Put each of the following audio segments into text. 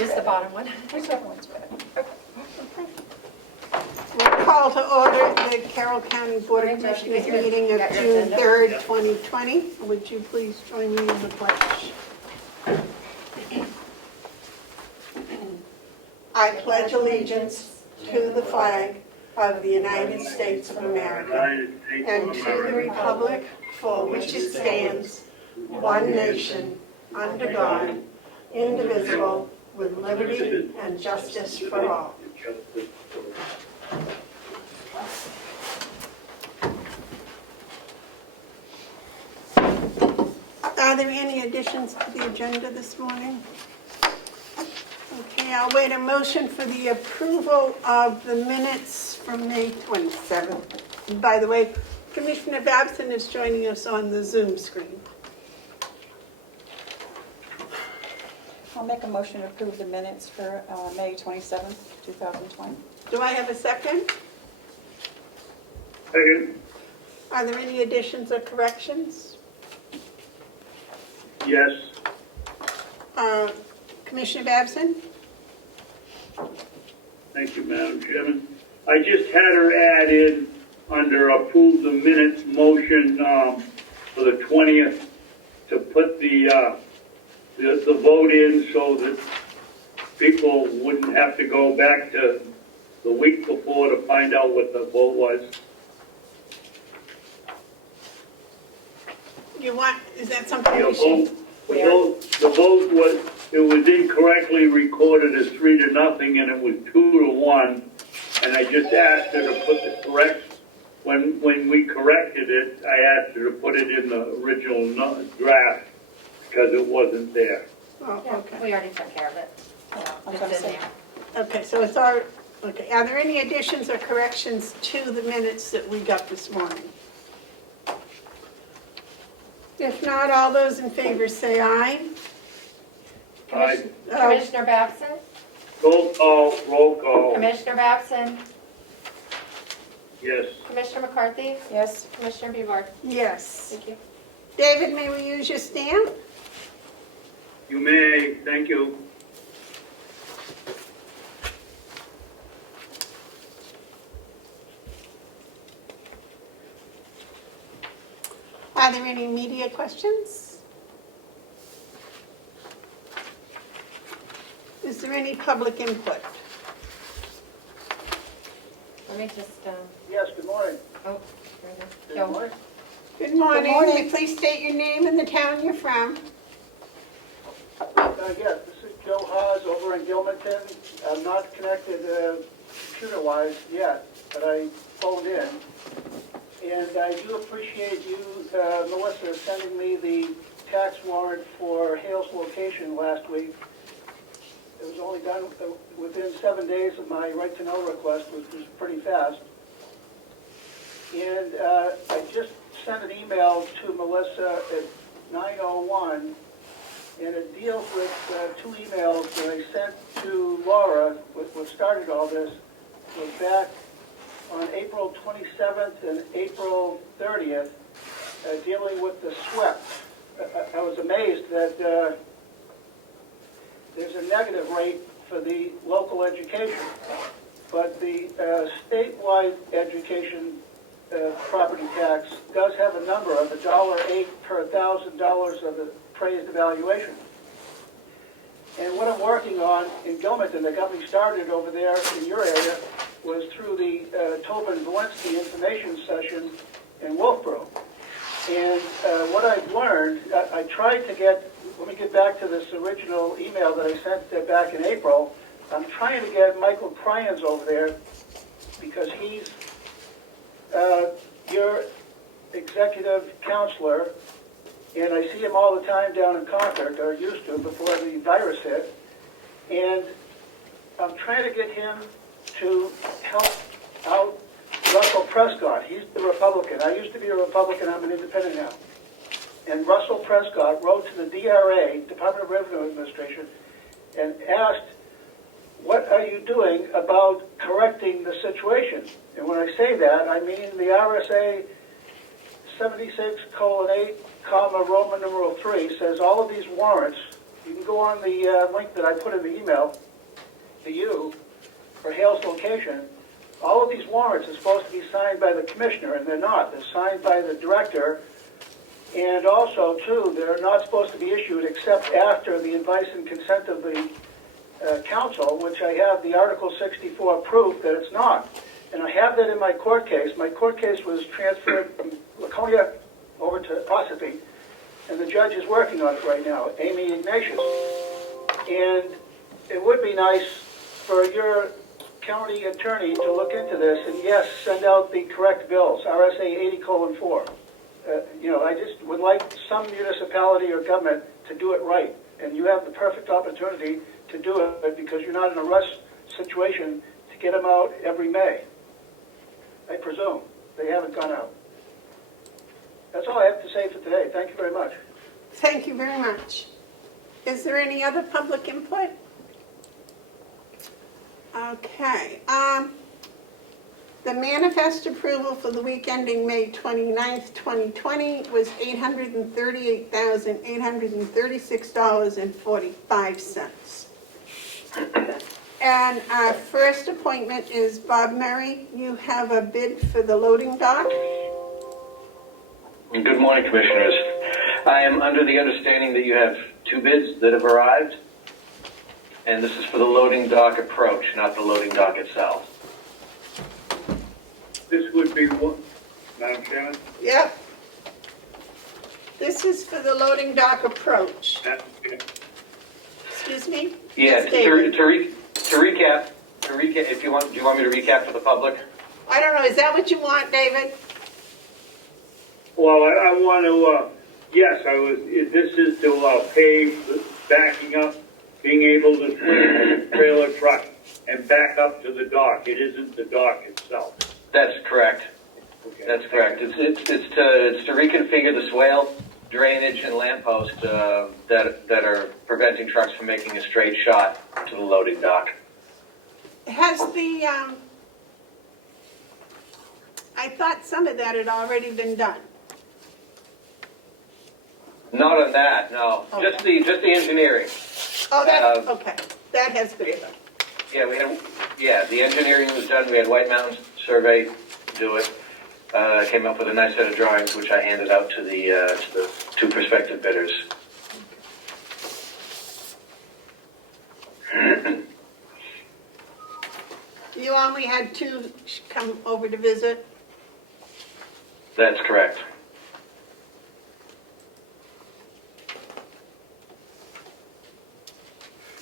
use the bottom one. Whichever one's better. We'll call to order the Carroll County Board of Commissioners meeting of June 3rd, 2020. Would you please join me in the pledge? I pledge allegiance to the flag of the United States of America and to the republic for which it stands, one nation, under God, indivisible, with liberty and justice for all. Are there any additions to the agenda this morning? Okay, I'll wait a motion for the approval of the minutes from May 27th. And by the way, Commissioner Babson is joining us on the Zoom screen. I'll make a motion to approve the minutes for May 27th, 2020. Do I have a second? Second. Are there any additions or corrections? Yes. Commissioner Babson? Thank you, Madam Chairman. I just had her add in under approve the minutes motion for the 20th to put the vote in so that people wouldn't have to go back to the week before to find out what the vote was. You want, is that something The we should? vote was incorrectly recorded as 3-0 and it was 2-1. And I just asked her to put the correct, when we corrected it, I asked her to put it in the original draft because it wasn't there. Oh, okay. We already took care of it. I'm It's gonna in say- there. Okay, so it's our, okay. Are there any additions or corrections to the minutes that we got this morning? If not, all those in favor say aye. Aye. Commissioner Babson? Roll call. Commissioner Babson? Yes. Commissioner McCarthy? Yes. Commissioner Bevard? Yes. Thank you. David, may we use your stamp? You may. Thank you. Are there any media questions? Is there any public input? Let me just, Yes, good morning. oh, there we go. Go. Good morning. Good morning. Will you please state your name and the town you're from? Yes, this is Joe Haas over in Gilmanton. I'm not connected computer-wise yet, but I phoned in. And I do appreciate you, Melissa, sending me the tax warrant for Hale's location last week. It was only done within 7 days of my right-to-know request, which was pretty fast. And I just sent an email to Melissa at 9:01, and it deals with 2 emails that I sent to Laura, what started all this, was back on April 27th and April 30th, dealing with the SWEP. I was amazed that there's a negative rate for the local education, but the statewide education property tax does have a number of $1.08 per $1,000 of appraised evaluation. And what I'm working on in Gilmanton that got me started over there in your area was through the Tobin Walensky information session in Wolfboro. And what I've learned, I tried to get, let me get back to this original email that I sent back in April. I'm trying to get Michael Pryans over there because he's your executive counselor, and I see him all the time down in Concord, or used to before the virus hit. And I'm trying to get him to help out Russell Prescott. He's the Republican. I used to be a Republican. I'm an independent now. And Russell Prescott wrote to the DRA, Department of Revenue Administration, and asked, what are you doing about correcting the situation? And when I say that, I mean the RSA 76:8, Roman numeral 3 says all of these warrants You can go on the link that I put in the email to you for Hale's location. All of these warrants are supposed to be signed by the commissioner, and they're not. They're signed by the director. And also, too, they're not supposed to be issued except after the advice and consent of the council, which I have the Article 64 proof that it's not. And I have that in my court case. My court case was transferred from Laconia over to Ossipee, and the judge is working on it right now, Amy Ignatius. And it would be nice for your county attorney to look into this and, yes, send out the correct bills, RSA 80:4. I just would like some municipality or government to do it right. And you have the perfect opportunity to do it because you're not in a rush situation to get them out every May. I presume. They haven't gone out. That's all I have to say for today. Thank you very much. Thank you very much. Is there any other public input? Okay. The manifest approval for the week ending May 29th, 2020 was $838,836.45. And our first appointment is Bob Murray. You have a bid for the loading dock. Good morning, Commissioners. I am under the understanding that you have 2 bids that have arrived, and this is for the loading dock approach, not the loading dock itself. This would be what, Madam Chairman? Yep. This is for the loading dock approach. Excuse me? Yeah, Yes, David. to recap, if you want, do you want me to recap for the public? I don't know, is that what you want, David? Well, I want to, yes, this is to pave, backing up, being able to swing the trailer truck and back up to the dock. It isn't the dock itself. That's correct. Okay. That's correct. It's to reconfigure the swale, drainage, and lamppost that are preventing trucks from making a straight shot to the loading dock. Has the, I thought some of that had already been done. Not on that, no. Okay. Just the engineering. Oh, that, okay, that has been done. Yeah, the engineering was done. We had White Mountain Survey do it. Came up with a nice set of drawings, which I handed out to the 2 prospective bidders. You only had 2 come over to visit? That's correct.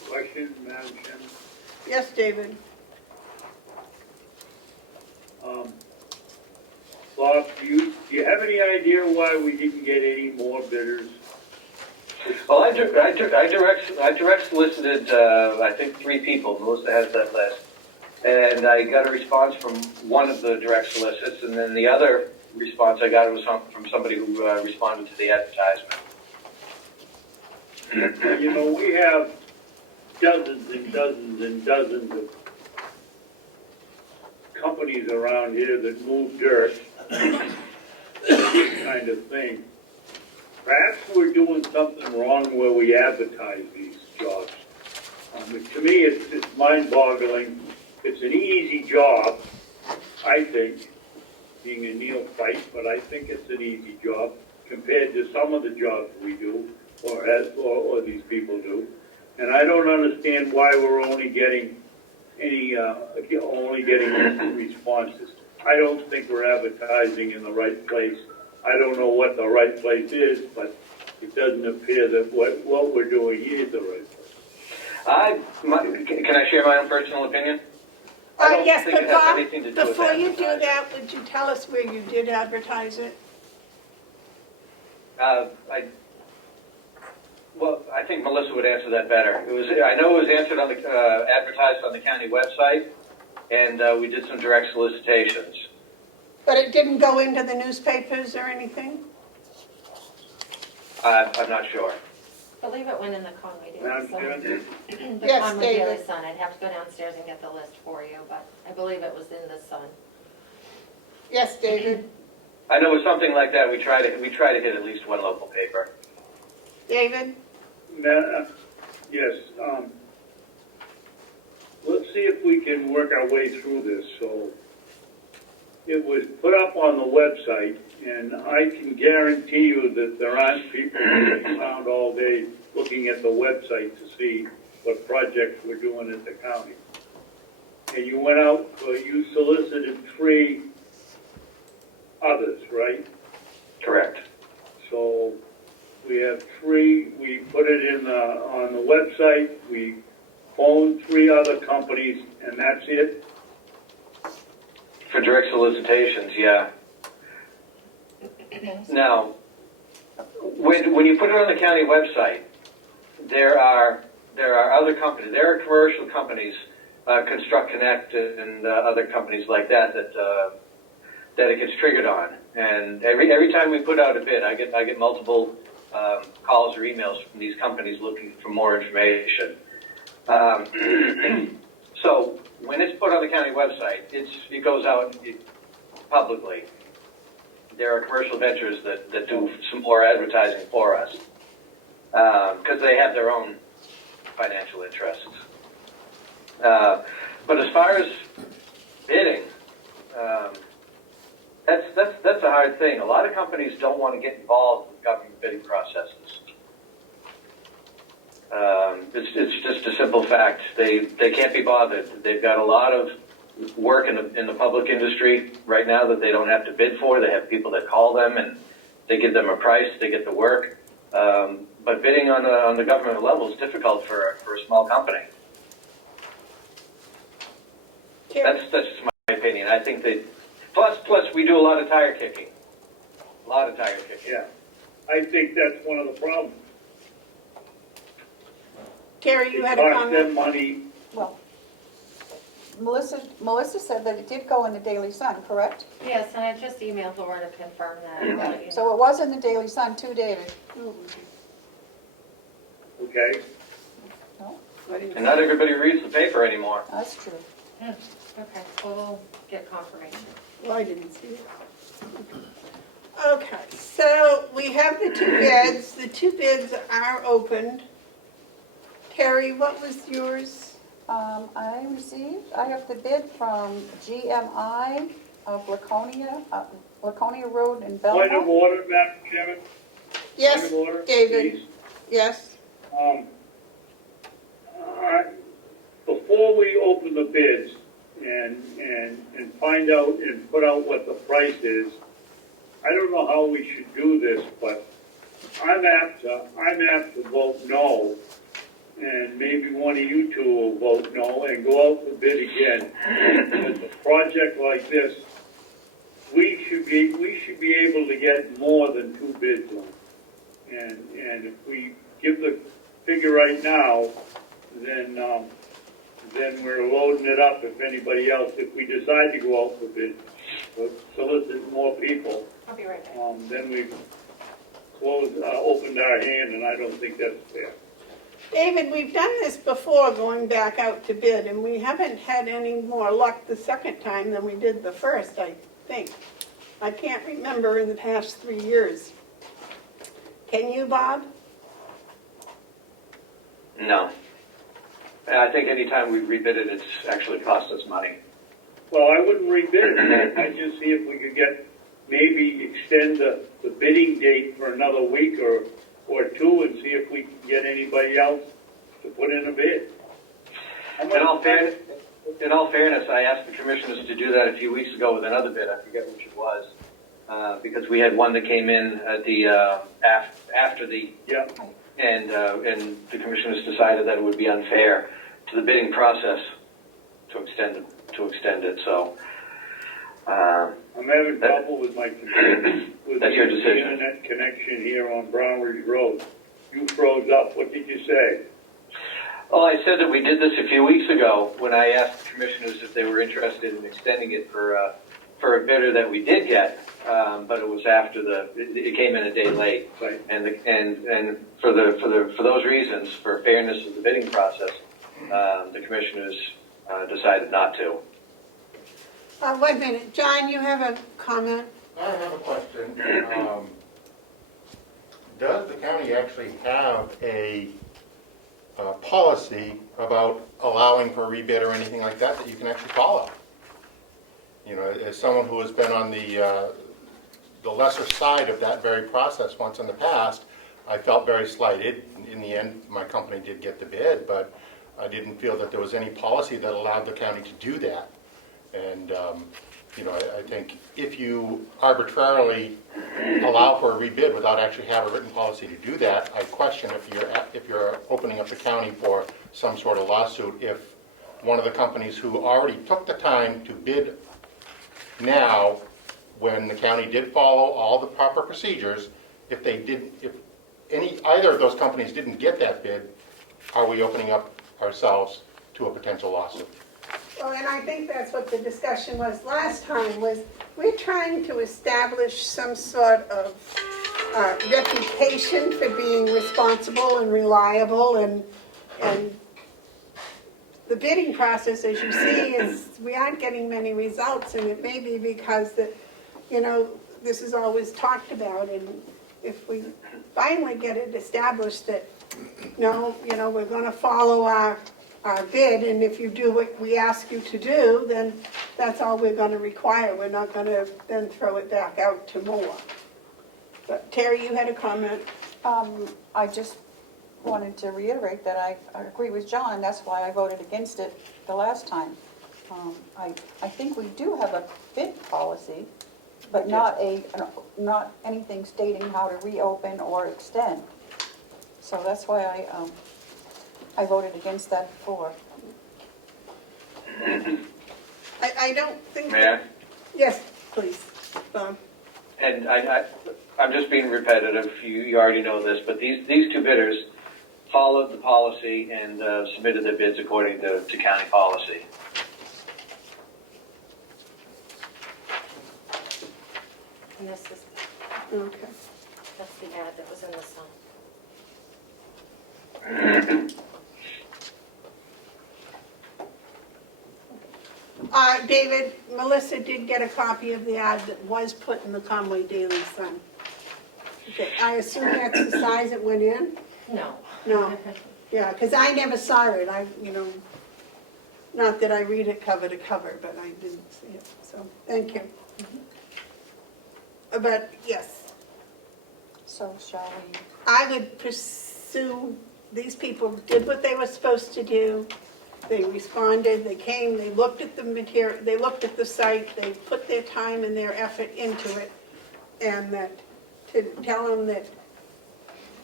Questions, Madam Chairman? Yes, David. Bob, do you have any idea why we didn't get any more bidders? Well, I direct solicited, I think 3 people. Melissa has that list. And I got a response from one of the direct solicits, and then the other response I got was from somebody who responded to the advertisement. We have dozens and dozens and dozens of companies around here that move dirt, this kind of thing. Perhaps we're doing something wrong where we advertise these jobs. To me, it's mind-boggling. It's an easy job, I think, being a neophyte, but I think it's an easy job compared to some of the jobs we do, or these people do. And I don't understand why we're only getting responses. I don't think we're advertising in the right place. I don't know what the right place is, but it doesn't appear that what we're doing is the right place. Can I share my own personal opinion? I don't Yes, think but it has Bob, anything to do with before you do advertising. that, would you tell us where you did advertise it? I think Melissa would answer that better. I know it was answered on the advertised on the county website, and we did some direct solicitations. But it didn't go into the newspapers or anything? I'm not sure. I believe it went in the Conway Daily Madam Sun. Chairman? The Yes, Conway Daily David. Sun. I'd have to go downstairs and get the list for you, but I believe it was in the Sun. Yes, David. I know with something like that, we try to hit at least one local paper. David? Yes, let's see if we can work our way through this. So it was put up on the website, and I can guarantee you that there aren't people sitting around all day looking at the website to see what projects we're doing at the county. And you went out, you solicited 3 others, right? Correct. So we have 3, we put it on the website, we phoned 3 other companies, and that's it? For direct solicitations, yeah. Now, when you put it on the county website, there are other companies, there are commercial companies, Construct Connect and other companies like that that it gets triggered on. And every time we put out a bid, I get multiple calls or emails from these companies looking for more information. So when it's put on the county website, it goes out publicly. There are commercial ventures that do some more advertising for us because they have their own financial interests. But as far as bidding, that's a hard thing. A lot of companies don't want to get involved with government bidding processes. It's just a simple fact. They can't be bothered. They've got a lot of work in the public industry right now that they don't have to bid for. They have people that call them and they give them a price. They get the work. But bidding on the government level is difficult for a small company. That's just my opinion. I think that plus we do a lot of tire kicking. A lot of tire kicking. Yeah, I think that's one of the problems. Terry, you had a It costs them comment? money. Well, Melissa said that it did go in the Daily Sun, correct? Yes, and I just emailed Laura to confirm that. So it was in the Daily Sun too, David? Okay, No? And not everybody reads the paper anymore. That's true. Okay, well, we'll get confirmation. Well, I didn't see it. Okay, so we have the 2 bids. The 2 bids are opened. Terry, what was yours? I have the bid from GMI of Laconia Road in point of Belmont. order, Madam Chairman. Yes, Point of order, David. please. Yes. Before we open the bids and find out and put out what the price is, I don't know how we should do this, but I'm apt to vote no, and maybe one of you 2 will vote no and go out for bid again. With a project like this, we should be able to get more than 2 bids on. And if we give the figure right now, then we're loading it up if anybody else, if we decide to go out for bid, but solicit more people, I'll be right back. then we've opened our hand, and I don't think that's fair. David, we've done this before, going back out to bid, and we haven't had any more luck the second time than we did the first, I think. I can't remember in the past 3 years. Can you, Bob? No. And I think any time we rebid it, it's actually cost us money. Well, I wouldn't rebid it. I'd just see if we could maybe extend the bidding date for another week or 2 and see if we can get anybody else to put in a bid. In all fairness, I asked the commissioners to do that a few weeks ago with another bid. I forget which it was, because we had one that came in at the after the, Yeah. and the commissioners decided that it would be unfair to the bidding process to extend it. So I'm having trouble with my computer, with That's your the decision. internet connection here on Brown Ridge Road. You froze up. What did you say? Well, I said that we did this a few weeks ago when I asked the commissioners if they were interested in extending it for a bidder that we did get, but it was after it came in a day late. Right. And for those reasons, for fairness of the bidding process, the commissioners decided not to. Wait a minute, John, you have a comment? I have a question. Does the county actually have a policy about allowing for a rebid or anything like that that you can actually follow. You know, as someone who has been on the lesser side of that very process once in the past, I felt very slighted. In the end, my company did get the bid, but I didn't feel that there was any policy that allowed the county to do that. And, you know, I think if you arbitrarily allow for a rebid without actually having a written policy to do that, I question if you're opening up the county for some sort of lawsuit if one of the companies who already took the time to bid now, when the county did follow all the proper procedures, if either of those companies didn't get that bid, are we opening up ourselves to a potential lawsuit? Well, and I think that's what the discussion was last time, was we're trying to establish some sort of reputation for being responsible and reliable, and the bidding process, as you see, is we aren't getting many results, and it may be because that, you know, this is always talked about, and if we finally get it established that, no, you know, we're going to follow our bid, and if you do what we ask you to do, then that's all we're going to require. We're not going to then throw it back out to more. But Terry, you had a comment? I just wanted to reiterate that I agree with John, and that's why I voted against it the last time. I think we do have a bid policy, but not anything stating how to reopen or extend. So that's why I voted against that before. I don't think... May I? Yes, please, Bob. And I'm just being repetitive, you already know this, but these two bidders followed the policy and submitted their bids according to county policy. And this is, Okay. that's the ad that was in the Sun. David, Melissa did get a copy of the ad that was put in the Conway Daily Sun. Okay, I assume that's the size it went in? No. No. Yeah, because I never saw it. Not that I read it cover to cover, but I didn't see it. So, thank you. But, yes, So shall we? I would pursue, these people did what they were supposed to do. They responded, they came, they looked at the material, they looked at the site, they put their time and their effort into it. And that, to tell them that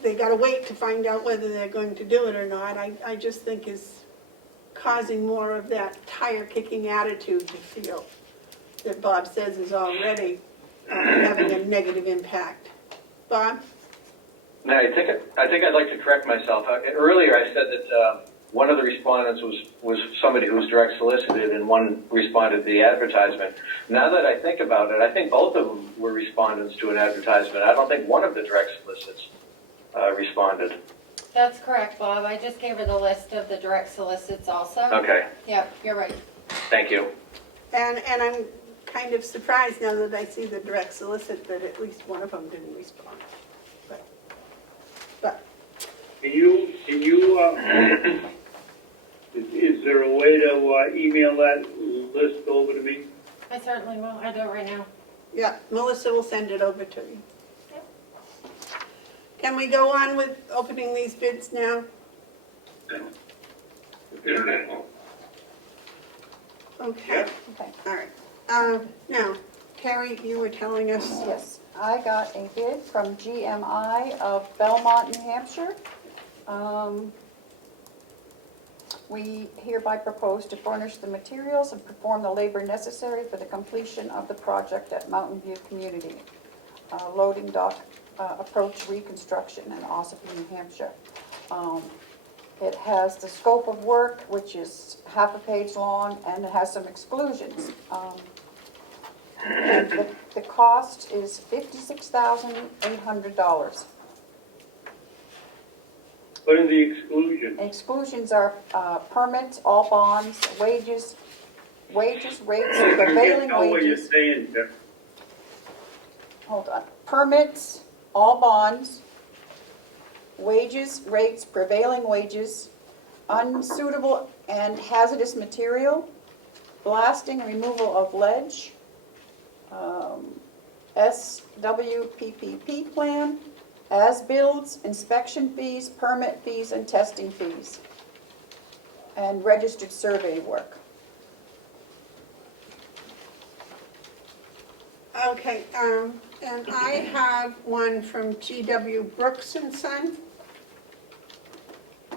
they gotta wait to find out whether they're going to do it or not, I just think is causing more of that tire-kicking attitude to feel that Bob says is already having a negative impact. Bob? Now, I think I'd like to correct myself. Earlier, I said that one of the respondents was somebody who was direct solicited, and one responded to the advertisement. Now that I think about it, I think both of them were respondents to an advertisement. I don't think one of the direct solicits responded. That's correct, Bob. I just gave her the list of the direct solicits also. Okay, Yep, you're right. thank you. And I'm kind of surprised now that I see the direct solicit that at least one of them didn't respond. But Can you, is there a way to email that list over to me? I certainly will. I'll do it right now. yeah, Melissa will send it over to you. Yep. Can we go on with opening these bids now? Okay, Okay. all right. Now, Carrie, you were telling us. Yes, I got a bid from GMI of Belmont, New Hampshire. We hereby propose to furnish the materials and perform the labor necessary for the completion of the project at Mountain View Community, loading dock approach reconstruction in Ossipee, New Hampshire. It has the scope of work, which is half a page long, and it has some exclusions. The cost is $56,800. What are the exclusions? Exclusions are permits, all bonds, wages, rates, prevailing Tell what you're wages. saying, Jeff. Hold on. Permits, all bonds, wages, rates, prevailing wages, unsuitable and hazardous material, blasting and removal of ledge, SWPPP plan, as-builds, inspection fees, permit fees, and testing fees, and registered survey work. Okay, and I have one from G.W. Brooks and Son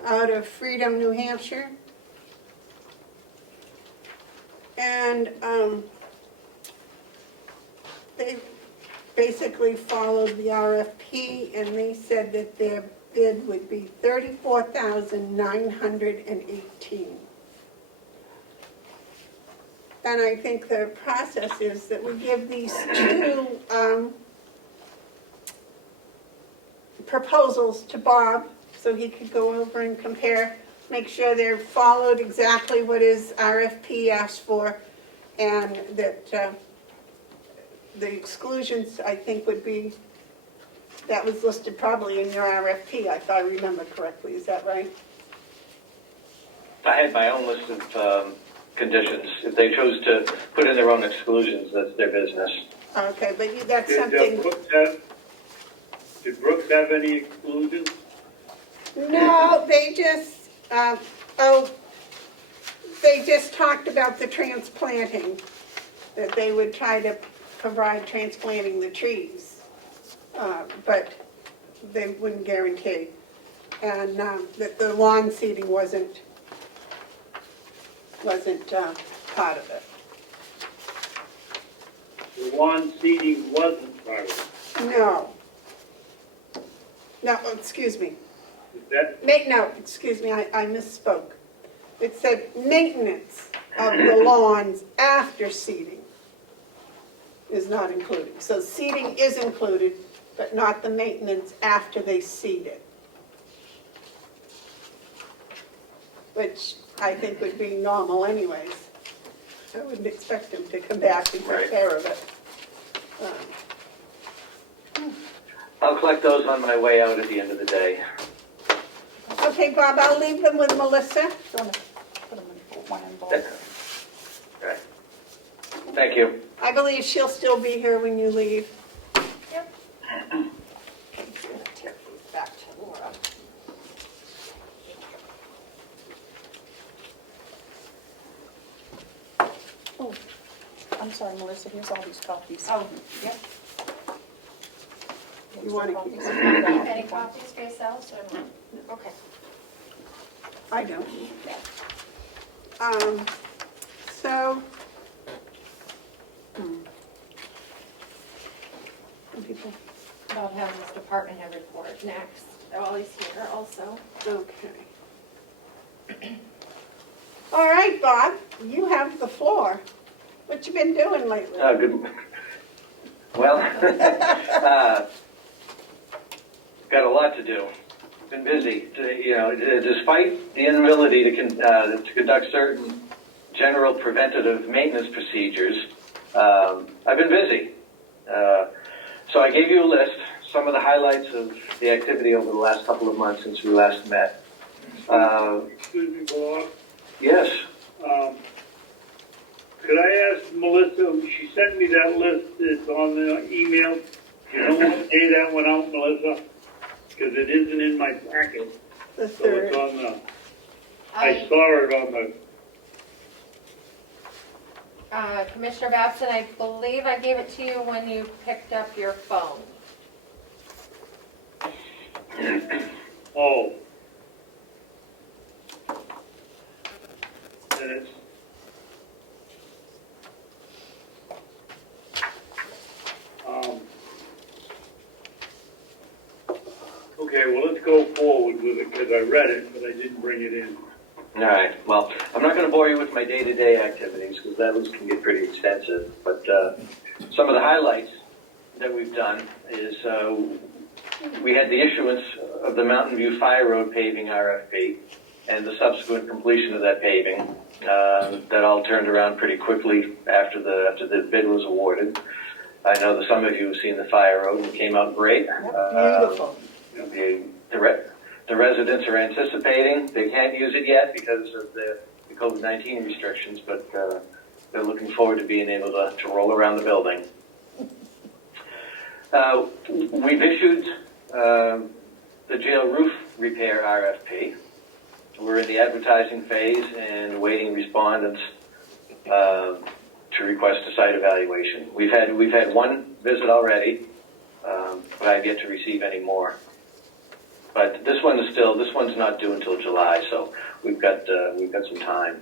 out of Freedom, New Hampshire. And they basically followed the RFP, and they said that their bid would be $34,918. And I think the process is that we give these two proposals to Bob, so he could go over and compare, make sure they're followed exactly what his RFP asked for, and that the exclusions, I think, would be, that was listed probably in your RFP, if I remember correctly. Is that right? I had my own list of conditions. If they chose to put in their own exclusions, that's their business. Okay, but that's Did something. Did Brooks have any exclusions? No, they just, they just talked about the transplanting, that they would try to provide transplanting the trees, but they wouldn't guarantee. And that the lawn seeding wasn't part of it. The lawn seeding wasn't part of it. No. No, excuse me. Is that, No, excuse me, I misspoke. It said maintenance of the lawns after seeding is not included. So seeding is included, but not the maintenance after they seed it. Which I think would be normal anyways. I wouldn't expect them to come back and take care of it. I'll collect those on my way out at the end of the day. Okay, Bob, I'll leave them with Melissa. Do you want to put them in one in bulk? Right. Thank you. I believe she'll still be here when you leave. Yep. Back to Laura. Oh, I'm sorry, Melissa, here's all these copies. Oh, yep. Here's You wanna the keep copies. Any copies for yourselves or not? Okay. I don't. So, people, Bob has his department head report next. Oh, he's here also. okay. All right, Bob, you have the floor. What you been doing lately? Good. Well, got a lot to do. Been busy. Despite the inability to conduct certain general preventative maintenance procedures, I've been busy. So I gave you a list, some of the highlights of the activity over the last couple of months since we last met. excuse me, Bob, Yes. could I ask Melissa, she sent me that list, it's on the email. Do you know what day that went out, Melissa? Because it isn't in my packet, The so it's third. on the, I saw it on the, Commissioner Babson, I believe I gave it to you when you picked up your phone. oh. And it's, okay, well, let's go forward with it, because I read it, but I didn't bring it in. All right. Well, I'm not going to bore you with my day-to-day activities because those can get pretty extensive. But some of the highlights that we've done is we had the issuance of the Mountain View Fire Road paving RFP and the subsequent completion of that paving. That all turned around pretty quickly after the bid was awarded. I know that some of you have seen the Fire Road and it came out great. Beautiful. the residents are anticipating. They can't use it yet because of the COVID-19 restrictions, but they're looking forward to being able to roll around the building. We've issued the jail roof repair RFP. We're in the advertising phase and awaiting respondents to request a site evaluation. We've had one visit already, but I've yet to receive any more. But this one's not due until July, so we've got some time.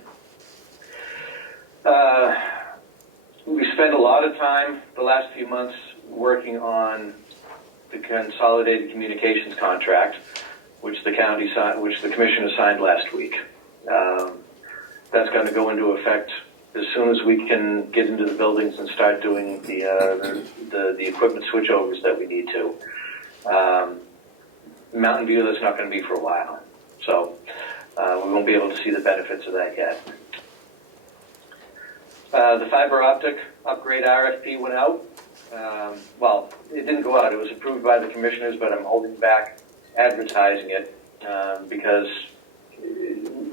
We spent a lot of time the last few months working on the Consolidated Communications contract, which the county signed, which the commission signed last week. That's going to go into effect as soon as we can get into the buildings and start doing the equipment switchovers that we need to. Mountain View, that's not going to be for a while, so we won't be able to see the benefits of that yet. The Fiber-Optic Upgrade RFP went out. Well, it didn't go out. It was approved by the commissioners, but I'm holding back advertising it because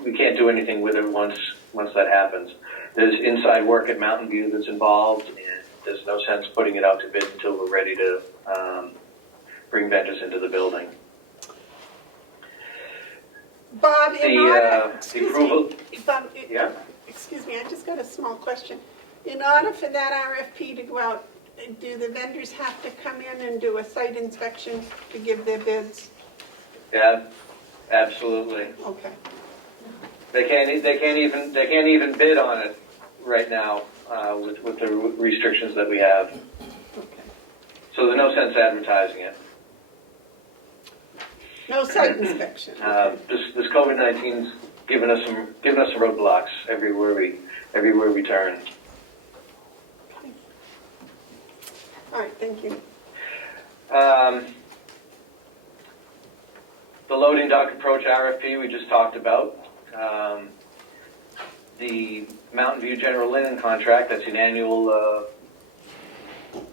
we can't do anything with it once that happens. There's inside work at Mountain View that's involved, and there's no sense putting it out to bid until we're ready to bring vendors into the building. Bob, in order, The approval. Bob, Yeah. excuse me, I just got a small question. In order for that RFP to go out, do the vendors have to come in and do a site inspection to give their bids? Yeah, absolutely. Okay. They can't even bid on it right now with the restrictions that we have. Okay. So there's no sense advertising it. No site inspection. This COVID-19's given us some roadblocks everywhere we turn. All right, thank you. The loading dock approach RFP we just talked about. The Mountain View General Linen contract, that's an annual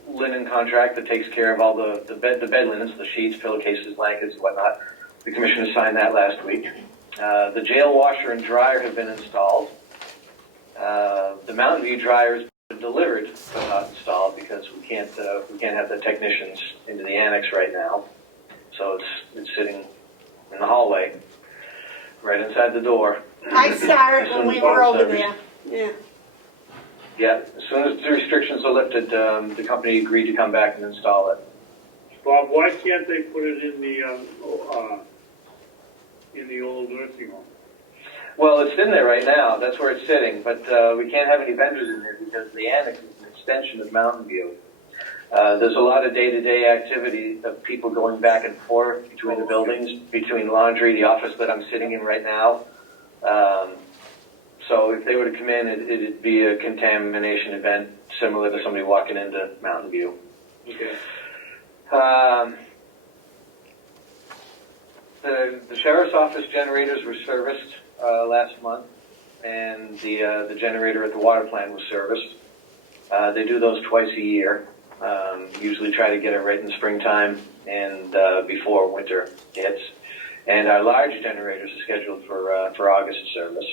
linen contract that takes care of all the bed linens, the sheets, pillowcases, blankets, and whatnot. The commissioner signed that last week. The jail washer and dryer have been installed. The Mountain View dryer has been delivered but not installed because we can't have the technicians into the annex right now. So it's sitting in the hallway, right inside the door. I saw it when we were over there. Yeah. Yeah, as soon as the restrictions are lifted, the company agreed to come back and install it. Bob, why can't they put it in the old nursing home? Well, it's in there right now. That's where it's sitting, but we can't have any vendors in there because the annex is an extension of Mountain View. There's a lot of day-to-day activity of people going back and forth between the buildings, between laundry, the office that I'm sitting in right now. So if they were to come in, it'd be a contamination event similar to somebody walking into Mountain View. Okay. The sheriff's office generators were serviced last month, and the generator at the water plant was serviced. They do those twice a year. Usually try to get it right in the springtime and before winter hits. And our large generators are scheduled for August service.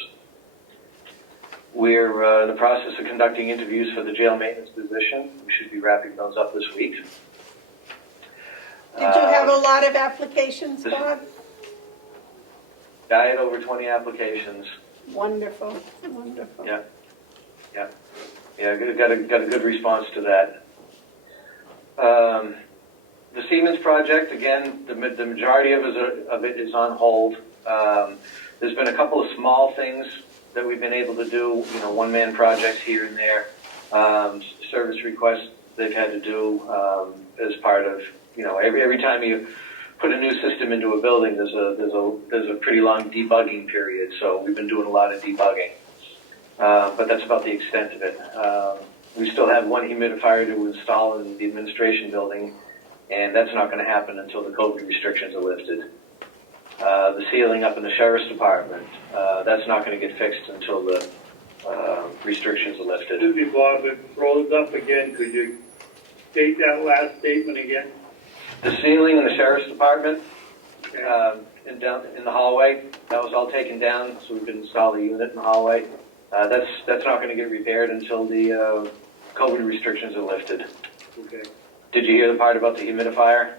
We're in the process of conducting interviews for the jail maintenance position. We should be wrapping those up this week. Did you have a lot of applications, Bob? I had over 20 applications. Wonderful, wonderful. Yeah. Got a good response to that. The Siemens Project, again, the majority of it is on hold. There's been a couple of small things that we've been able to do, one-man projects here and there, service requests they've had to do as part of, every time you put a new system into a building, there's a pretty long debugging period. So we've been doing a lot of debugging, but that's about the extent of it. We still have one humidifier to install in the administration building, and that's not going to happen until the COVID restrictions are lifted. The ceiling up in the sheriff's department, that's not going to get fixed until the restrictions are lifted. Excuse me, Bob, it froze up again. Could you state that last statement again? The ceiling in the sheriff's department, Okay. down in the hallway. That was all taken down, so we could install the unit in the hallway. That's not going to get repaired until the COVID restrictions are lifted. Okay. Did you hear the part about the humidifier?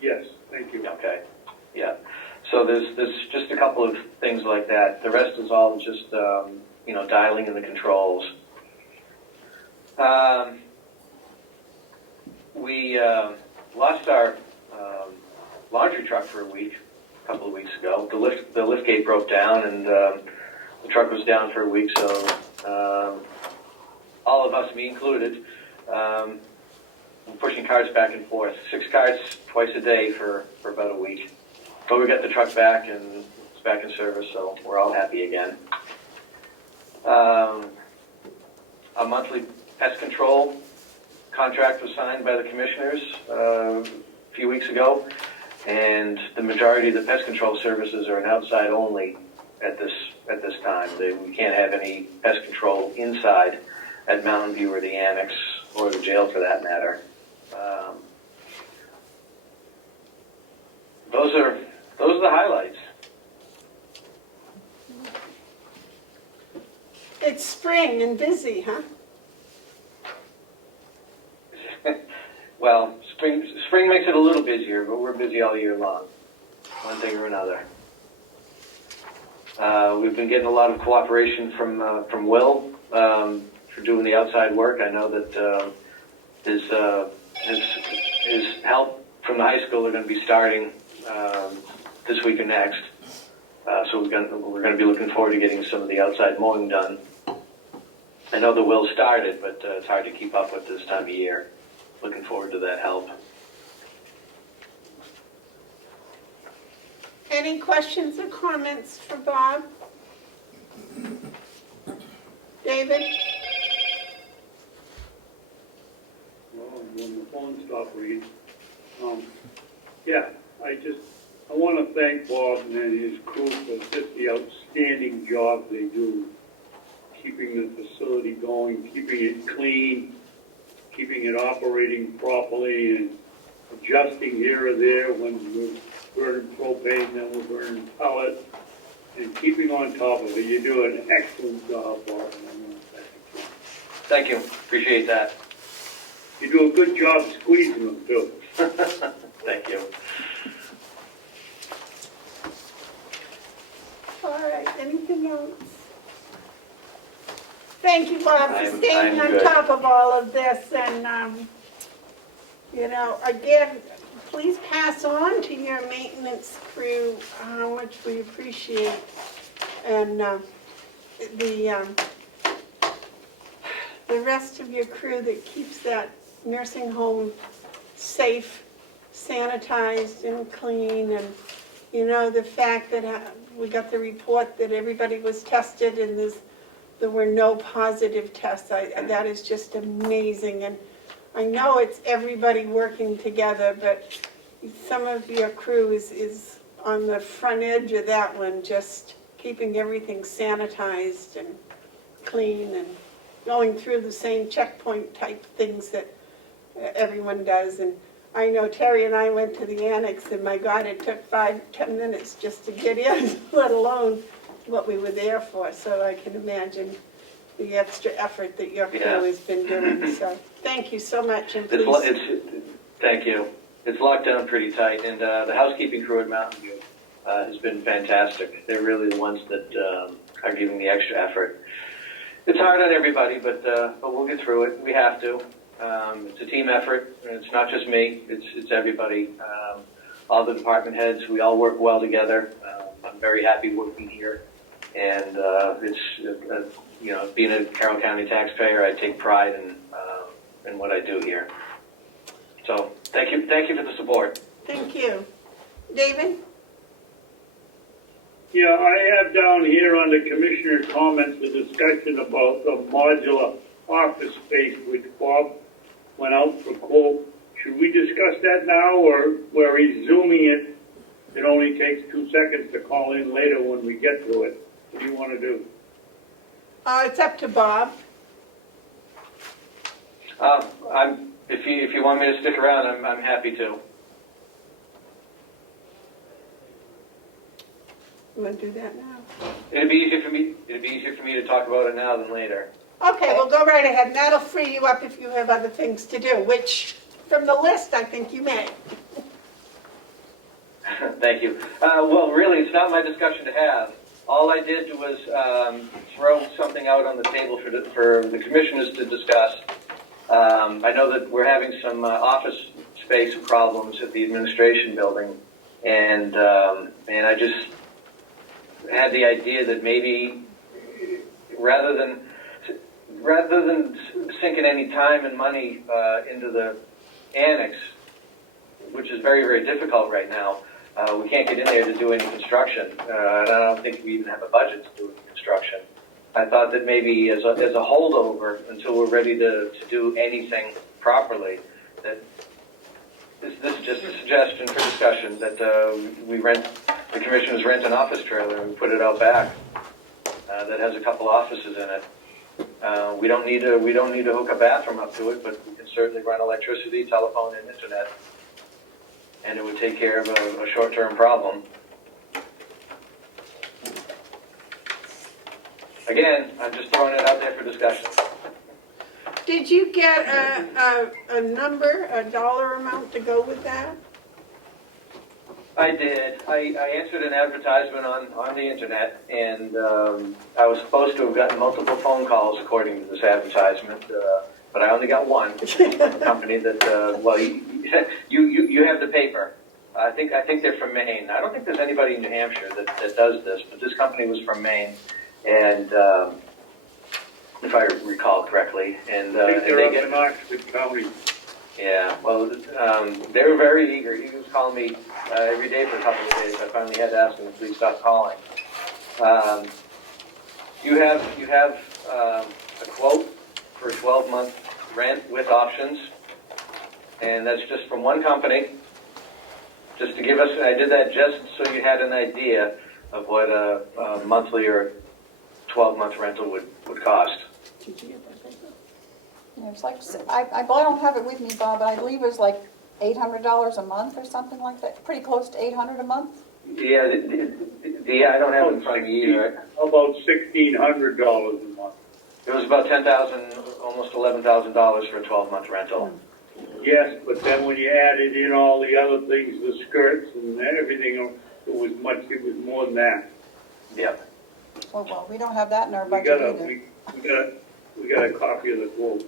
Yes, thank you. Okay, yeah. So there's just a couple of things like that. The rest is all just, dialing in the controls. We lost our laundry truck for a week, a couple of weeks ago. The lift gate broke down, and the truck was down for a week, so all of us, me included, pushing carts back and forth. 6 carts twice a day for about a week. But we got the truck back, and it's back in service, so we're all happy again. A monthly pest control contract was signed by the commissioners a few weeks ago, and the majority of the pest control services are an outside only at this time. We can't have any pest control inside at Mountain View or the Annex or the jail for that matter. Those are the highlights. It's spring and busy, huh? Well, spring makes it a little busier, but we're busy all year long, one thing or another. We've been getting a lot of cooperation from Will for doing the outside work. I know that his help from the high school are going to be starting this week or next. So we're going to be looking forward to getting some of the outside mowing done. I know the Will started, but it's hard to keep up with this time of year. Looking forward to that help. Any questions or comments for Bob? David? Well, when the phone stopped ringing. I want to thank Bob and his crew for just the outstanding job they do, keeping the facility going, keeping it clean, keeping it operating properly, and adjusting here or there when we're burning propane, then we're burning pellets, and keeping on top of it. You do an excellent job, Bob, and I want to thank you. Thank you. Appreciate that. You do a good job squeezing them, too. Thank you. All right, anything else? Thank you, Bob, for staying I'm on good. top of all of this, and, again, please pass on to your maintenance crew how much we appreciate, and the rest of your crew that keeps that nursing home safe, sanitized and clean, and, the fact that we got the report that everybody was tested and there were no positive tests. That is just amazing, and I know it's everybody working together, but some of your crew is on the front edge of that one, just keeping everything sanitized and clean and going through the same checkpoint type things that everyone does. And I know Terry and I went to the annex, and my God, it took 5-10 minutes just to get in, let alone what we were there for. So I can imagine the extra effort that your crew has been doing. So thank you so much, and please. Thank you. It's locked down pretty tight, and the housekeeping crew at Mountain View has been fantastic. They're really the ones that are giving the extra effort. It's hard on everybody, but we'll get through it. We have to. It's a team effort, and it's not just me. It's everybody. All the department heads, we all work well together. I'm very happy working here, and being a Carroll County taxpayer, I take pride in what I do here. So thank you for the support. Thank you. David? Yeah, I have down here under Commissioner comments a discussion about the modular office space, which Bob went out for quote. Should we discuss that now, or where he's zooming it, it only takes 2 seconds to call in later when we get to it? What do you want to do? It's up to Bob. If you want me to stick around, I'm happy to. You want to do that now? It'd be easier for me to talk about it now than later. Okay, well, go right ahead, and that'll free you up if you have other things to do, which, from the list, I think you may. Thank you. Well, really, it's not my discussion to have. All I did was throw something out on the table for the commissioners to discuss. I know that we're having some office space problems at the administration building, and I just had the idea that maybe rather than sinking any time and money into the annex, which is very, very difficult right now, we can't get in there to do any construction, and I don't think we even have a budget to do any construction. I thought that maybe as a holdover until we're ready to do anything properly, that this is just a suggestion for discussion, that the commissioners rent an office trailer and put it out back that has a couple offices in it. We don't need to hook a bathroom up to it, but we can certainly run electricity, telephone, and internet, and it would take care of a short-term problem. Again, I'm just throwing it out there for discussion. Did you get a number, a dollar amount to go with that? I did. I answered an advertisement on the internet, and I was supposed to have gotten multiple phone calls according to this advertisement, but I only got one company that. Well, you have the paper. I think they're from Maine. I don't think there's anybody in New Hampshire that does this, but this company was from Maine, and if I recall correctly, and I think and they're they up get. in Oxford County. Yeah, well, they were very eager. He was calling me every day for a couple of days. I finally had to ask him to please stop calling. You have a quote for a 12-month rent with options, and that's just from one company. Just to give us, I did that just so you had an idea of what a monthly or 12-month rental would cost. Did you get that paper? Yeah, it's like, I don't have it with me, Bob, but I believe it was like $800 a month or something like that, pretty close to $800 a month. Yeah, I don't have it in front of me either. How about $1,600 a month? It was about $10,000, almost $11,000 for a 12-month rental. Yes, but then when you added in all the other things, the skirts and everything, it was more than that. Yep. Well, we don't have that in our We budget got either. we got a copy of the quote.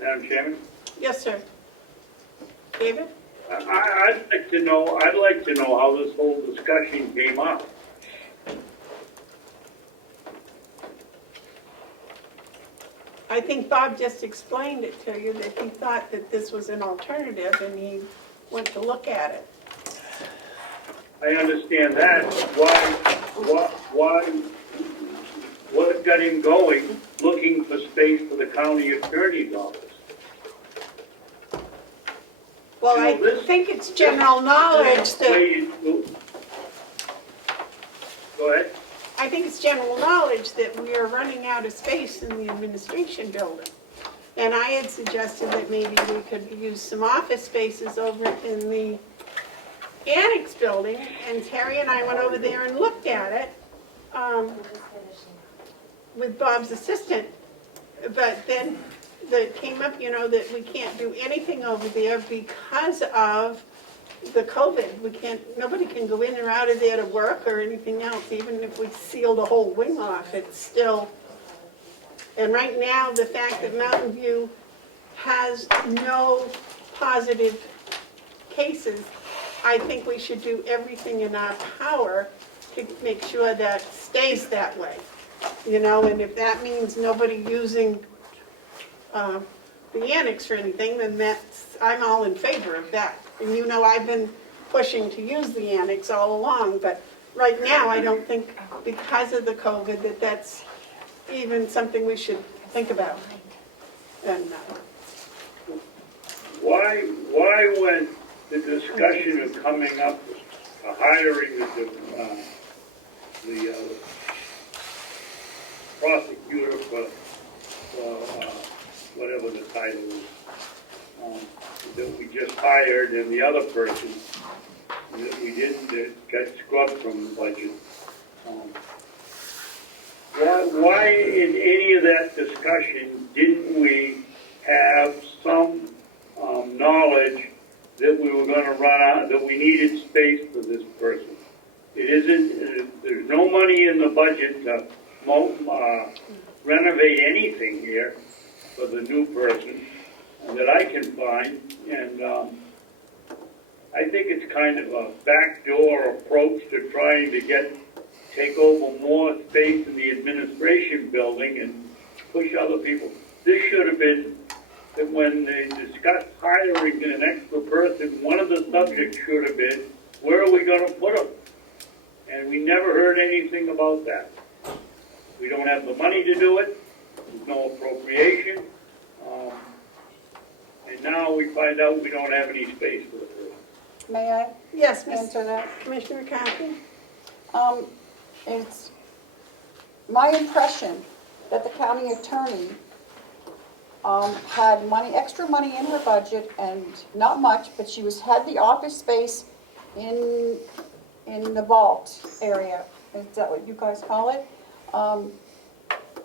Madam Chairman? Yes, sir. David? I'd like to know how this whole discussion came up. I think Bob just explained it to you, that he thought that this was an alternative, and he went to look at it. I understand that, but what got him going, looking for space for the county attorney's office? Well, You know, I this- think it's general knowledge that, Go ahead. I think it's general knowledge that we are running out of space in the administration building. And I had suggested that maybe we could use some office spaces over in the annex building, and Terry and I went over there and looked at it with Bob's assistant. But then it came up, that we can't do anything over there because of the COVID. Nobody can go in or out of there to work or anything else. Even if we seal the whole wing off, it's still. And right now, the fact that Mountain View has no positive cases, I think we should do everything in our power to make sure that stays that way. And if that means nobody using the annex for anything, then I'm all in favor of that. And I've been pushing to use the annex all along, but right now I don't think, because of the COVID, that's even something we should think about. And Why when the discussion of coming up with hiring the prosecutor for whatever the title is, that we just hired, and the other person that we didn't, that got scrubbed from the budget. Why in any of that discussion didn't we have some knowledge that we were going to run out, that we needed space for this person? It isn't, there's no money in the budget to renovate anything here for the new person that I can find, and I think it's kind of a backdoor approach to trying to take over more space in the administration building and push other people. This should have been, that when they discussed hiring an extra person, one of the subjects should have been, where are we going to put them? And we never heard anything about that. We don't have the money to do it. There's no appropriation. And now we find out we don't have any space for the person. May I Yes, Ms. answer that? Commissioner McCarthy? It's my impression that the county attorney had extra money in her budget, and not much, but she had the office space in the vault area. Is that what you guys call it?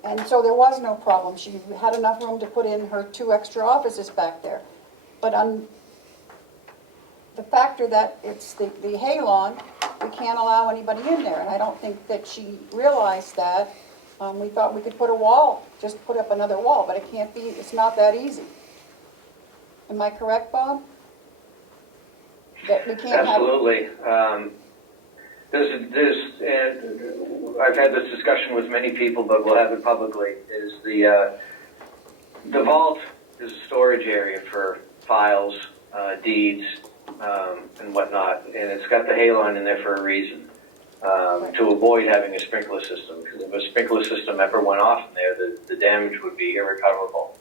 And so there was no problem. She had enough room to put in her 2 extra offices back there. But on the factor that it's the hay lawn, we can't allow anybody in there. And I don't think that she realized that. We thought we could put a wall, just put up another wall, but it can't be, it's not that easy. Am I correct, Bob? That we can't have... Absolutely. And I've had this discussion with many people, but we'll have it publicly, is the vault is a storage area for files, deeds, and whatnot, and it's got the hay line in there for a reason, to avoid having a sprinkler system, because if a sprinkler system ever went off in there, the damage would be irrecoverable.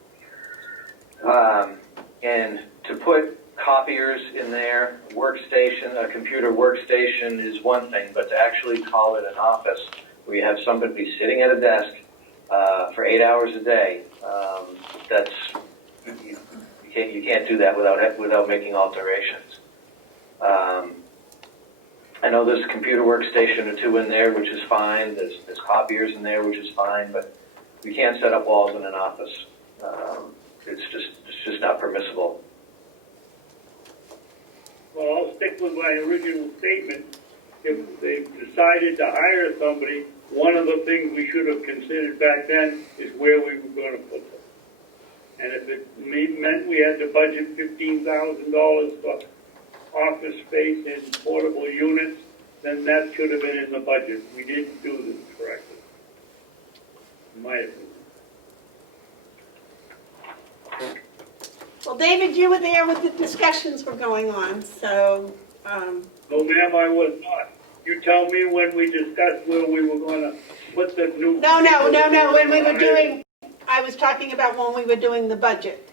And to put copiers in there, a computer workstation is one thing, but to actually call it an office where you have somebody sitting at a desk for 8 hours a day, you can't do that without making alterations. I know there's a computer workstation or 2 in there, which is fine. There's copiers in there, which is fine, but you can't set up walls in an office. It's just not permissible. Well, I'll stick with my original statement. If they decided to hire somebody, one of the things we should have considered back then is where we were going to put them. And if it meant we had to budget $15,000 for office space and portable units, then that should have been in the budget. We didn't do this correctly, in my opinion. Well, David, you were there when the discussions were going on, so... No, ma'am, I was not. You tell me when we discussed where we were going to put the new... No, when we were doing... I was talking about when we were doing the budget,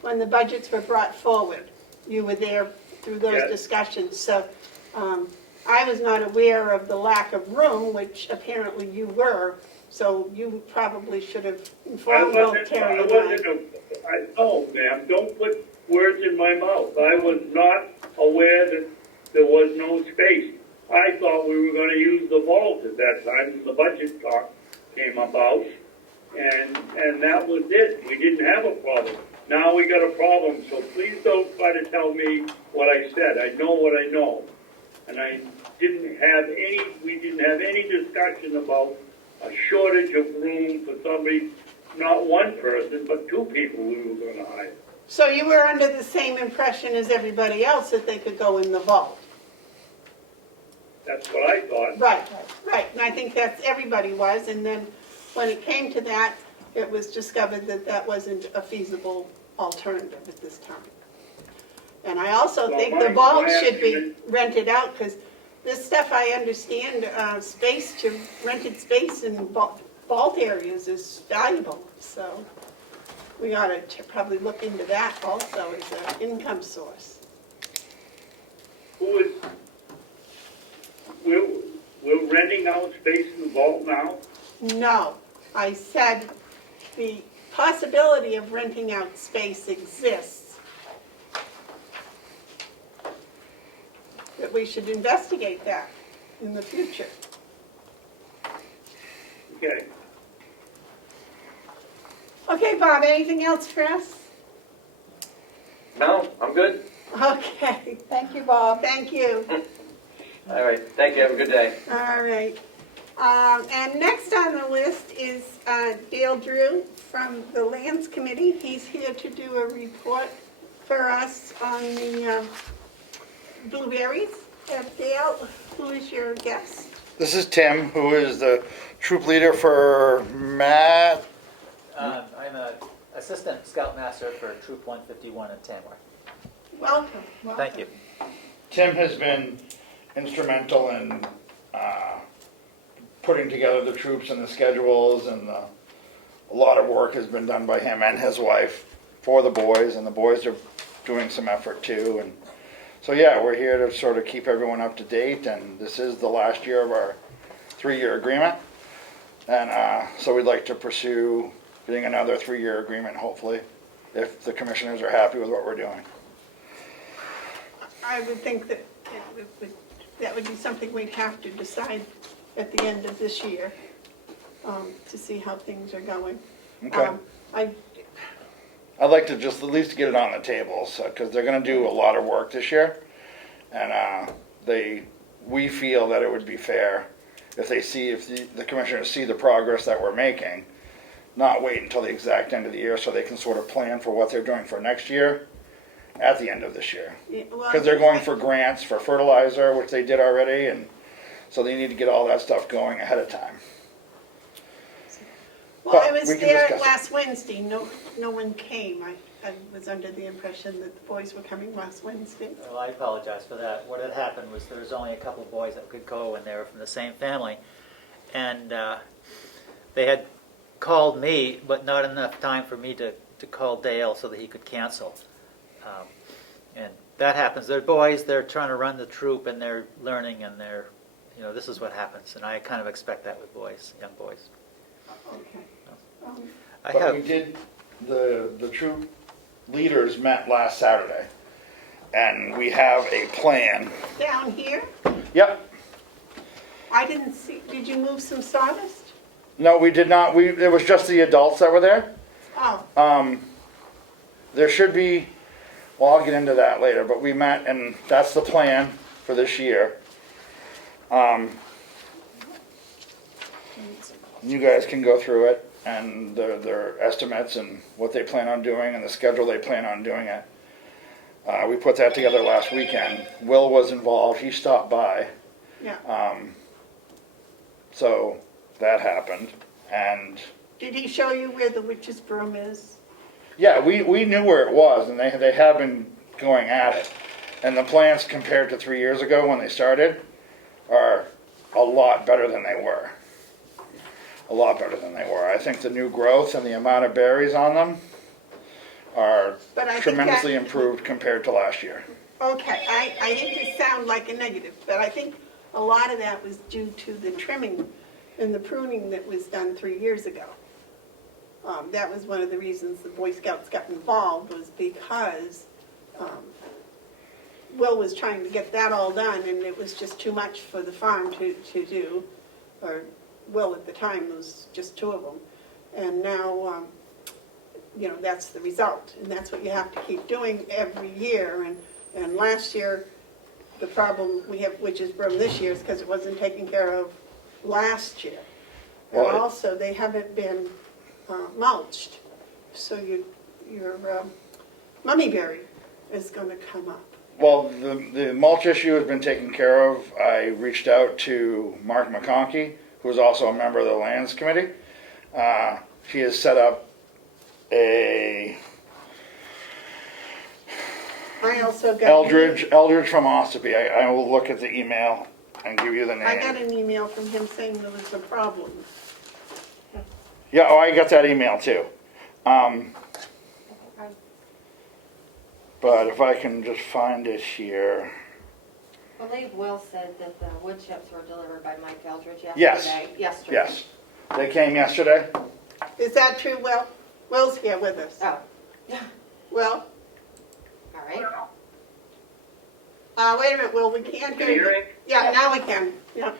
when the budgets were brought forward. You were there through those Yes. discussions, so I was not aware of the lack of room, which apparently you were, so you probably should have informed both Terry and I. No, ma'am, don't put words in my mouth. I was not aware that there was no space. I thought we were going to use the vault at that time, and the budget talk came about, and that was it. We didn't have a problem. Now we got a problem, so please don't try to tell me what I said. I know what I know. And we didn't have any discussion about a shortage of room for somebody, not one person, but 2 people we were going to hire. So you were under the same impression as everybody else that they could go in the vault? That's what I thought. Right, and I think that's, everybody was, and then when it came to that, it was discovered that that wasn't a feasible alternative at this time. And I also Well, think the my vault should be estimate- rented out, because this stuff, I understand, rented space in vault areas is valuable, so we ought to probably look into that also as an income source. We're renting out space in the vault now? No, I said the possibility of renting out space exists. that we should investigate that in the future. Okay. Okay, Bob, anything else for us? No, I'm good. Okay, Thank you, Bob. thank you. All right, thank you, have a good day. All right. And next on the list is Dale Drew from the Lands Committee. He's here to do a report for us on the blueberries. Dale, who is your guest? This is Tim, who is the troop leader for Matt. I'm an assistant scoutmaster for Troop 151 in Tamworth. Welcome. Thank you. Tim has been instrumental in putting together the troops and the schedules, and a lot of work has been done by him and his wife for the boys, and the boys are doing some effort too. And so yeah, we're here to sort of keep everyone up to date, and this is the last year of our 3-year agreement. And so we'd like to pursue getting another 3-year agreement, hopefully, if the commissioners are happy with what we're doing. I would think that that would be something we'd have to decide at the end of this year to see how things are going. Okay. I'd like to just at least get it on the table, because they're going to do a lot of work this year, and we feel that it would be fair if the commissioners see the progress that we're making, not wait until the exact end of the year so they can sort of plan for what they're doing for next year at the end of this year. Because they're going for grants for fertilizer, which they did already, and so they need to get all that stuff going ahead of time. Well, I But was we can there discuss it. last Wednesday. No one came. I was under the impression that the boys were coming last Wednesday. Well, I apologize for that. What had happened was there was only a couple of boys that could go, and they were from the same family. And they had called me, but not enough time for me to call Dale so that he could cancel. And that happens. They're boys, they're trying to run the troop, and they're learning, and this is what happens. And I kind of expect that with boys, young boys. Okay. But we did, the troop leaders met last Saturday, and we have a plan. Down here? Yep. I didn't see. Did you move some sawdust? No, we did not. It was just the adults that were there. Oh, There should be, well, I'll get into that later, but we met, and that's the plan for this year. You guys can go through it, and their estimates and what they plan on doing and the schedule they plan on doing it. We put that together last weekend. Will was involved. He stopped by. yeah. So that happened. And Did he show you where the witch's broom is? yeah, we knew where it was, and they have been going at it. And the plans compared to 3 years ago when they started are a lot better than they were. A lot better than they were. I think the new growth and the amount of berries on them are But I think tremendously that- improved compared to last year. Okay, I hate to sound like a negative, but I think a lot of that was due to the trimming and the pruning that was done 3 years ago. That was one of the reasons the Boy Scouts got involved, was because Will was trying to get that all done, and it was just too much for the farm to do. Or Will at the time, was just 2 of them. And now, that's the result, and that's what you have to keep doing every year. And last year, the problem we have, which is broom this year, is because it wasn't taken care of last year. And Well, also, they haven't been mulched, so your mummy berry is going to come up. Well, the mulch issue has been taken care of. I reached out to Mark McConkey, who is also a member of the Lands Committee. He has set up I also got Eldridge from Ossipee. I will look at the email and give you the name. I got an email from him saying there was a problem. Yeah, I got that email too. But if I can just find it here. I believe Will said that the wood chips were delivered by Mike Eldridge Yes. yesterday. Yes. They came yesterday. Is that true, Will? Will's here with us. Oh, Will? all right. Wait a minute, Will, we can't Can hear you hear you. me? Yeah, now we can, yeah.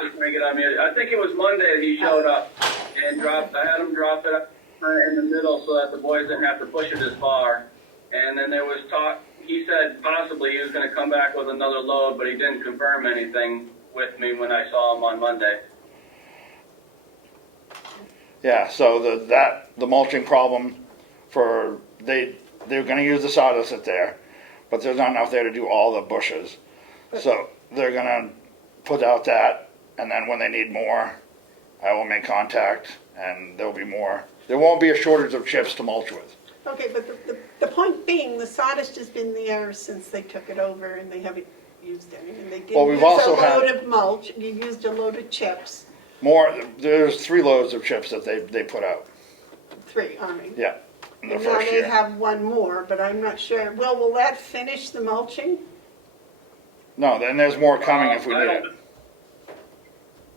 Just make it on mute. I think it was Monday that he showed up and I had him drop it in the middle so that the boys didn't have to push it as far. And then there was talk, he said possibly he was going to come back with another load, but he didn't confirm anything with me when I saw him on Monday. Yeah, so the mulching problem they're gonna use the sawdust that's there, but there's not enough there to do all the bushes. So they're gonna put out that, and then when they need more, I will make contact, and there'll be more. There won't be a shortage of chips to mulch with. Okay, but the point being, the sawdust has been there since they took it over and they haven't used any. And they Well, didn't we've use a also load had- of mulch, you used a load of chips, There's 3 loads of chips that they put out, 3, I mean. yeah, in the And now first they year. have one more, but I'm not sure. Will that finish the mulching? No, then there's more coming if we I need don't- it.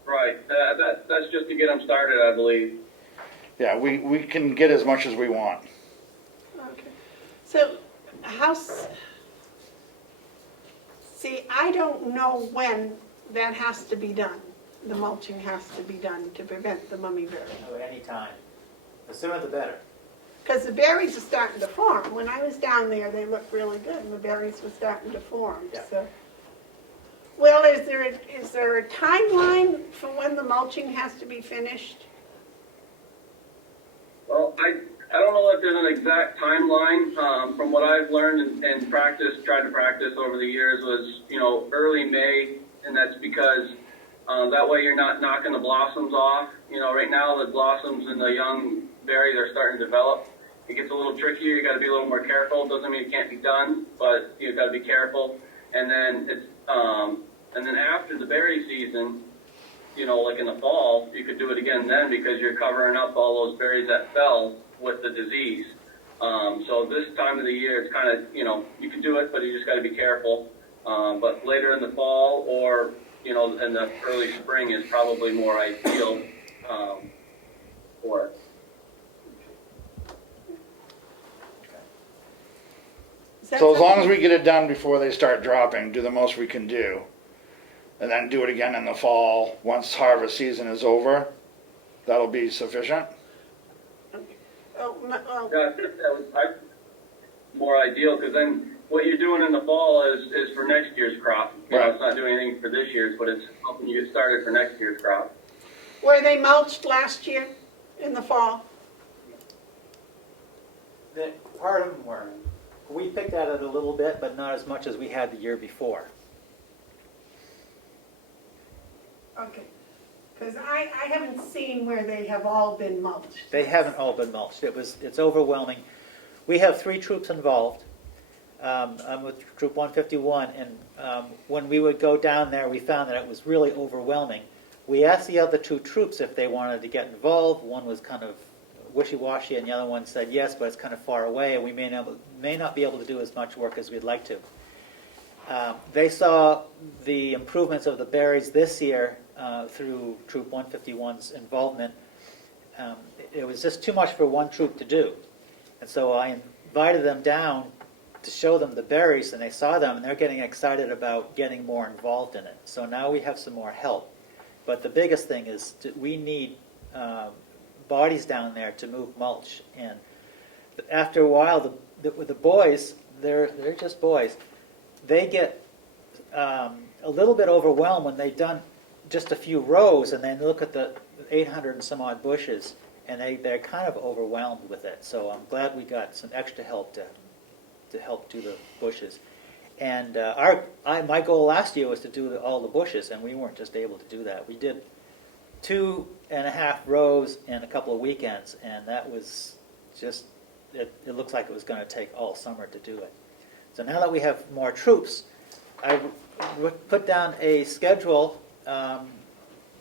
Right. That's just to get them started, I believe. Yeah, we can get as much as we want. Okay. So, see, I don't know when that has to be done. The mulching has to be done to prevent the mummy berry. Oh, anytime. The sooner the better. Because the berries are starting to form. When I was down there, they looked really good, and the berries were starting to form, Yeah. so. Well, is there a timeline for when the mulching has to be finished? Well, I don't know if there's an exact timeline. From what I've learned and tried to practice over the years was, early May, and that's because that way you're not knocking the blossoms off. Right now the blossoms and the young berries are starting to develop. It gets a little trickier. You got to be a little more careful. Doesn't mean it can't be done, but you got to be careful. And then after the berry season, like in the fall, you could do it again then because you're covering up all those berries that fell with the disease. So this time of the year, it's kind of, you can do it, but you just got to be careful. But later in the fall or, in the early spring is probably more ideal for it. Is that So as long as something- we get it done before they start dropping, do the most we can do. And then do it again in the fall, once harvest season is over, that'll be sufficient? Oh, Yeah, I think that was more ideal because then what you're doing in the fall is for next year's crop. Right. It's not doing anything for this year's, but it's helping you get started for next year's crop. were they mulched last year in the fall? Part of them were. We picked at it a little bit, but not as much as we had the year before. Okay, because I haven't seen where they have all been mulched. They haven't all been mulched. It's overwhelming. We have 3 troops involved. I'm with Troop 151, and when we would go down there, we found that it was really overwhelming. We asked the other 2 troops if they wanted to get involved. One was kind of wishy-washy, and the other one said yes, but it's kind of far away, and we may not be able to do as much work as we'd like to. They saw the improvements of the berries this year through Troop 151's involvement. It was just too much for one troop to do. And so I invited them down to show them the berries, and they saw them, and they're getting excited about getting more involved in it. So now we have some more help. But the biggest thing is we need bodies down there to move mulch. And after a while, the boys, they're just boys, they get a little bit overwhelmed when they've done just a few rows and then look at the 800 and some odd bushes, and they're kind of overwhelmed with it. So I'm glad we got some extra help to help do the bushes. And my goal last year was to do all the bushes, and we weren't just able to do that. We did 2.5 rows in a couple of weekends, and that was just, it looks like it was going to take all summer to do it. So now that we have more troops, I put down a schedule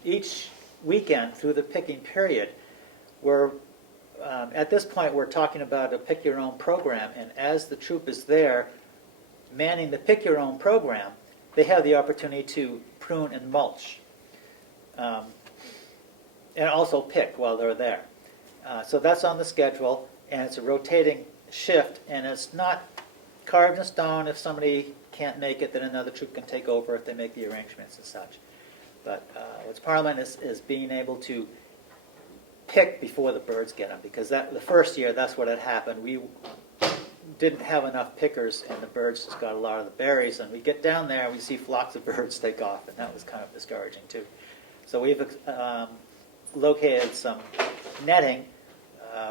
each weekend through the picking period. At this point, we're talking about a pick-your-own program, and as the troop is there manning the pick-your-own program, they have the opportunity to prune and mulch, and also pick while they're there. So that's on the schedule, and it's a rotating shift, and it's not carved in stone. If somebody can't make it, then another troop can take over if they make the arrangements and such. But what's Parliament is being able to pick before the birds get them, because the first year, that's what had happened. We didn't have enough pickers, and the birds just got a lot of the berries, and we get down there and we see flocks of birds take off, and that was kind of discouraging too. So we've located some netting.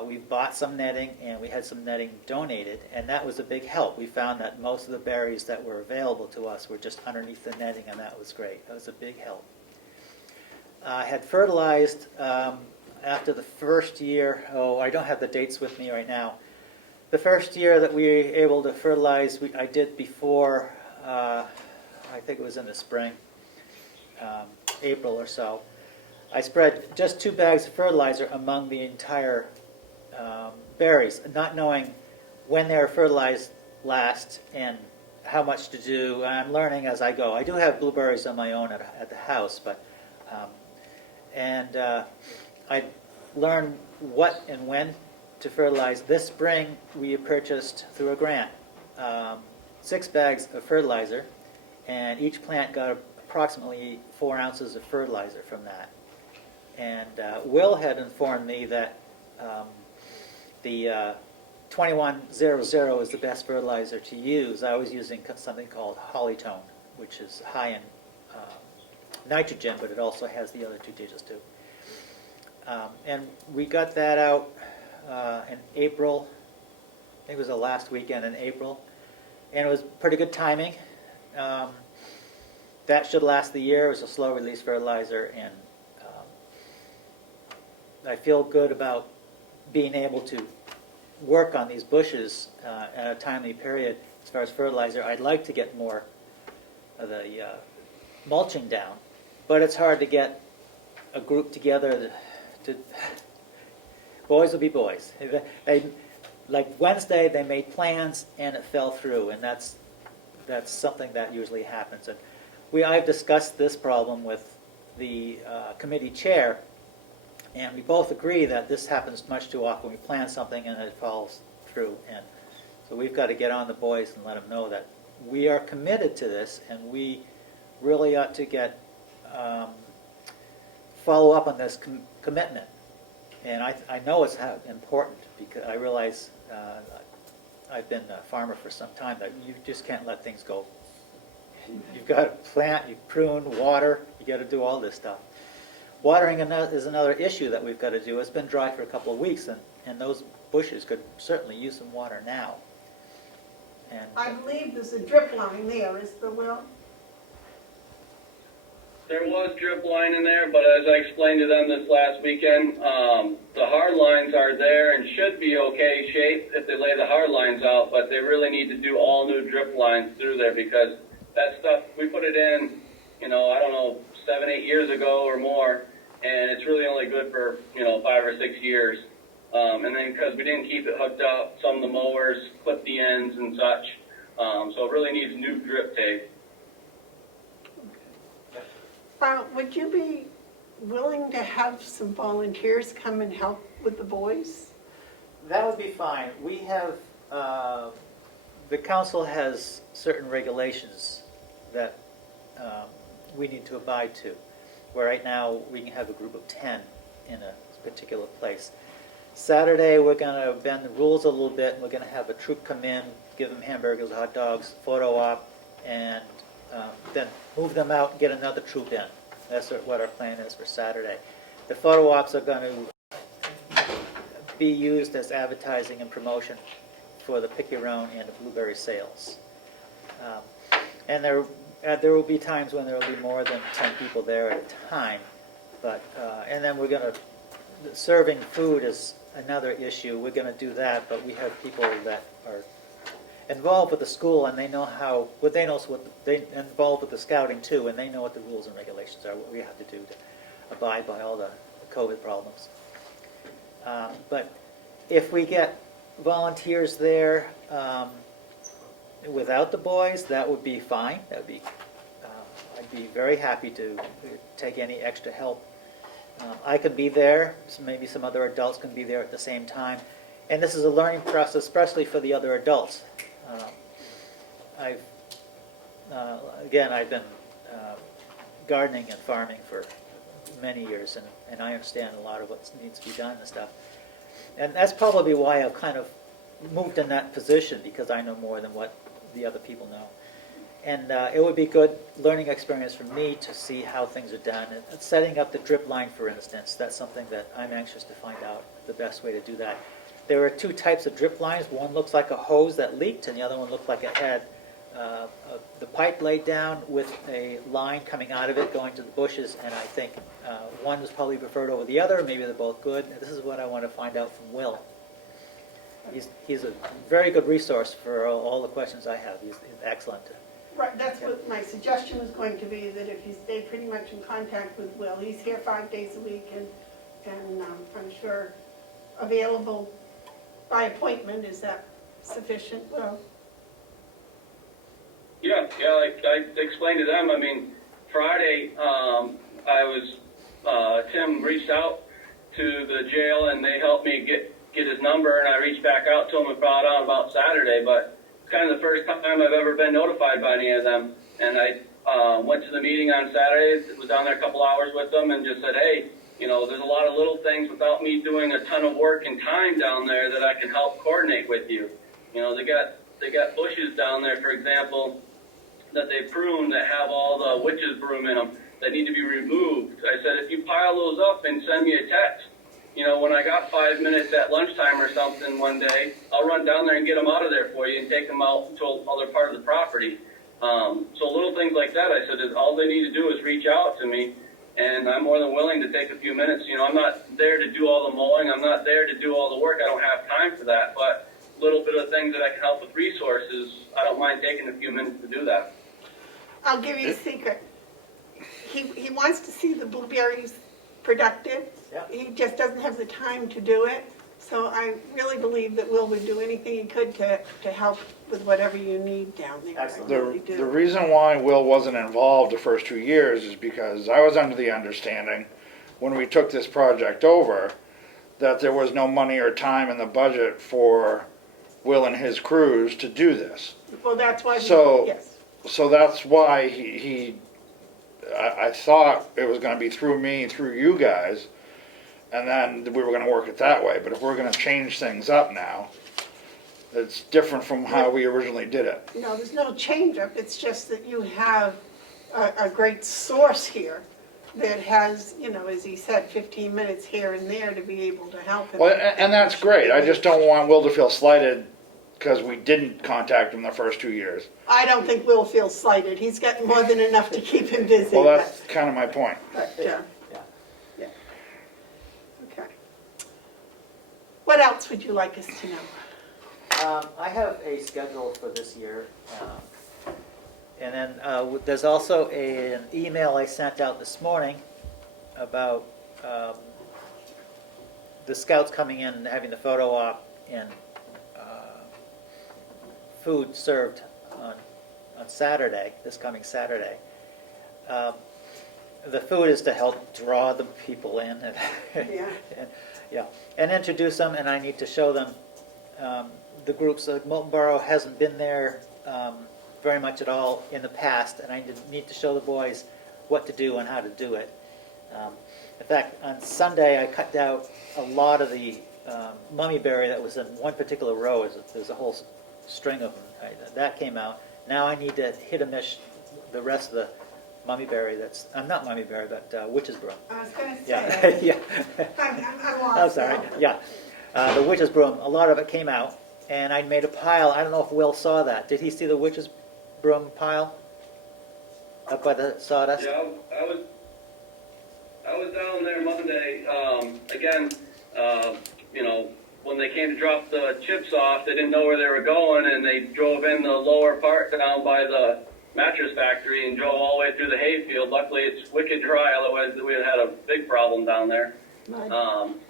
We've bought some netting, and we had some netting donated, and that was a big help. We found that most of the berries that were available to us were just underneath the netting, and that was great. That was a big help. I had fertilized after the first year. Oh, I don't have the dates with me right now. The first year that we were able to fertilize, I did before, I think it was in the spring, April or so. I spread just 2 bags of fertilizer among the entire berries, not knowing when they were fertilized last and how much to do. I'm learning as I go. I do have blueberries on my own at the house, but I learned what and when to fertilize. This spring, we purchased through a grant 6 bags of fertilizer, and each plant got approximately 4 ounces of fertilizer from that. And Will had informed me that the 2100 is the best fertilizer to use. I was using something called Hollytone, which is high in nitrogen, but it also has the other 2 digits too. And we got that out in April. I think it was the last weekend in April, and it was pretty good timing. That should last the year. It was a slow release fertilizer, and I feel good about being able to work on these bushes at a timely period. As far as fertilizer, I'd like to get more of the mulching down, but it's hard to get a group together to boys will be boys. Like Wednesday, they made plans and it fell through, and that's something that usually happens. And I've discussed this problem with the committee chair, and we both agree that this happens much too often. We plan something and it falls through, and so we've got to get on the boys and let them know that we are committed to this, and we really ought to get follow up on this commitment. And I know it's important, because I realize I've been a farmer for some time, that you just can't let things go. You've got to plant, you prune, water, you got to do all this stuff. Watering is another issue that we've got to do. It's been dry for a couple of weeks, and those bushes could certainly use some water now. And I believe there's a drip line there, is there, Will? There was drip line in there, but as I explained to them this last weekend, the hard lines are there and should be okay shape if they lay the hard lines out, but they really need to do all new drip lines through there, because that stuff, we put it in, I don't know, 7, 8 years ago or more, and it's really only good for, 5 or 6 years. And then because we didn't keep it hooked up, some of the mowers clipped the ends and such, so it really needs new drip tape. Would you be willing to have some volunteers come and help with the boys? that would be fine. We have, the council has certain regulations that we need to abide to, where right now we can have a group of 10 in a particular place. Saturday, we're going to bend the rules a little bit, and we're going to have a troop come in, give them hamburgers, hot dogs, photo op, and then move them out and get another troop in. That's what our plan is for Saturday. The photo ops are going to be used as advertising and promotion for the Pick Your Own and the blueberry sales. And there will be times when there will be more than 10 people there at a time. But and then we're going to, serving food is another issue. We're going to do that, but we have people that are involved with the school, and they know how, what they know is what they involved with the scouting too, and they know what the rules and regulations are, what we have to do to abide by all the COVID problems. But if we get volunteers there without the boys, that would be fine. That would be, I'd be very happy to take any extra help. I could be there, so maybe some other adults can be there at the same time. And this is a learning process, especially for the other adults. again, I've been gardening and farming for many years, and I understand a lot of what needs to be done and stuff. And that's probably why I've kind of moved in that position, because I know more than what the other people know. And it would be good learning experience for me to see how things are done. And setting up the drip line, for instance, that's something that I'm anxious to find out the best way to do that. There are two types of drip lines. One looks like a hose that leaked, and the other one looked like it had the pipe laid down with a line coming out of it going to the bushes, and I think one was probably preferred over the other. Maybe they're both good. This is what I want to find out from Will. He's a very good resource for all the questions I have. He's excellent. Right, that's what my suggestion was going to be, that if you stay pretty much in contact with Will, he's here 5 days a week, and I'm sure available by appointment. Is that sufficient, Will? Yeah, like I explained to them, I mean, Friday, Tim reached out to the jail and they helped me get his number, and I reached back out to him and found out about Saturday, but it's kind of the first time I've ever been notified by any of them. And I went to the meeting on Saturday, was down there a couple hours with them, and just said, hey, you know, there's a lot of little things without me doing a ton of work and time down there that I can help coordinate with you. You know, they got bushes down there, for example, that they pruned that have all the witch's broom in them that need to be removed. I said, if you pile those up and send me a text, you know, when I got 5 minutes at lunchtime or something one day, I'll run down there and get them out of there for you and take them out to other part of the property. So little things like that, I said, all they need to do is reach out to me, and I'm more than willing to take a few minutes. You know, I'm not there to do all the mowing. I'm not there to do all the work. I don't have time for that. But little bit of things that I can help with resources, I don't mind taking a few minutes to do that. I'll give you a secret. He wants to see the blueberries productive. Yeah. He just doesn't have the time to do it. So I really believe that Will would do anything he could to help with whatever you need down there. Excellent. I really do. The reason why Will wasn't involved the first 2 years is because I was under the understanding, when we took this project over, that there was no money or time in the budget for Will and his crews to do this. Well, that's why. So- Yes. So that's why I thought it was gonna be through me, through you guys, and then we were gonna work it that way. But if we're gonna change things up now, it's different from how we originally did it. No, there's no change up. It's just that you have a great source here that has, you know, as he said, 15 minutes here and there to be able to help him. Well, and that's great. I just don't want Will to feel slighted because we didn't contact him the first 2 years. I don't think Will feels slighted. He's got more than enough to keep him busy. Well, that's kind of my point. but, Yeah. yeah. Okay. What else would you like us to know? I have a schedule for this year. And then there's also an email I sent out this morning about the scouts coming in and having the photo op and food served on Saturday, this coming Saturday. The food is to help draw the people in and, Yeah. and introduce them, and I need to show them the groups. Molten Borough hasn't been there very much at all in the past, and I need to show the boys what to do and how to do it. In fact, on Sunday I cut out a lot of the mummyberry that was in one particular row. There's a whole string of them. That came out. Now I need to hit a mish the rest of the mummyberry that's, not mummyberry, but witch's broom. I was going to Yeah, say, yeah. I'm lost I'm sorry, now. yeah. The witch's broom, a lot of it came out, and I made a pile. I don't know if Will saw that. Did he see the witch's broom pile up by the sawdust? Yeah, I was down there Monday. Again, you know, when they came to drop the chips off, they didn't know where they were going, and they drove in the lower part down by the mattress factory and drove all the way through the hayfield. Luckily, it's wicked dry, otherwise we would have had a big problem down there. Right.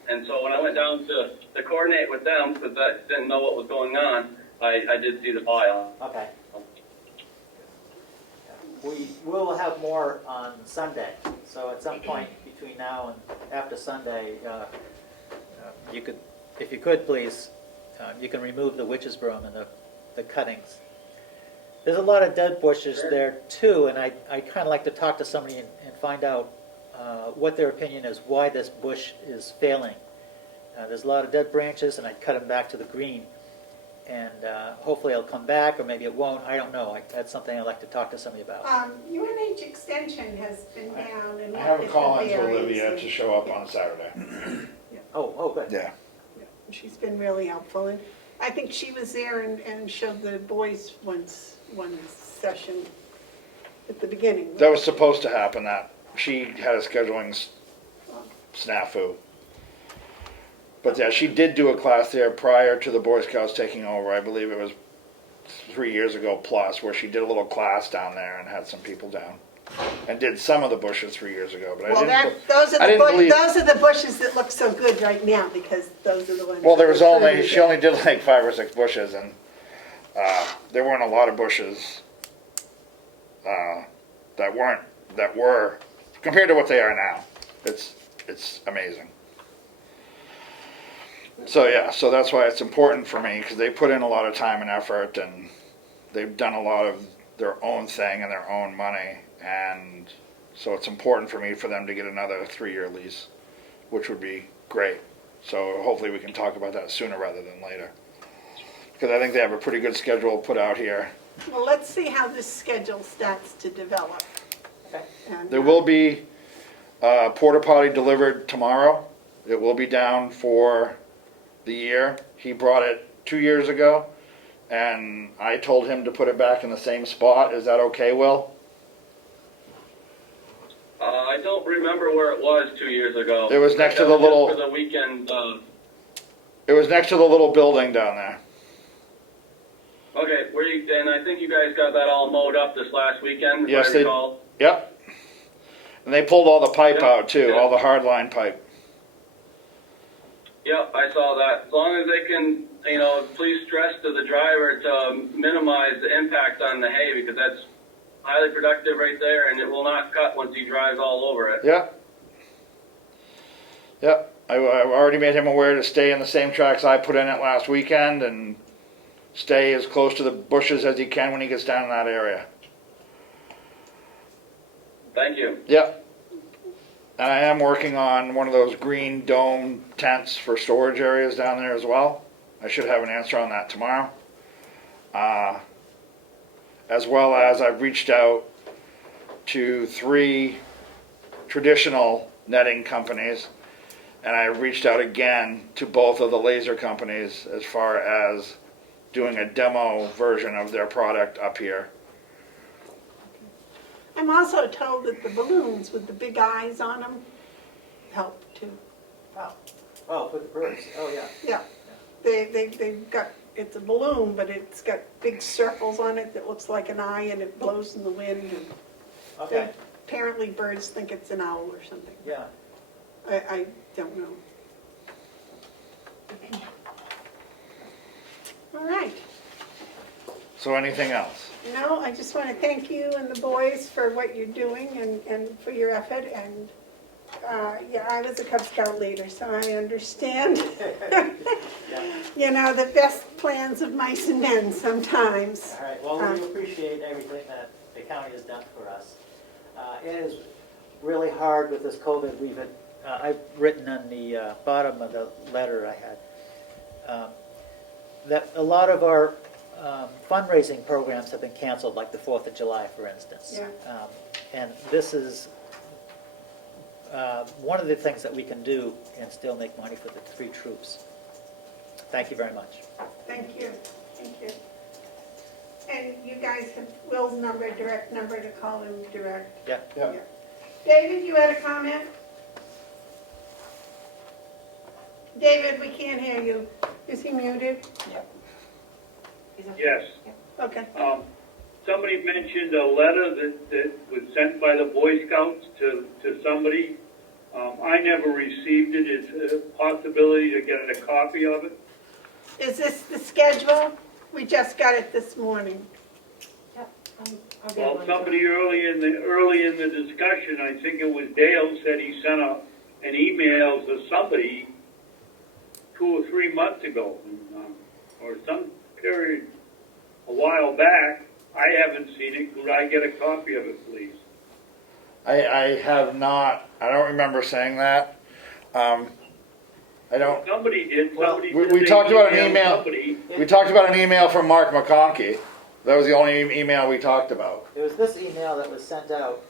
And so when I went down to coordinate with them, because I didn't know what was going on, I did see the pile. Okay. We will have more on Sunday, so at some point between now and after Sunday, you could, if you could please, you can remove the witch's broom and the cuttings. There's a lot of dead bushes there too, and I kind of like to talk to somebody and find out what their opinion is, why this bush is failing. There's a lot of dead branches, and I'd cut them back to the green. And hopefully it'll come back, or maybe it won't. I don't know. That's something I'd like to talk to somebody about. UNH Extension has been down and I looked have a at call the into berries Olivia and- to show up on Saturday. Oh, good. Yeah. She's been really helpful, and I think she was there and showed the boys one session at the beginning. That was supposed to happen, that she had a scheduling snafu. But yeah, she did do a class there prior to the Boy Scouts taking over. I believe it was 3 years ago plus, where she did a little class down there and had some people down. And did some of the bushes 3 years ago, but Well, those are the bushes that look so good right now, because those are the ones. Well, there that was were only, pruning she down. only did like 5 or 6 bushes, and there weren't a lot of bushes that were, compared to what they are now. It's amazing. So yeah, so that's why it's important for me, because they put in a lot of time and effort, and they've done a lot of their own thing and their own money, and so it's important for me for them to get another 3-year lease, which would be great. So hopefully we can talk about that sooner rather than later, because I think they have a pretty good schedule put out here. Well, let's see how this schedule starts to develop. Okay. And, There will be porta potty delivered tomorrow. It will be down for the year. He brought it 2 years ago, and I told him to put it back in the same spot. Is that okay, Will? I don't remember where it was 2 years ago. It was next to That the was little- just for the weekend. It was next to the little building down there. Okay, and I think you guys got that all mowed up this last weekend, Yes, if I they- recall. Yep. And they pulled all the pipe Yeah. out too, Yeah. all the hardline pipe. Yep, I saw that. As long as they can, please stress to the driver to minimize the impact on the hay, because that's highly productive right there, and it will not cut once he drives all over it. Yep. Yep. I already made him aware to stay in the same tracks I put in it last weekend, and stay as close to the bushes as he can when he gets down in that area. Thank you. Yep. And I am working on one of those green dome tents for storage areas down there as well. I should have an answer on that tomorrow. As well as I've reached out to 3 traditional netting companies, and I reached out again to both of the laser companies as far as doing a demo version of their product up here. I'm also told that the balloons with the big eyes on them help too. Oh, for the birds. Oh, yeah. Yeah, they've got, it's a balloon, but it's got big circles on it that looks like an eye, and it blows in the wind, and Okay. apparently birds think it's an owl or something. Yeah. I don't know. All right. So anything else? No, I just want to thank you and the boys for what you're doing and for your effort. And, yeah, I was a Cub Scout leader, so I understand, the best plans of mice and men sometimes. All right, well, we appreciate everything that the county has done for us. It is really hard with this COVID. I've written on the bottom of the letter I had that a lot of our fundraising programs have been canceled, like the 4th of July, for instance. Yeah. And this is one of the things that we can do and still make money for the 3 troops. Thank you very much. Thank you, thank you. And you guys have Will's number, direct number to call him direct. Yeah. Yeah. David, you had a comment? David, we can't hear you. Is he muted? Yes. Okay. Somebody mentioned a letter that was sent by the Boy Scouts to somebody. I never received it. Is a possibility to get a copy of it? Is this the schedule? We just got it this morning. Well, somebody early in the discussion, I think it was Dale, said he sent an email to somebody 2 or 3 months ago, or some period a while back, I haven't seen it. Could I get a copy of it, please? I have not, I don't remember saying that. I don't, Somebody did. Well, Somebody we said they talked about an emailed email. somebody. we talked about an email from Mark McConkey. That was the only email we talked about. It was this email that was sent out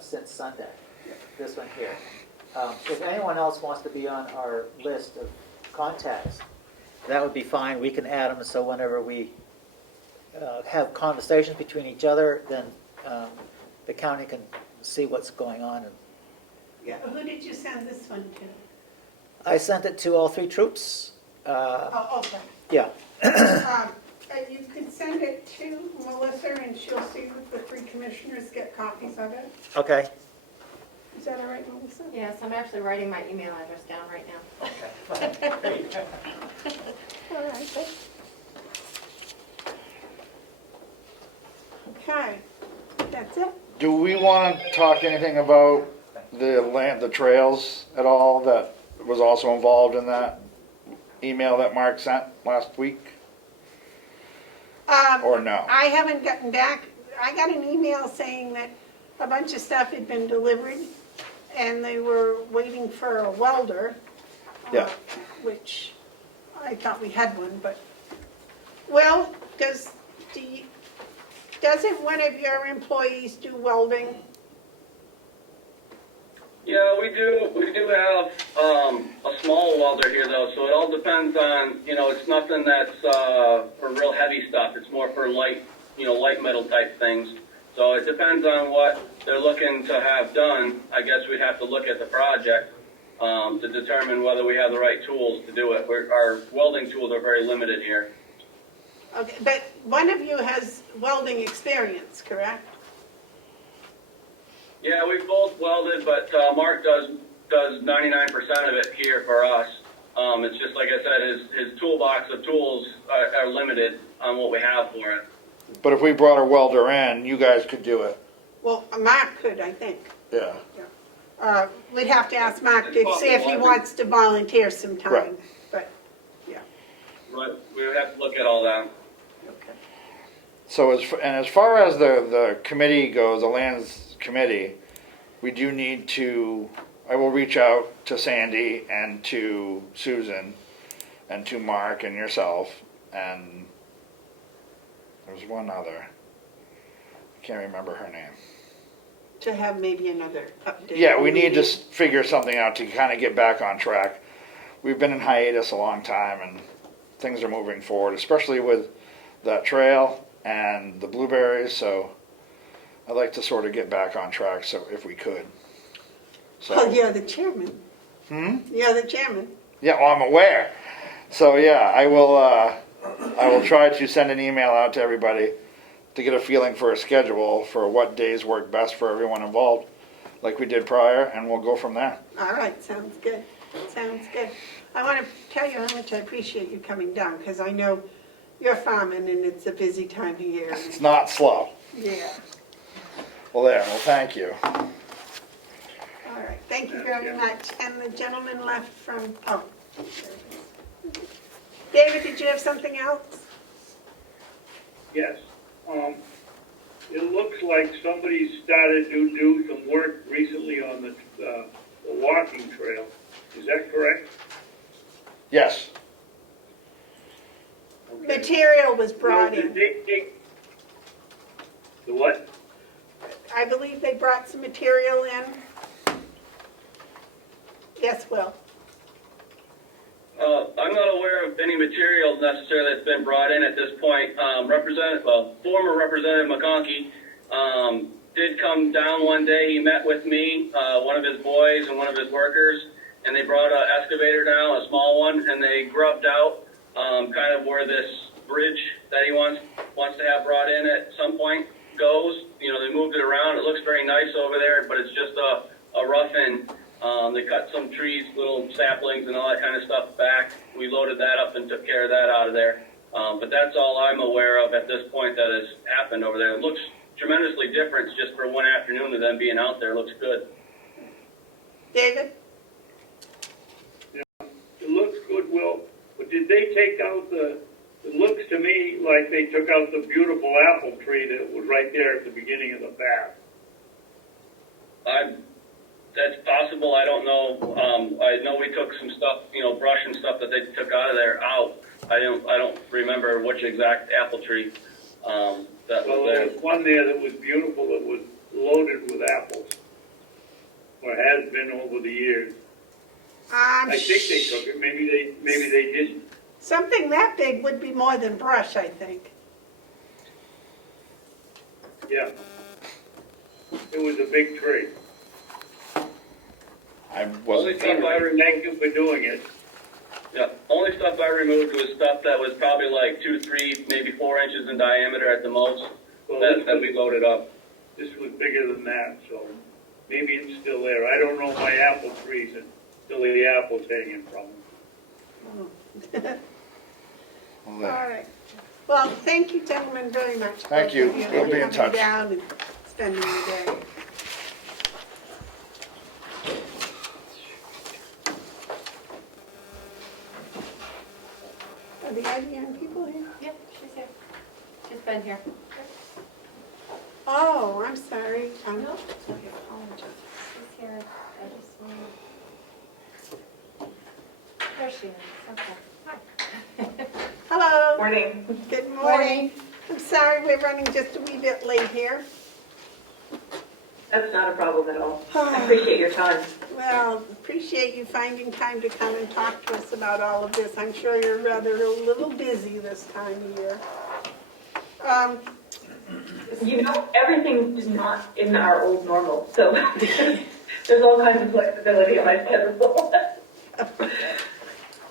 since Sunday, this one here. If anyone else wants to be on our list of contacts, that would be fine. We can add them, so whenever we have conversations between each other, then the county can see what's going on. And Yeah, who did you send this one to? I sent it to all three troops. Oh, okay. Yeah. And you could send it to Melissa and she'll see that the three commissioners get copies of it. Okay. Is that all right, Melissa? Yes, I'm actually writing my email address down right now. All right, thanks. Okay, that's it. Do we want to talk anything about the trails at all that was also involved in that email that Mark sent last week? Or no? I haven't gotten back. I got an email saying that a bunch of stuff had been delivered and they were waiting for a welder. Yeah. Which I thought we had one, but, well, doesn't one of your employees do welding? Yeah, we do have a small welder here though, so it all depends on, it's nothing that's for real heavy stuff. It's more for light, light metal type things. So it depends on what they're looking to have done. I guess we'd have to look at the project to determine whether we have the right tools to do it. Our welding tools are very limited here. Okay, but one of you has welding experience, correct? Yeah, we've both welded, but Mark does 99% of it here for us. It's just like I said, his toolbox of tools are limited on what we have for it. But if we brought a welder in, you guys could do it. Well, Mark could, I think. Yeah. We'd have to ask Mark to see if he wants to volunteer some time, Right. but, yeah. Right, we would have to look at all that. Okay. So as far as the committee goes, the lands committee, we do need to, I will reach out to Sandy and to Susan and to Mark and yourself, and there's one other. I can't remember her name. To have maybe another update. Yeah, we need to figure something out to kind of get back on track. We've been in hiatus a long time and things are moving forward, especially with that trail and the blueberries, so I'd like to sort of get back on track, so if we could. Well, you're the chairman. You're the chairman. Yeah, well, I'm aware. So yeah, I will try to send an email out to everybody to get a feeling for a schedule for what days work best for everyone involved, like we did prior, and we'll go from there. All right, sounds good. Sounds good. I want to tell you how much I appreciate you coming down, because I know you're farming and it's a busy time of year. It's not slow. Yeah. Well, thank you. All right, thank you very much. And the gentleman left from, oh. there it is. David, did you have something else? Yes. It looks like somebody started to do some work recently on the walking trail. Is that correct? Yes. Okay. Material was brought Did in. they take the what? I believe they brought some material in. Yes, Will. I'm not aware of any material necessarily that's been brought in at this point. Former Representative McConkey did come down one day. He met with me, one of his boys and one of his workers, and they brought an excavator down, a small one, and they grubbed out kind of where this bridge that he wants to have brought in at some point goes. They moved it around. It looks very nice over there, but it's just a rough end. They cut some trees, little saplings and all that kind of stuff back. We loaded that up and took care of that out of there. But that's all I'm aware of at this point that has happened over there. It looks tremendously different just for one afternoon of them being out there. It looks good. David? It looks good, Will. But did they take out the It looks to me like they took out the beautiful apple tree that was right there at the beginning of the path. That's possible. I don't know. I know we took some stuff, brush and stuff that they took out of there out. I don't remember which exact apple tree that Well, was there there. was one there that was beautiful, that was loaded with apples, or has been over the years. I think they took it. Maybe they didn't. Something that big would be more than brush, I think. Yeah. It was a big tree. I Only wasn't stuff there. Thank you for doing it. Yeah, only stuff I removed was stuff that was probably like 2, 3, maybe 4 inches in diameter at the most. Well, That we loaded up. This was bigger than that, so maybe it's still there. I don't know my apple trees and still the apples hanging from them. All right. Well, thank you, gentlemen, very much. Thank you. Both of We'll be in for touch. coming down and spending the day. Are the IBM people here? Yep, she's here. She's been here. Oh, I'm sorry. No, it's okay. She's here. I just want. There she is. Okay. Hi. Hello. Morning. Good morning. I'm sorry we're running just a wee bit late here. That's not a problem at all. I appreciate your time. Well, appreciate you finding time to come and talk to us about all of this. I'm sure you're rather a little busy this time of year. You know, everything is not in our old normal, so there's all kinds of flexibility on my schedule.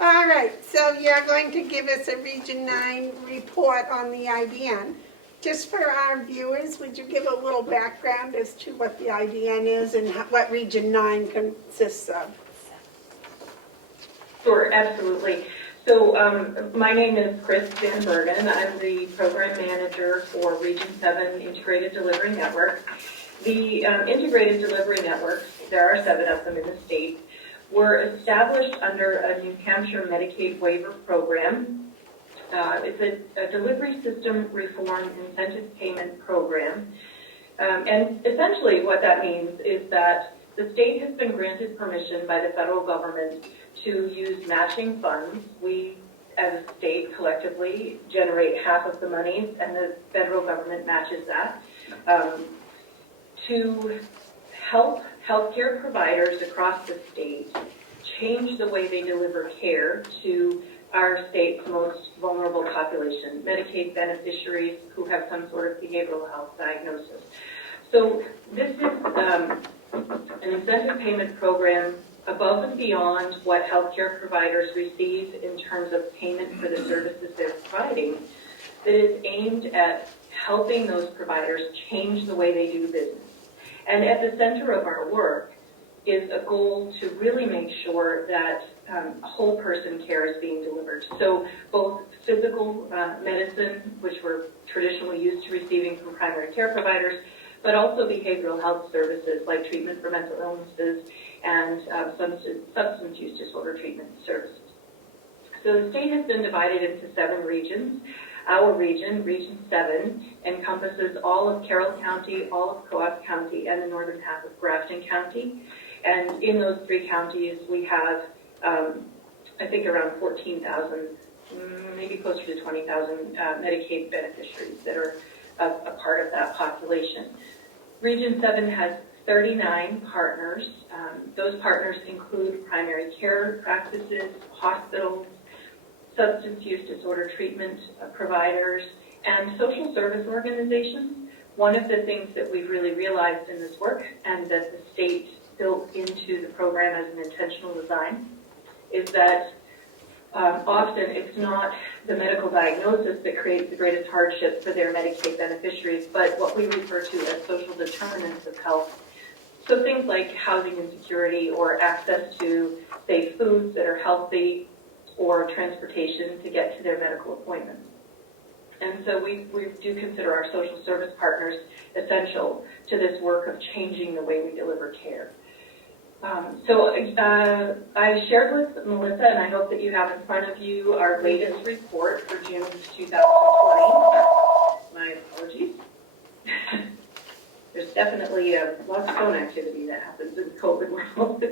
All right, so you're going to give us a Region 9 report on the IDN. Just for our viewers, would you give a little background as to what the IDN is and what Region 9 consists of? Sure, absolutely. So my name is Chris Van Bergen. I'm the program manager for Region 7 Integrated Delivery Network. The Integrated Delivery Networks, there are 7 of them in the state, were established under a New Hampshire Medicaid waiver program. It's a delivery system reform incentive payment program. And essentially what that means is that the state has been granted permission by the federal government to use matching funds. We, as a state, collectively generate half of the monies, and the federal government matches that, to help healthcare providers across the state change the way they deliver care to our state's most vulnerable population, Medicaid beneficiaries who have some sort of behavioral health diagnosis. So this is an incentive payment program above and beyond what healthcare providers receive in terms of payment for the services they're providing, that is aimed at helping those providers change the way they do business. And at the center of our work is a goal to really make sure that whole person care is being delivered. So both physical medicine, which we're traditionally used to receiving from primary care providers, but also behavioral health services like treatment for mental illnesses and substance use disorder treatment services. So the state has been divided into 7 regions. Our region, Region 7, encompasses all of Carroll County, all of Coab County, and the northern half of Grafton County. And in those 3 counties, we have, I think, around 14,000, maybe closer to 20,000 Medicaid beneficiaries that are a part of that population. Region 7 has 39 partners. Those partners include primary care practices, hospitals, substance use disorder treatment providers, and social service organizations. One of the things that we've really realized in this work, and that the state built into the program as an intentional design, is that often it's not the medical diagnosis that creates the greatest hardship for their Medicaid beneficiaries, but what we refer to as social determinants of health. So things like housing insecurity or access to, say, foods that are healthy or transportation to get to their medical appointments. And so we do consider our social service partners essential to this work of changing the way we deliver care. I shared with Melissa, and I hope that you have in front of you our latest report for June 2020. My apologies. There's definitely lots of phone activity that happens in the COVID world.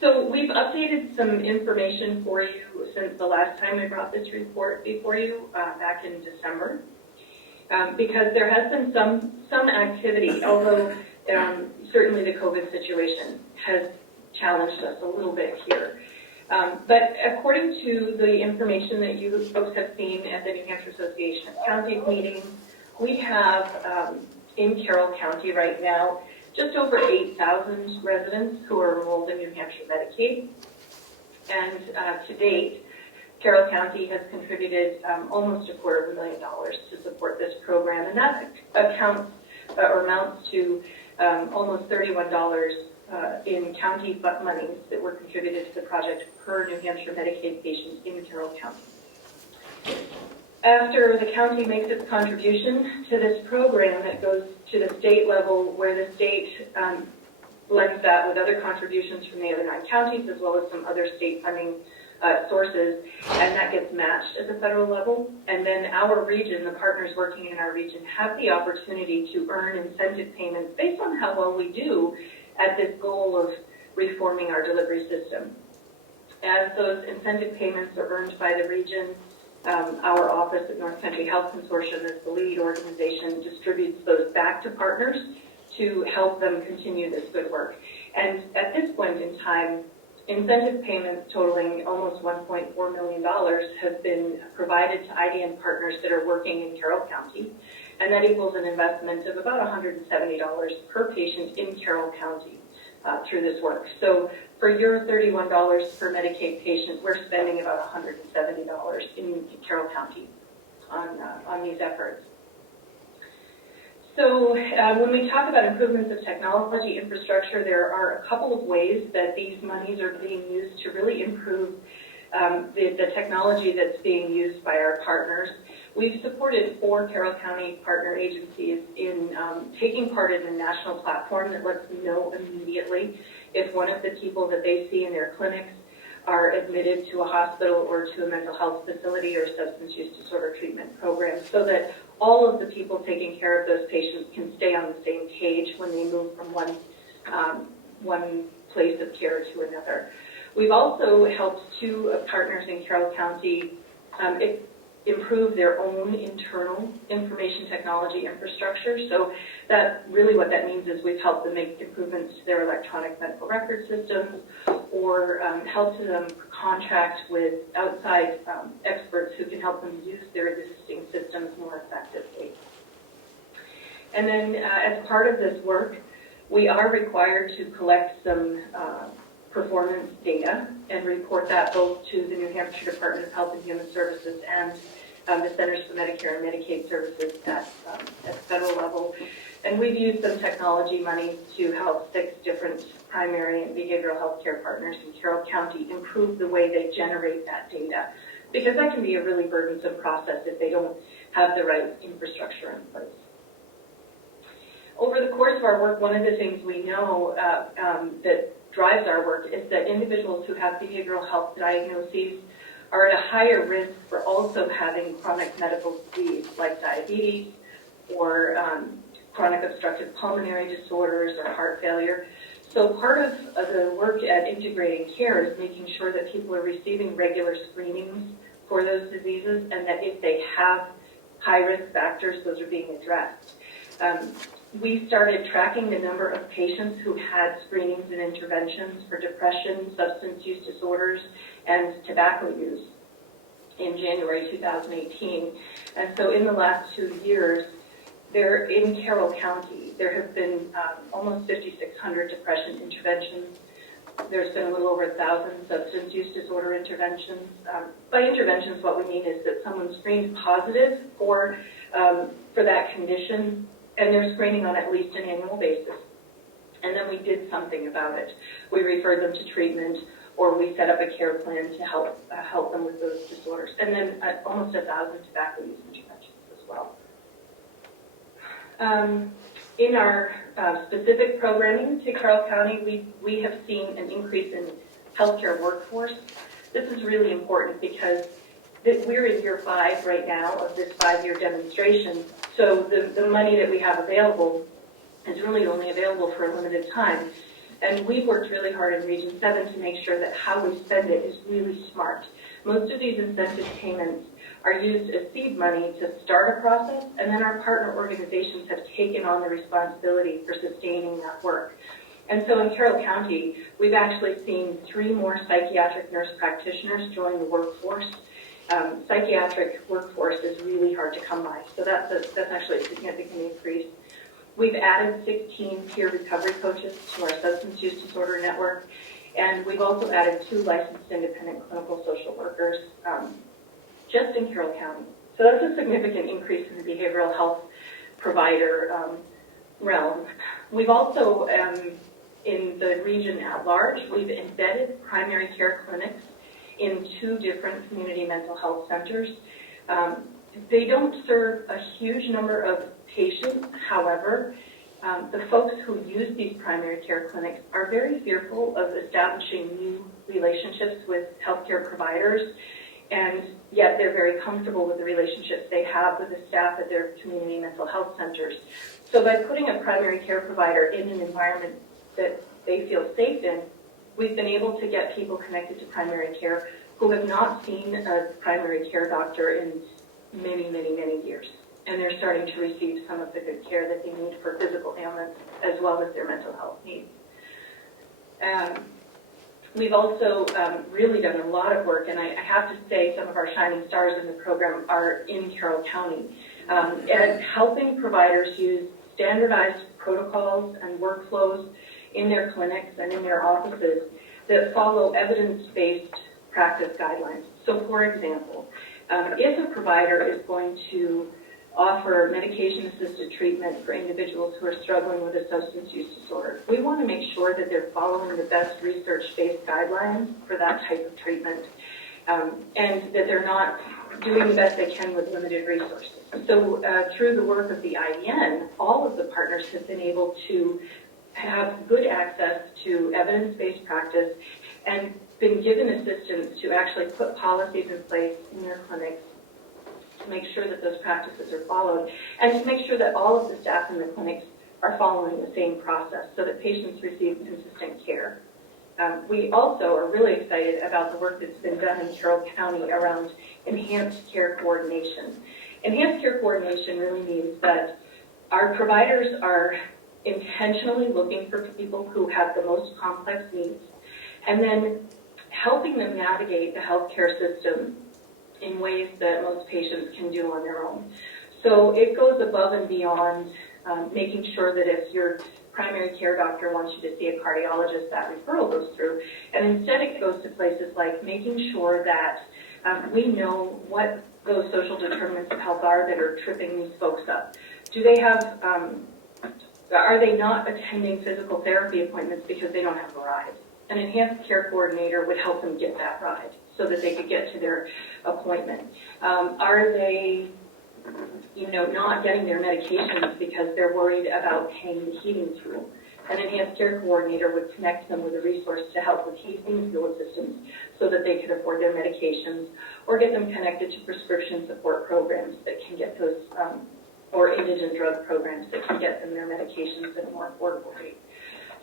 So we've updated some information for you since the last time I brought this report before you back in December, because there has been some activity, although certainly the COVID situation has challenged us a little bit here. But according to the information that you folks have seen at the New Hampshire Association of Counties meeting, we have in Carroll County right now just over 8,000 residents who are enrolled in New Hampshire Medicaid. And to date, Carroll County has contributed almost $250,000 to support this program, and that amounts to almost $31 in county monies that were contributed to the project per New Hampshire Medicaid patient in Carroll County. After the county makes its contribution to this program, it goes to the state level, where the state blends that with other contributions from the other 9 counties, as well as some other state funding sources, and that gets matched at the federal level. And then our region, the partners working in our region, have the opportunity to earn incentive payments based on how well we do at this goal of reforming our delivery system. As those incentive payments are earned by the region, our office at North Country Health Consortium, as the lead organization, distributes those back to partners to help them continue this good work. And at this point in time, incentive payments totaling almost $1.4 million have been provided to IDN partners that are working in Carroll County, and that equals an investment of about $170 per patient in Carroll County through this work. So for your $31 per Medicaid patient, we're spending about $170 in Carroll County on these efforts. So when we talk about improvements of technology infrastructure, there are a couple of ways that these monies are being used to really improve the technology that's being used by our partners. We've supported 4 Carroll County partner agencies in taking part in a national platform that lets them know immediately if one of the people that they see in their clinics are admitted to a hospital or to a mental health facility or substance use disorder treatment program, so that all of the people taking care of those patients can stay on the same page when they move from one place of care to another. We've also helped 2 partners in Carroll County improve their own internal information technology infrastructure. So that really what that means is we've helped them make improvements to their electronic medical record systems, or helped them contract with outside experts who can help them use their existing systems more effectively. And then as part of this work, we are required to collect some performance data and report that both to the New Hampshire Department of Health and Human Services and the Centers for Medicare and Medicaid Services at the federal level. And we've used some technology money to help 6 different primary and behavioral health care partners in Carroll County improve the way they generate that data, because that can be a really burdensome process if they don't have the right infrastructure in place. Over the course of our work, one of the things we know that drives our work is that individuals who have behavioral health diagnoses are at a higher risk for also having chronic medical disease like diabetes or chronic obstructive pulmonary disorders or heart failure. So part of the work at integrating care is making sure that people are receiving regular screenings for those diseases, and that if they have high-risk factors, those are being addressed. We started tracking the number of patients who had screenings and interventions for depression, substance use disorders, and tobacco use in January 2018. And so in the last 2 years, in Carroll County, there have been almost 5,600 depression interventions. There's been a little over 1,000 substance use disorder interventions. By interventions, what we mean is that someone's screened positive for that condition, and they're screening on at least an annual basis. And then we did something about it. We referred them to treatment, or we set up a care plan to help them with those disorders. And then almost 1,000 tobacco use interventions as well. In our specific programming to Carroll County, we have seen an increase in healthcare workforce. This is really important because we're in year 5 right now of this 5-year demonstration. So the money that we have available is really only available for a limited time. And we've worked really hard in Region 7 to make sure that how we spend it is really smart. Most of these incentive payments are used as seed money to start a process, and then our partner organizations have taken on the responsibility for sustaining that work. And so in Carroll County, we've actually seen 3 more psychiatric nurse practitioners join the workforce. Psychiatric workforce is really hard to come by, so that's actually a significant increase. We've added 16 peer recovery coaches to our substance use disorder network, and we've also added 2 licensed independent clinical social workers just in Carroll County. So that's a significant increase in the behavioral health provider realm. We've also, in the region at large, we've embedded primary care clinics in 2 different community mental health centers. They don't serve a huge number of patients. However, the folks who use these primary care clinics are very fearful of establishing new relationships with healthcare providers, and yet they're very comfortable with the relationships they have with the staff at their community mental health centers. So by putting a primary care provider in an environment that they feel safe in, we've been able to get people connected to primary care who have not seen a primary care doctor in many, many, many years. And they're starting to receive some of the good care that they need for physical ailments as well as their mental health needs. We've also really done a lot of work, and I have to say some of our shining stars in the program are in Carroll County, and helping providers use standardized protocols and workflows in their clinics and in their offices that follow evidence-based practice guidelines. So for example, if a provider is going to offer medication-assisted treatment for individuals who are struggling with a substance use disorder, we want to make sure that they're following the best research-based guidelines for that type of treatment, and that they're not doing the best they can with limited resources. So through the work of the IDN, all of the partners have been able to have good access to evidence-based practice and been given assistance to actually put policies in place in their clinics to make sure that those practices are followed, and to make sure that all of the staff in the clinics are following the same process so that patients receive consistent care. We also are really excited about the work that's been done in Carroll County around enhanced care coordination. Enhanced care coordination really means that our providers are intentionally looking for people who have the most complex needs, and then helping them navigate the healthcare system in ways that most patients can do on their own. So it goes above and beyond making sure that if your primary care doctor wants you to see a cardiologist, that referral goes through. And instead it goes to places like making sure that we know what those social determinants of health are that are tripping these folks up. Do they have, are they not attending physical therapy appointments because they don't have a ride? An enhanced care coordinator would help them get that ride so that they could get to their appointment. Are they, not getting their medications because they're worried about paying the heating fuel? An enhanced care coordinator would connect them with a resource to help with heating fuel assistance so that they could afford their medications, or get them connected to prescription support programs that can get those, or indigent drug programs that can get them their medications at a more affordable rate.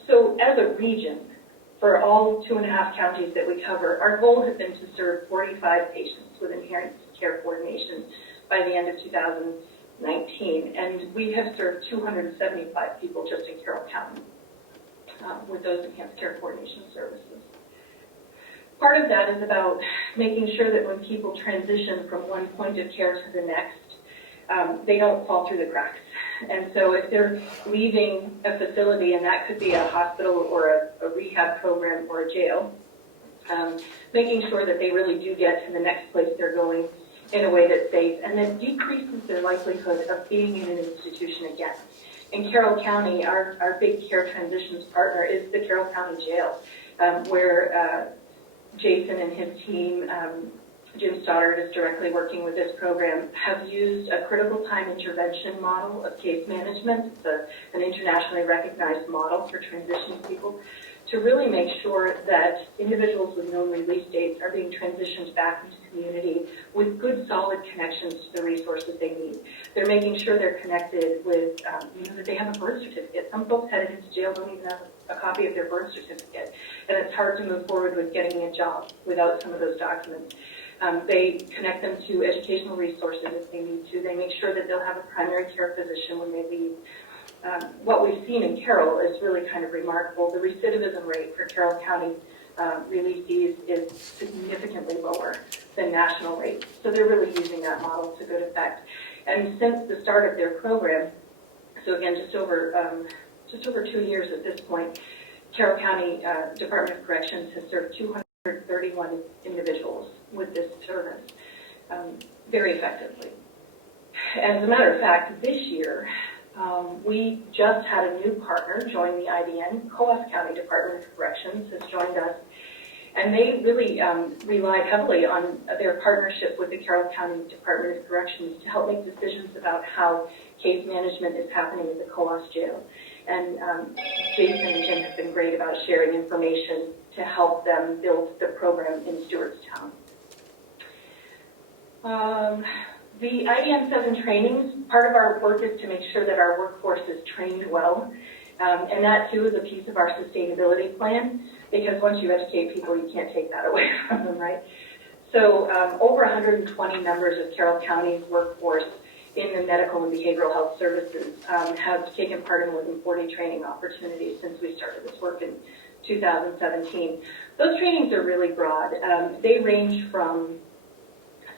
So as a region, for all 2.5 counties that we cover, our goal has been to serve 45 patients with enhanced care coordination by the end of 2019, and we have served 275 people just in Carroll County with those enhanced care coordination services. Part of that is about making sure that when people transition from one point of care to the next, they don't fall through the cracks. And so if they're leaving a facility, and that could be a hospital or a rehab program or a jail, making sure that they really do get to the next place they're going in a way that's safe, and that decreases their likelihood of being in an institution again. In Carroll County, our big care transitions partner is the Carroll County Jail, where Jason and his team Jim Stoddard is directly working with this program, have used a critical time intervention model of case management. It's an internationally recognized model for transitioning people to really make sure that individuals with known release dates are being transitioned back into community with good, solid connections to the resources they need. They're making sure they're connected with, that they have a birth certificate. Some folks headed into jail don't even have a copy of their birth certificate, and it's hard to move forward with getting a job without some of those documents. They connect them to educational resources if they need to. They make sure that they'll have a primary care physician when they leave. What we've seen in Carroll is really kind of remarkable. The recidivism rate for Carroll County releasees is significantly lower than national rates. So they're really using that model to good effect. And since the start of their program, so again, just over 2 years at this point, Carroll County Department of Corrections has served 231 individuals with this service very effectively. As a matter of fact, this year, we just had a new partner join the IDN. Coas County Department of Corrections has joined us, and they really relied heavily on their partnership with the Carroll County Department of Corrections to help make decisions about how case management is happening at the Coas jail. And Jason and Jim have been great about sharing information to help them build the program in Stewartstown. The IDN 7 trainings, part of our work is to make sure that our workforce is trained well, and that too is a piece of our sustainability plan, because once you educate people, you can't take that away from them, right? So over 120 members of Carroll County's workforce in the medical and behavioral health services have taken part in more than 40 training opportunities since we started this work in 2017. Those trainings are really broad. They range from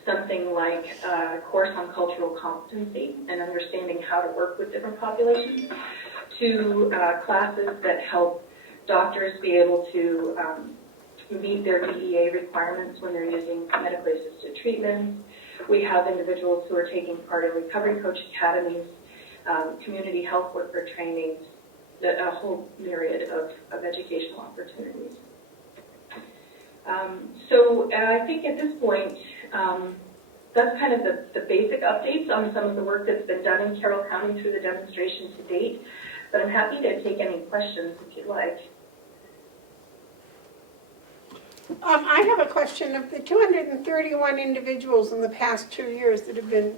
something like a course on cultural competency and understanding how to work with different populations, to classes that help doctors be able to meet their DEA requirements when they're using medically assisted treatments. We have individuals who are taking part in recovery coach academies, community health worker trainings, a whole myriad of educational opportunities. So I think at this point, that's kind of the basic updates on some of the work that's been done in Carroll County through the demonstration to date. But I'm happy to take any questions if you'd like. I have a question. Of the 231 individuals in the past 2 years that have been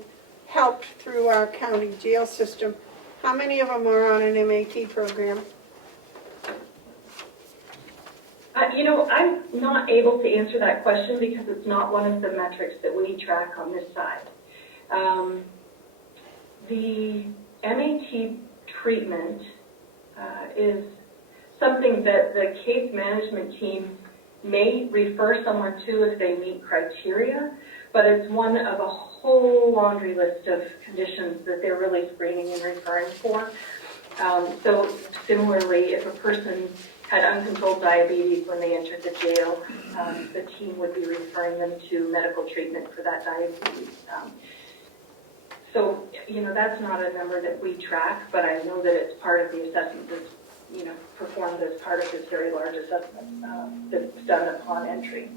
helped through our county jail system, how many of them are on an MAT program? I'm not able to answer that question because it's not one of the metrics that we track on this side. The MAT treatment is something that the case management team may refer someone to if they meet criteria, but it's one of a whole laundry list of conditions that they're really screening and referring for. So similarly, if a person had uncontrolled diabetes when they entered the jail, the team would be referring them to medical treatment for that diabetes. So, that's not a number that we track, but I know that it's part of the assessment that's, performed as part of this very large assessment that's done upon entry.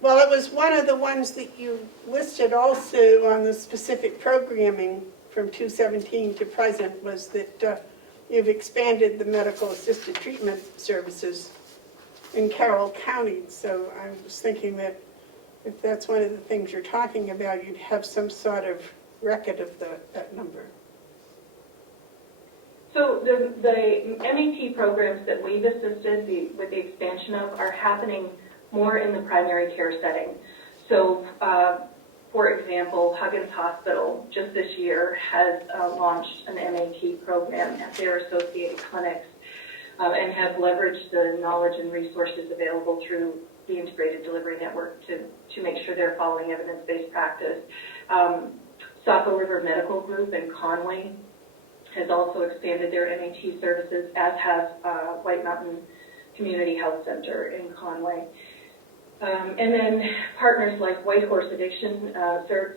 Well, it was one of the ones that you listed also on the specific programming from 2017 to present was that you've expanded the medical assisted treatment services in Carroll County. So I was thinking that if that's one of the things you're talking about, you'd have some sort of record of that number. So the MAT programs that we've assisted with the expansion of are happening more in the primary care setting. So, for example, Huggins Hospital just this year has launched an MAT program at their associated clinics and have leveraged the knowledge and resources available through the integrated delivery network to make sure they're following evidence-based practice. Saco River Medical Group in Conway has also expanded their MAT services, as has White Mountain Community Health Center in Conway. And then partners like Whitehorse Addiction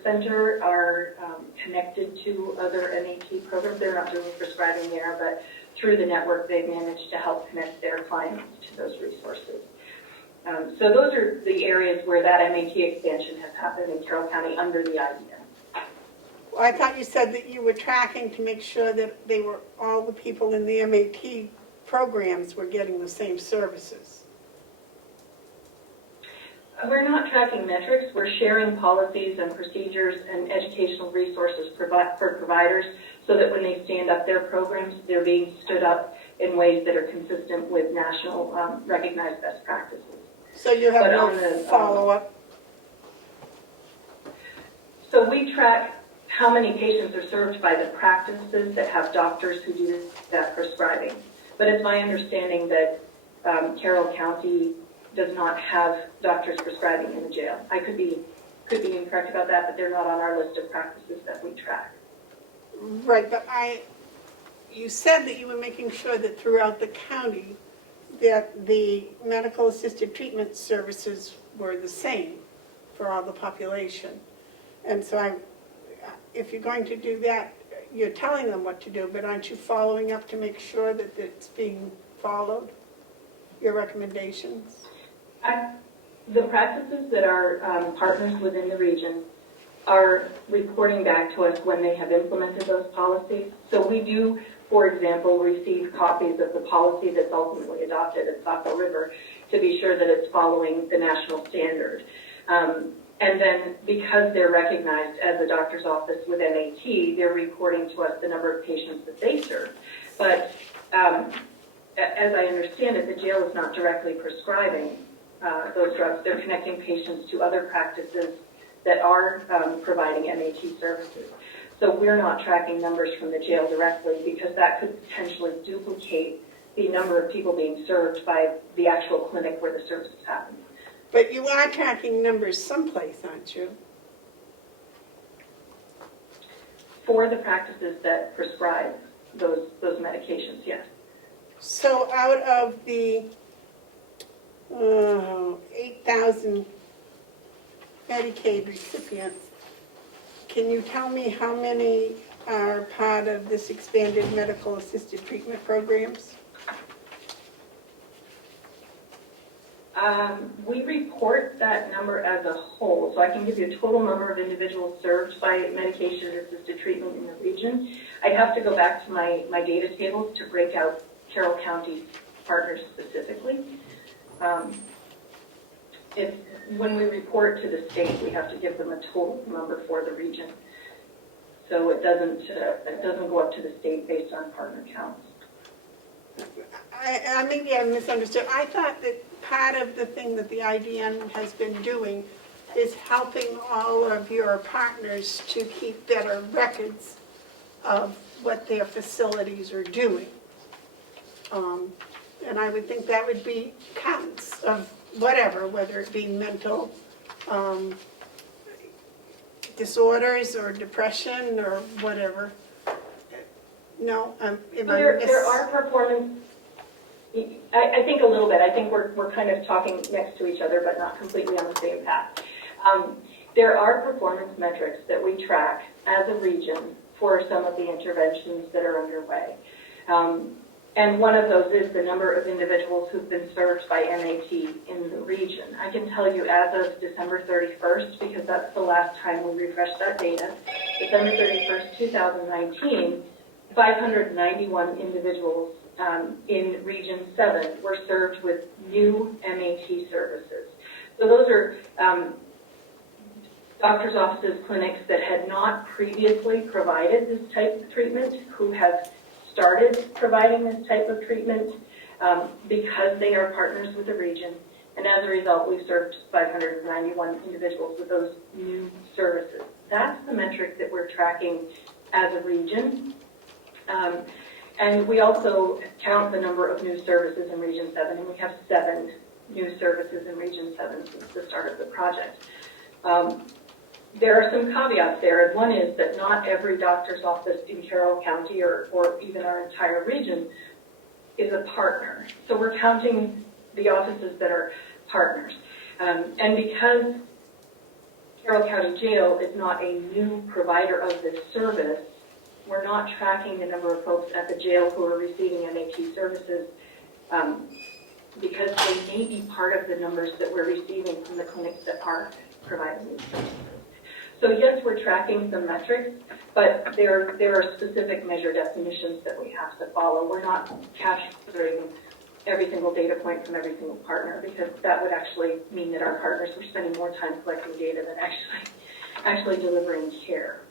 Center are connected to other MAT programs. They're not doing prescribing there, but through the network, they've managed to help connect their clients to those resources. So those are the areas where that MAT expansion has happened in Carroll County under the IDN. Well, I thought you said that you were tracking to make sure that all the people in the MAT programs were getting the same services. We're not tracking metrics. We're sharing policies and procedures and educational resources for providers so that when they stand up their programs, they're being stood up in ways that are consistent with national recognized best practices. So you have But no on the, follow-up? So we track how many patients are served by the practices that have doctors who do that prescribing. But it's my understanding that Carroll County does not have doctors prescribing in the jail. I could be incorrect about that, but they're not on our list of practices that we track. Right, but you said that you were making sure that throughout the county that the medical assisted treatment services were the same for all the population. And so if you're going to do that, you're telling them what to do, but aren't you following up to make sure that it's being followed, your recommendations? The practices that are partners within the region are reporting back to us when they have implemented those policies. So we do, for example, receive copies of the policy that's ultimately adopted at Saco River to be sure that it's following the national standard. And then because they're recognized as a doctor's office with MAT, they're reporting to us the number of patients that they serve. But as I understand it, the jail is not directly prescribing those drugs. They're connecting patients to other practices that are providing MAT services. So we're not tracking numbers from the jail directly because that could potentially duplicate the number of people being served by the actual clinic where the services happen. But you are tracking numbers someplace, aren't you? For the practices that prescribe those medications, yes. So out of the 8,000 Medicaid recipients, can you tell me how many are part of this expanded medical assisted treatment programs? We report that number as a whole, so I can give you a total number of individuals served by medication-assisted treatment in the region. I'd have to go back to my data tables to break out Carroll County partners specifically. When we report to the state, we have to give them a total number for the region. So it doesn't go up to the state based on partner counts. Maybe I misunderstood. I thought that part of the thing that the IDN has been doing is helping all of your partners to keep better records of what their facilities are doing. And I would think that would be counts of whatever, whether it be mental disorders or depression or whatever. No, There are performance, I think a little bit. I think we're kind of talking next to each other, but not completely on the same path. There are performance metrics that we track as a region for some of the interventions that are underway. And one of those is the number of individuals who've been served by MAT in the region. I can tell you as of December 31st, because that's the last time we refreshed that data, December 31st, 2019, 591 individuals in Region 7 were served with new MAT services. So those are doctors' offices, clinics that had not previously provided this type of treatment, who have started providing this type of treatment because they are partners with the region. And as a result, we've served 591 individuals with those new services. That's the metric that we're tracking as a region. And we also count the number of new services in Region 7, and we have 7 new services in Region 7 since the start of the project. There are some caveats there, and one is that not every doctor's office in Carroll County or even our entire region is a partner. So we're counting the offices that are partners. And because Carroll County Jail is not a new provider of this service, we're not tracking the number of folks at the jail who are receiving MAT services because they may be part of the numbers that we're receiving from the clinics that are providing these services. So yes, we're tracking some metrics, but there are specific measure definitions that we have to follow. We're not capturing every single data point from every single partner, because that would actually mean that our partners were spending more time collecting data than actually delivering care.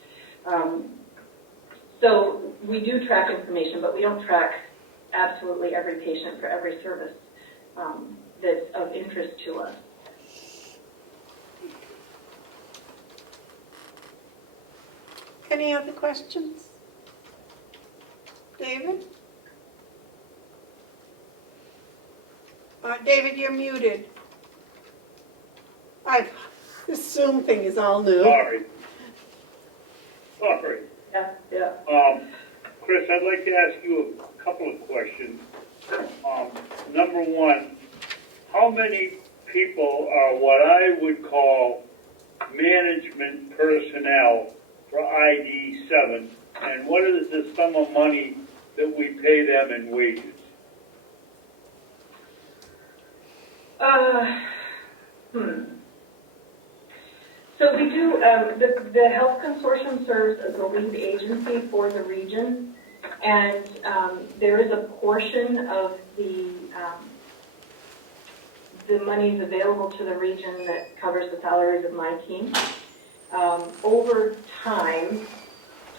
So we do track information, but we don't track absolutely every patient for every service that's of interest to us. Any other questions? David? David, you're muted. This Zoom thing is all new. Sorry. Yeah. Chris, I'd like to ask you a couple of questions. Number one, how many people are what I would call management personnel for ID7, and what is the sum of money that we pay them in wages? So we do, the Health Consortium serves as the lead agency for the region, and there is a portion of the monies available to the region that covers the salaries of my team. Over time,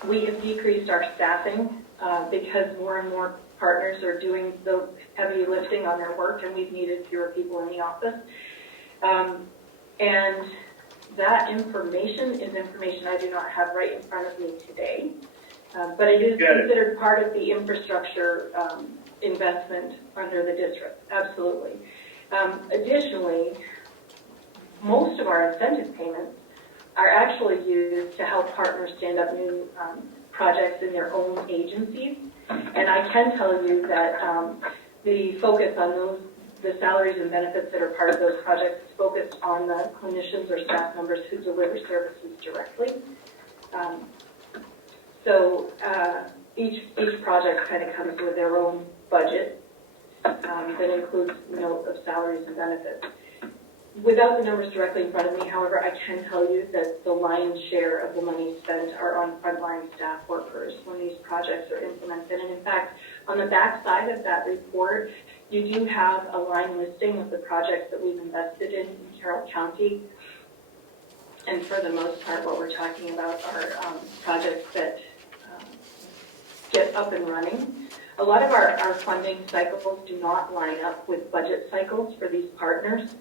we have decreased our staffing because more and more partners are doing the heavy lifting on their work, and we've needed fewer people in the office. And that information is information I do not have right in front of me today, but it is considered part of the infrastructure investment under the district, absolutely. Additionally, most of our incentive payments are actually used to help partners stand up new projects in their own agencies. And I can tell you that the focus on the salaries and benefits that are part of those projects is focused on the clinicians or staff members who deliver services directly. So each project kind of comes with their own budget that includes note of salaries and benefits. Without the numbers directly in front of me, however, I can tell you that the lion's share of the money spent are on frontline staff workers when these projects are implemented. And in fact, on the back side of that report, you do have a line listing of the projects that we've invested in Carroll County. And for the most part, what we're talking about are projects that get up and running. A lot of our funding cycles do not line up with budget cycles for these partners.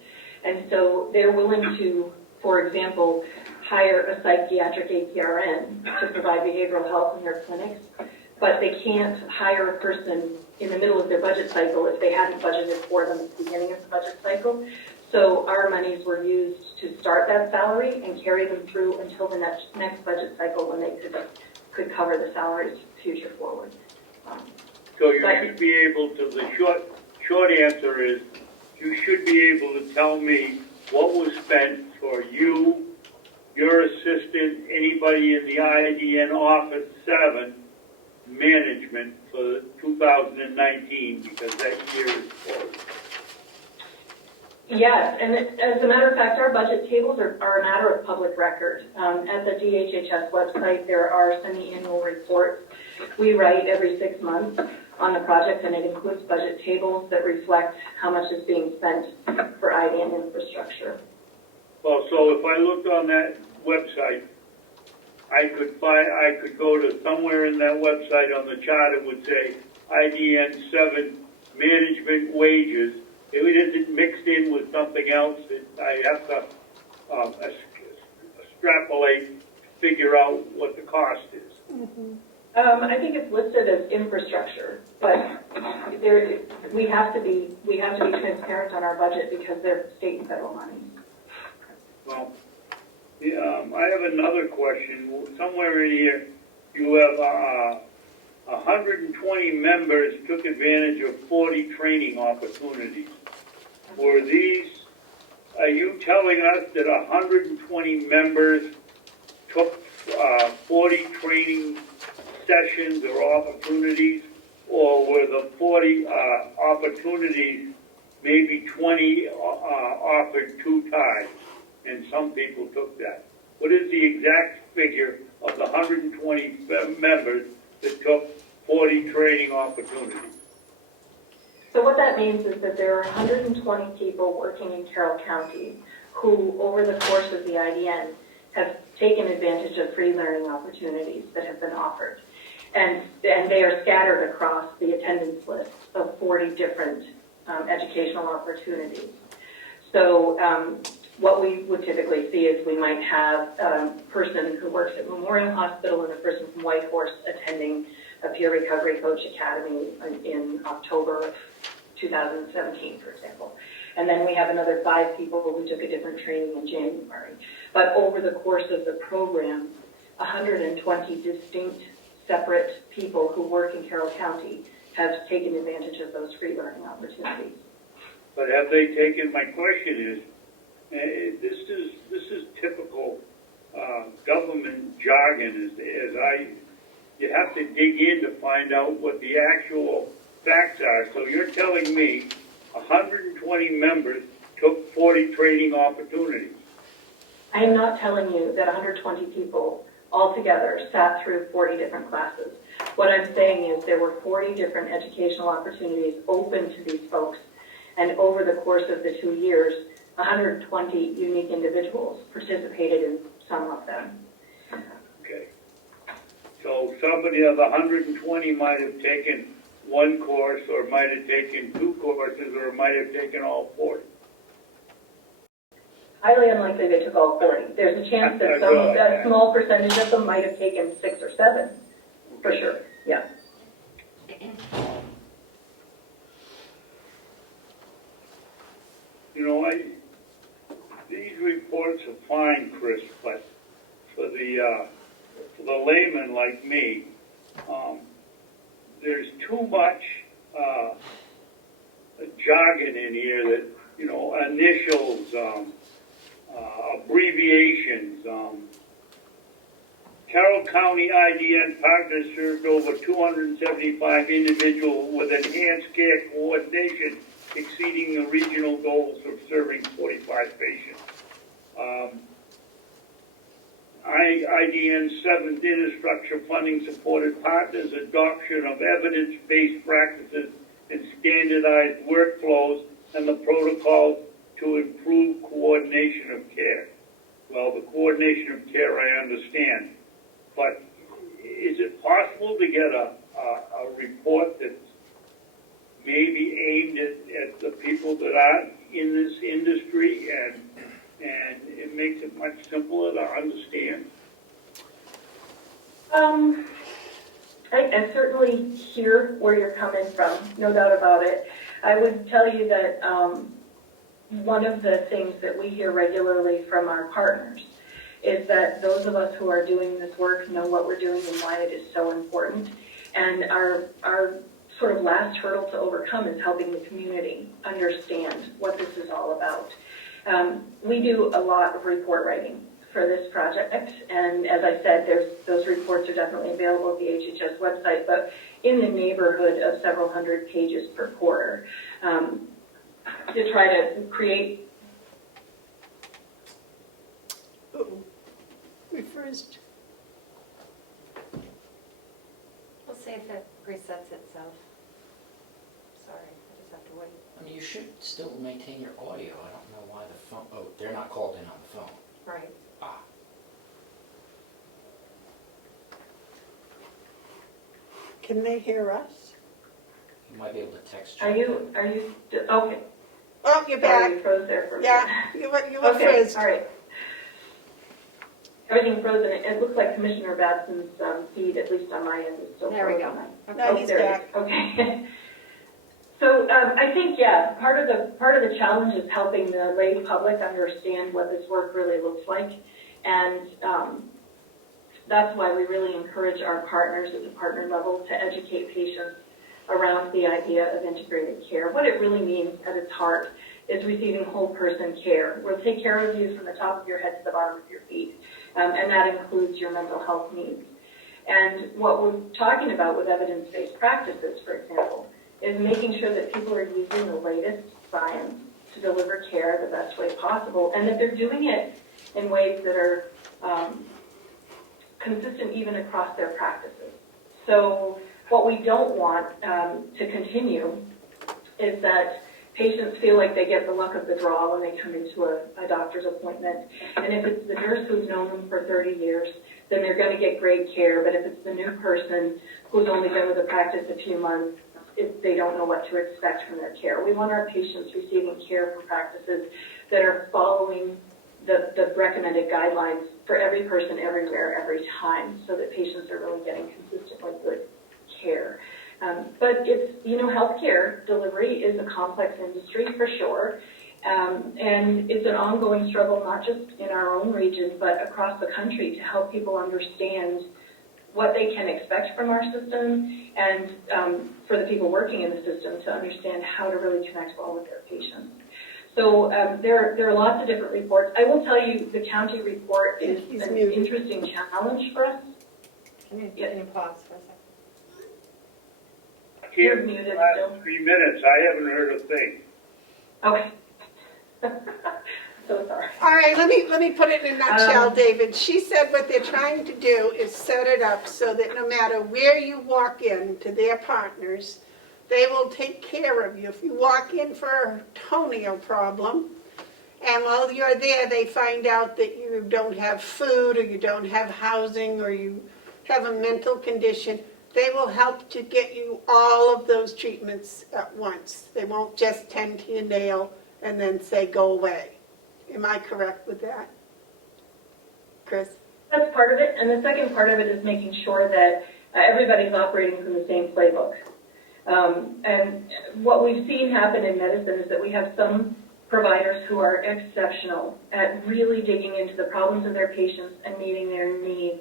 And so they're willing to, for example, hire a psychiatric APRN to provide behavioral health in their clinics, but they can't hire a person in the middle of their budget cycle if they hadn't budgeted for them at the beginning of the budget cycle. So our monies were used to start that salary and carry them through until the next budget cycle when they could cover the salaries future forward. So you should be able to, the short answer is, you should be able to tell me what was spent for you, your assistant, anybody in the IDN Office 7 management for 2019, because that year is closed. Yes, and as a matter of fact, our budget tables are a matter of public record. At the DHHS website, there are semi-annual reports we write every 6 months on the project, and it includes budget tables that reflect how much is being spent for IDN infrastructure. Well, so if I looked on that website, I could go to somewhere in that website on the chart, it would say IDN 7 management wages. If it isn't mixed in with something else, I have to extrapolate, figure out what the cost is. Mm-hmm. I think it's listed as infrastructure, but we have to be transparent on our budget because they're state and federal money. Well, yeah, I have another question. Somewhere in here, you have 120 members took advantage of 40 training opportunities. Are you telling us that 120 members took 40 training sessions or opportunities, or were the 40 opportunities maybe 20 offered 2 ties, and some people took that. What is the exact figure of the 120 members that took 40 training opportunities? So what that means is that there are 120 people working in Carroll County who, over the course of the IDN, have taken advantage of free learning opportunities that have been offered. And they are scattered across the attendance list of 40 different educational opportunities. So what we would typically see is we might have a person who works at Memorial Hospital and a person from Whitehorse attending a Peer Recovery Coach Academy in October of 2017, for example. And then we have another 5 people who took a different training in January. But over the course of the program, 120 distinct, separate people who work in Carroll County have taken advantage of those free learning opportunities. But have they taken, my question is, this is typical government jargon, you have to dig in to find out what the actual facts are. So you're telling me 120 members took 40 training opportunities. I am not telling you that 120 people altogether sat through 40 different classes. What I'm saying is there were 40 different educational opportunities open to these folks, and over the course of the 2 years, 120 unique individuals participated in some of them. Okay. So somebody of the 120 might have taken 1 course, or might have taken 2 courses, or might have taken all 40. Highly unlikely they took all 40. There's a chance that a small percentage of them might have taken 6 or 7, for sure, yeah. You know, these reports are fine, Chris, but for the layman like me, there's too much jargon in here that, you know, initials, abbreviations. Carroll County IDN partners served over 275 individuals with enhanced care coordination, exceeding the regional goals of serving 45 patients. IDN 7th infrastructure funding supported partners' adoption of evidence-based practices and standardized workflows and the protocols to improve coordination of care. Well, the coordination of care I understand, but is it possible to get a report that's maybe aimed at the people that are in this industry, and it makes it much simpler to understand? I certainly hear where you're coming from, no doubt about it. I would tell you that one of the things that we hear regularly from our partners is that those of us who are doing this work know what we're doing and why it is so important. And our sort of last hurdle to overcome is helping the community understand what this is all about. We do a lot of report writing for this project, and as I said, those reports are definitely available at the HHS website, but in the neighborhood of several hundred pages per quarter, to try to create. We first. We'll see if it resets itself. Sorry, I just have to wait. I mean, you should still maintain your audio. I don't know why the phone, oh, they're not called in on the phone. Right. Ah. Can they hear us? You might be able to text. Are you, okay. Oh, you're Sorry, back. you froze there for a Yeah, minute. you were Okay, first. all right. Everything frozen. It looks like Commissioner Batson's feed, at least on my end, is still There we frozen. go. No, he's there it back. is. Okay. So I think, yeah, part of the challenge is helping the lay public understand what this work really looks like, and that's why we really encourage our partners at the partner level to educate patients around the idea of integrated care. What it really means at its heart is receiving whole person care. We'll take care of you from the top of your head to the bottom of your feet, and that includes your mental health needs. And what we're talking about with evidence-based practices, for example, is making sure that people are using the latest science to deliver care the best way possible, and that they're doing it in ways that are consistent even across their practices. So what we don't want to continue is that patients feel like they get the luck of the draw when they come into a doctor's appointment. And if it's the nurse who's known them for 30 years, then they're going to get great care. But if it's the new person who's only been with the practice a few months, they don't know what to expect from their care. We want our patients receiving care from practices that are following the recommended guidelines for every person, everywhere, every time, so that patients are really getting consistently good care. But it's, healthcare delivery is a complex industry for sure. And it's an ongoing struggle, not just in our own region, but across the country to help people understand what they can expect from our system and for the people working in the system to understand how to really connect well with their patients. So there are lots of different reports. I will tell you the county report is an interesting challenge for us. Can you pause for a second? I can't muted last still. 3 minutes. I haven't heard a thing. Okay. So sorry. All right, let me put it in a nutshell, David. She said what they're trying to do is set it up so that no matter where you walk in to their partners, they will take care of you. If you walk in for a toenail problem, and while you're there, they find out that you don't have food, or you don't have housing, or you have a mental condition, they will help to get you all of those treatments at once. They won't just tend to your nail and then say, go away. Am I correct with that? Chris? That's part of it. And the second part of it is making sure that everybody's operating from the same playbook. And what we've seen happen in medicine is that we have some providers who are exceptional at really digging into the problems of their patients and meeting their needs.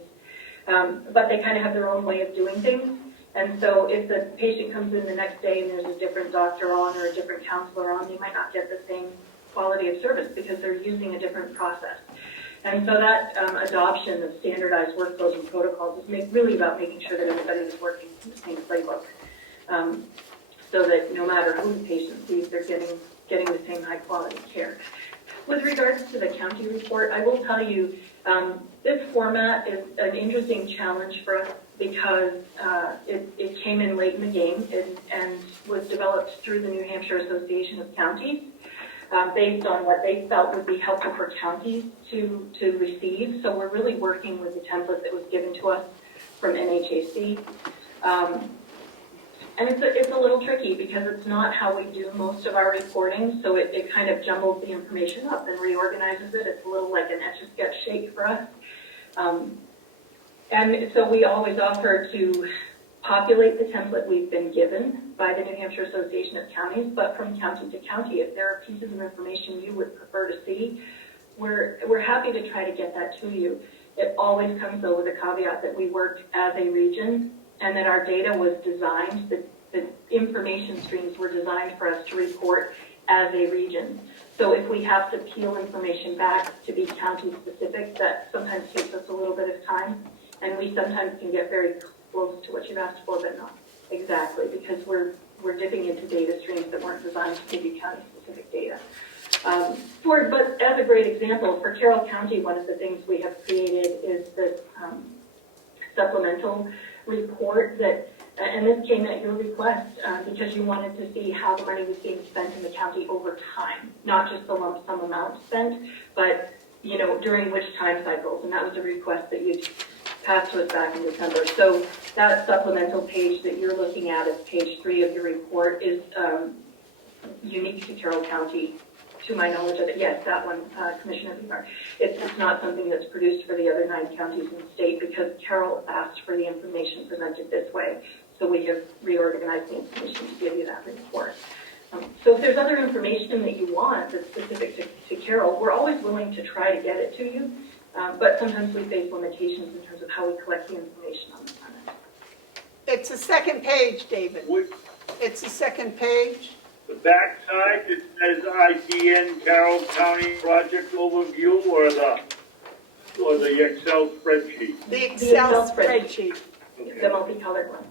But they kind of have their own way of doing things. And so if the patient comes in the next day and there's a different doctor on or a different counselor on, they might not get the same quality of service because they're using a different process. And so that adoption of standardized workflows and protocols is really about making sure that everybody is working from the same playbook, so that no matter who the patient sees, they're getting the same high quality care. With regards to the county report, I will tell you this format is an interesting challenge for us because it came in late in the game and was developed through the New Hampshire Association of Counties based on what they felt would be helpful for counties to receive. So we're really working with the template that was given to us from NHAC. And it's a little tricky because it's not how we do most of our reporting, so it kind of jumbles the information up and reorganizes it. It's a little like an Etch-a-Sketch shake for us. And so we always offer to populate the template we've been given by the New Hampshire Association of Counties, but from county to county, if there are pieces of information you would prefer to see, we're happy to try to get that to you. It always comes, though, with a caveat that we work as a region and that our data was designed, the information streams were designed for us to report as a region. So if we have to peel information back to be county specific, that sometimes takes us a little bit of time. And we sometimes can get very close to what you've asked for, but not exactly, because we're dipping into data streams that weren't designed to give you county-specific data. But as a great example, for Carroll County, one of the things we have created is this supplemental report that, and this came at your request because you wanted to see how the money was being spent in the county over time, not just the lump sum amount spent, but during which time cycles, and that was a request that you passed to us back in December. So that supplemental page that you're looking at as page 3 of your report is unique to Carroll County, to my knowledge of it. Yes, that one, Commissioner Beamer. It's not something that's produced for the other 9 counties in the state because Carroll asked for the information presented this way. So we have reorganized the information to give you that report. So if there's other information that you want that's specific to Carroll, we're always willing to try to get it to you. But sometimes we face limitations in terms of how we collect the information on the front end. It's the second page, David. It's the second page. The back side that says IDN Carroll County Project Overview or the Excel spreadsheet? The Excel spreadsheet. Okay. The multicolored one.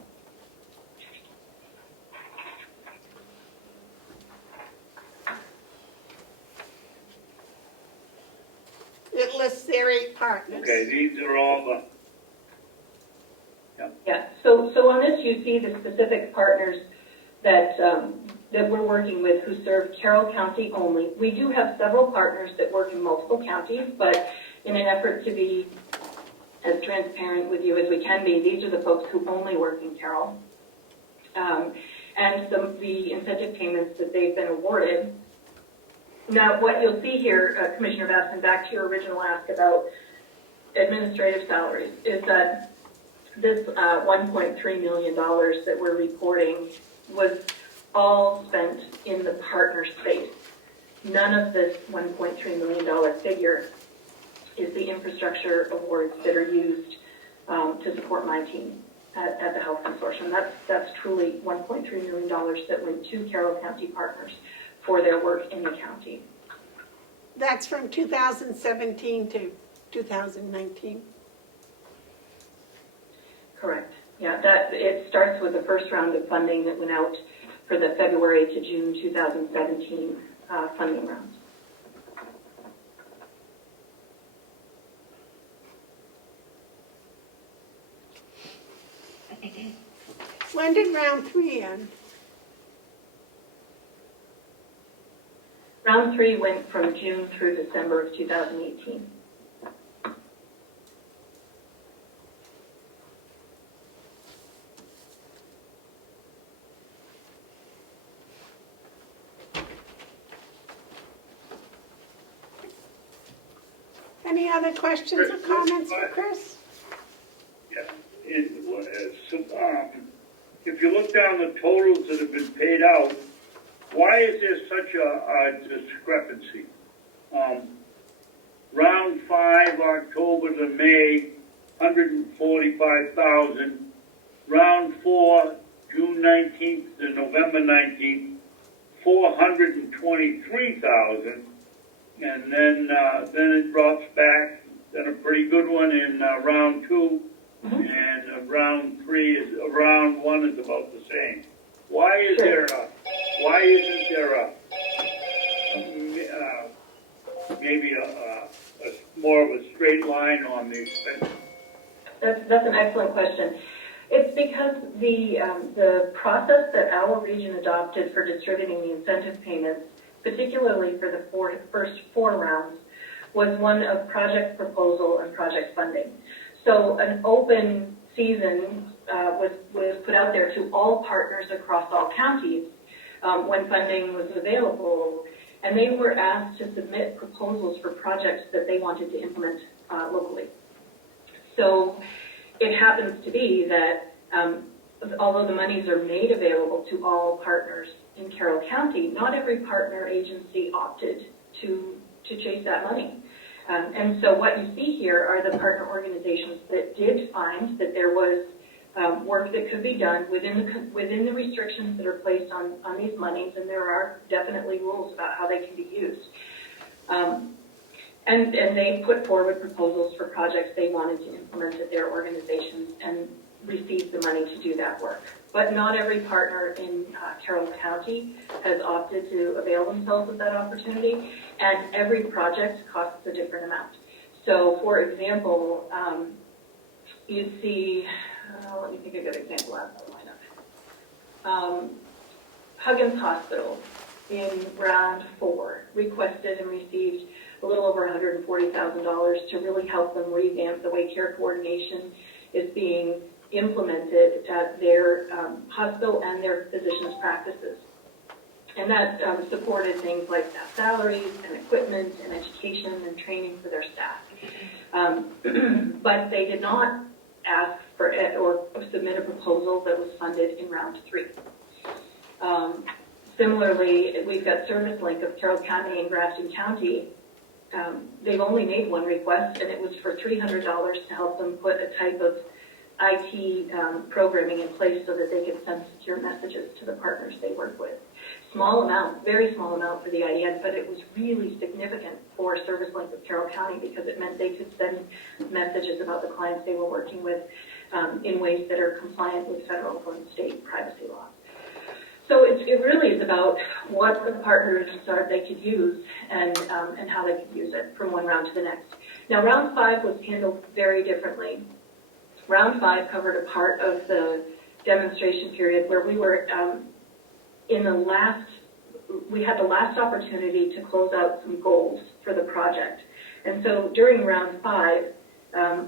their 8 partners. Okay, these are all the, Yeah, so on this, you see the specific partners that, that we're working with who serve Carroll County only. We do have several partners that work in multiple counties, but in an effort to be as transparent with you as we can be, these are the folks who only work in Carroll. And the incentive payments that they've been awarded. Now, what you'll see here, Commissioner Babson, back to your original ask about administrative salaries, is that this $1.3 million that we're reporting was all spent in the partner space. None of this $1.3 million figure is the infrastructure awards that are used to support my team at the Health Consortium. That's truly $1.3 million that went to Carroll County partners for their work in the county. That's from 2017 to 2019. Correct. Yeah, it starts with the first round of funding that went out for the February to June 2017 funding round. When did round 3 end? Round 3 went from June through December of 2018. Any other questions or comments for Chris? yeah. If you look down the totals that have been paid out, why is there such a discrepancy? Round 5, October to May, 145,000. Round 4, June 19th to November 19th, 423,000. And then it drops back. Then a pretty good one in round 2, and round 3 is round 1 is about the same. Why isn't there maybe a more of a straight line on the expense? That's an excellent question. It's because the process that our region adopted for distributing the incentive payments, particularly for the first 4 rounds, was one of project proposal and project funding. So an open season was put out there to all partners across all counties when funding was available, and they were asked to submit proposals for projects that they wanted to implement locally. So it happens to be that although the monies are made available to all partners in Carroll County, not every partner agency opted to chase that money. And so what you see here are the partner organizations that did find that there was work that could be done within the restrictions that are placed on these monies, and there are definitely rules about how they can be used. And they put forward proposals for projects they wanted to implement at their organizations and received the money to do that work. But not every partner in Carroll County has opted to avail themselves of that opportunity, and every project costs a different amount. So, for example, you'd see, let me think of a good example out of the lineup. Huggins Hospital in round 4 requested and received a little over $140,000 to really help them revamp the way care coordination is being implemented at their hospital and their physicians' practices. And that supported things like staff salaries and equipment and education and training for their staff. But they did not ask for it or submit a proposal that was funded in round 3. Similarly, we've got ServiceLink of Carroll County and Grafton County. They've only made one request, and it was for $300 to help them put a type of IT programming in place so that they could send secure messages to the partners they work with. Small amount, very small amount for the IDN, but it was really significant for ServiceLink of Carroll County because it meant they could send messages about the clients they were working with in ways that are compliant with federal and state privacy law. So it really is about what the partners are they could use and how they could use it from one round to the next. Now, round 5 was handled very differently. Round 5 covered a part of the demonstration period where we were we had the last opportunity to close out some goals for the project. And so during round 5,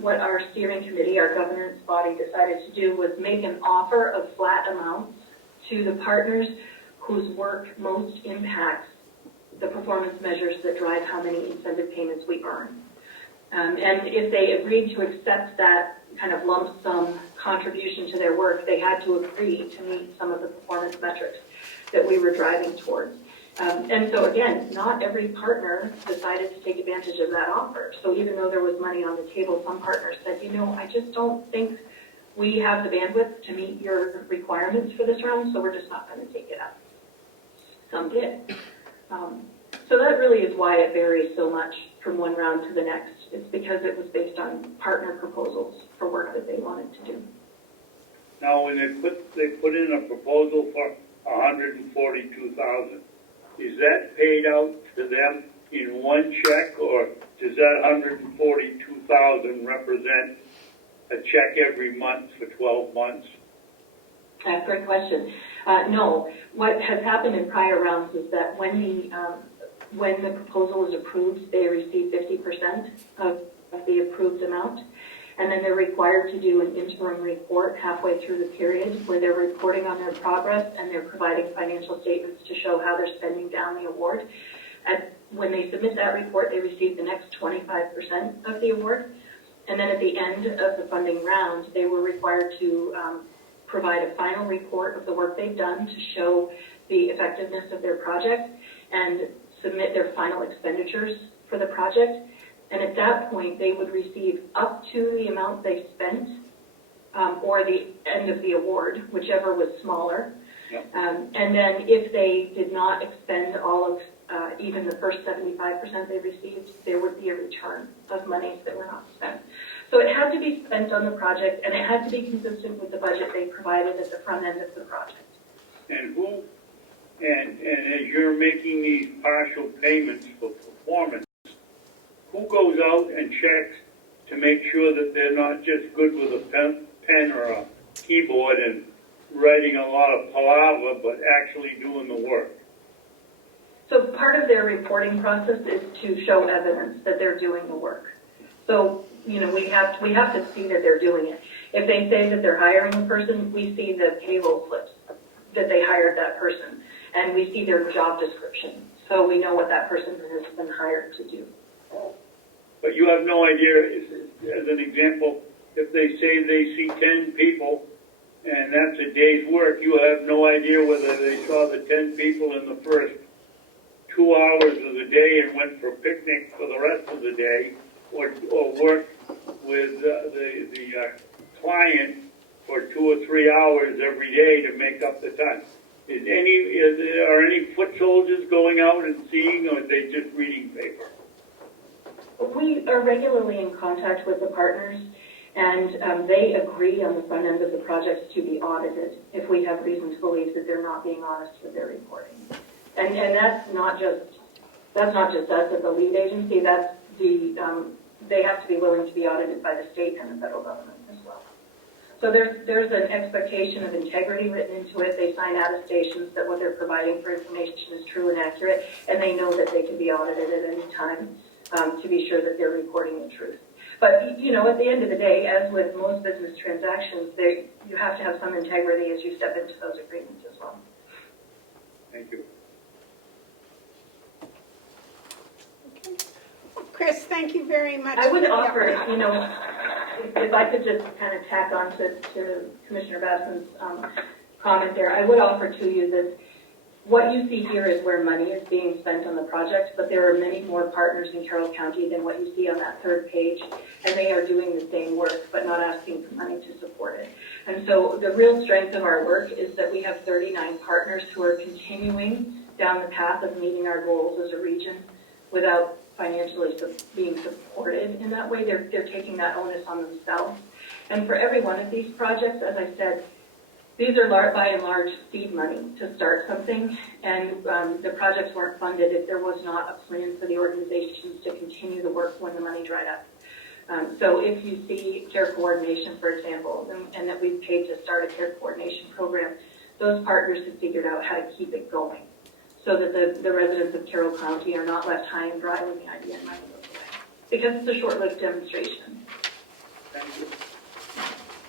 what our steering committee, our governance body, decided to do was make an offer of flat amounts to the partners whose work most impacts the performance measures that drive how many incentive payments we earn. And if they agreed to accept that kind of lump sum contribution to their work, they had to agree to meet some of the performance metrics that we were driving towards. And so again, not every partner decided to take advantage of that offer. So even though there was money on the table, some partners said, you know, I just don't think we have the bandwidth to meet your requirements for this round, so we're just not going to take it up. Some did. So that really is why it varies so much from one round to the next. It's because it was based on partner proposals for work that they wanted to do. Now, when they put in a proposal for $142,000, is that paid out to them in one check, or does that $142,000 represent a check every month for 12 months? That's a great question. No. What has happened in prior rounds is that when the proposal is approved, they receive 50% of the approved amount, and then they're required to do an interim report halfway through the period where they're reporting on their progress and they're providing financial statements to show how they're spending down the award. When they submit that report, they receive the next 25% of the award, and then at the end of the funding round, they were required to provide a final report of the work they've done to show the effectiveness of their project and submit their final expenditures for the project. And at that point, they would receive up to the amount they spent or the end of the award, whichever was smaller. Yep. And then if they did not expend all of even the first 75% they received, there would be a return of monies that were not spent. So it had to be spent on the project, and it had to be consistent with the budget they provided at the front end of the project. And as you're making these partial payments for performance, who goes out and checks to make sure that they're not just good with a pen or a keyboard and writing a lot of palaver, but actually doing the work? So part of their reporting process is to show evidence that they're doing the work. So, you know, we have to see that they're doing it. If they say that they're hiring a person, we see the payroll slips that they hired that person, and we see their job description. So we know what that person has been hired to do. But you have no idea, as an example, if they say they see 10 people and that's a day's work, you have no idea whether they saw the 10 people in the first 2 hours of the day and went for a picnic for the rest of the day, or worked with the client for 2 or 3 hours every day to make up the time. Are any foot soldiers going out and seeing, or are they just reading paper? We are regularly in contact with the partners, and they agree on the front end of the projects to be audited if we have reason to believe that they're not being honest with their reporting. And that's not just us as a lead agency. That's they have to be willing to be audited by the state and the federal government as well. So there's an expectation of integrity written into it. They sign attestations that what they're providing for information is true and accurate, and they know that they can be audited at any time to be sure that they're reporting the truth. But, you know, at the end of the day, as with most business transactions, you have to have some integrity as you step into those agreements as well. Thank you. Okay. Chris, thank you very much. I would offer, you know, if I could just kind of tack on to Commissioner Babson's comment there, I would offer to you that what you see here is where money is being spent on the project, but there are many more partners in Carroll County than what you see on that third page, and they are doing the same work, but not asking for money to support it. And so the real strength of our work is that we have 39 partners who are continuing down the path of meeting our goals as a region without financially being supported in that way. They're taking that onus on themselves. And for every one of these projects, as I said, These are by and large seed money to start something, and the projects weren't funded if there was not a plan for the organizations to continue the work when the money dried up. So if you see care coordination, for example, and that we've paid to start a care coordination program, those partners have figured out how to keep it going so that the residents of Carroll County are not left high and dry when the IDN money goes away. Because it's a short-lived demonstration. Thank you.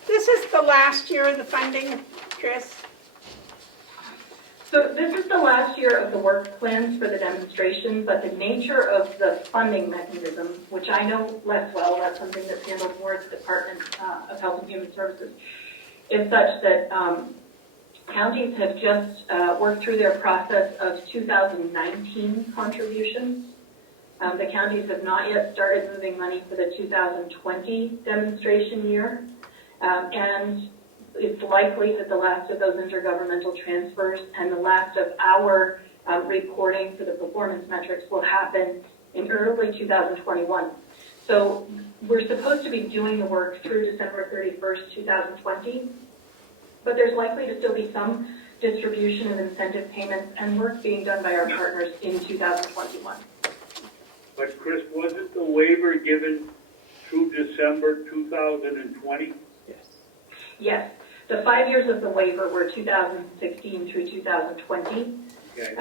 This is the last year of the funding, Chris? So this is the last year of the work plans for the demonstration, but the nature of the funding mechanism, which I know less well, that's something that's handled more at the Department of Health and Human Services, is such that counties have just worked through their process of 2019 contributions. The counties have not yet started moving money for the 2020 demonstration year, and it's likely that the last of those intergovernmental transfers and the last of our reporting for the performance metrics will happen in early 2021. So we're supposed to be doing the work through December 31st, 2020, but there's likely to still be some distribution of incentive payments and work being done by our partners in 2021. But Chris, wasn't the waiver given through December 2020? Yes, the 5 years of the waiver were 2016 through 2020. Okay.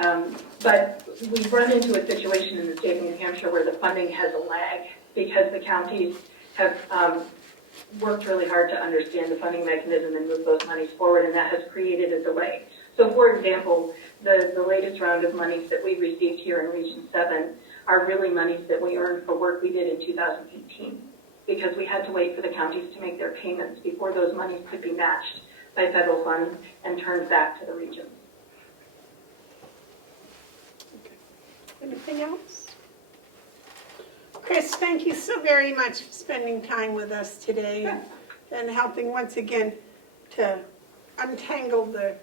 But we've run into a situation in the state of New Hampshire where the funding has a lag because the counties have worked really hard to understand the funding mechanism and move those monies forward, and that has created a delay. So, for example, the latest round of monies that we received here in Region 7 are really monies that we earned for work we did in 2018. Because we had to wait for the counties to make their payments before those monies could be matched by federal funds and turned back to the regions. Anything else? Chris, thank you so very much for spending time with us today and helping once again to untangle the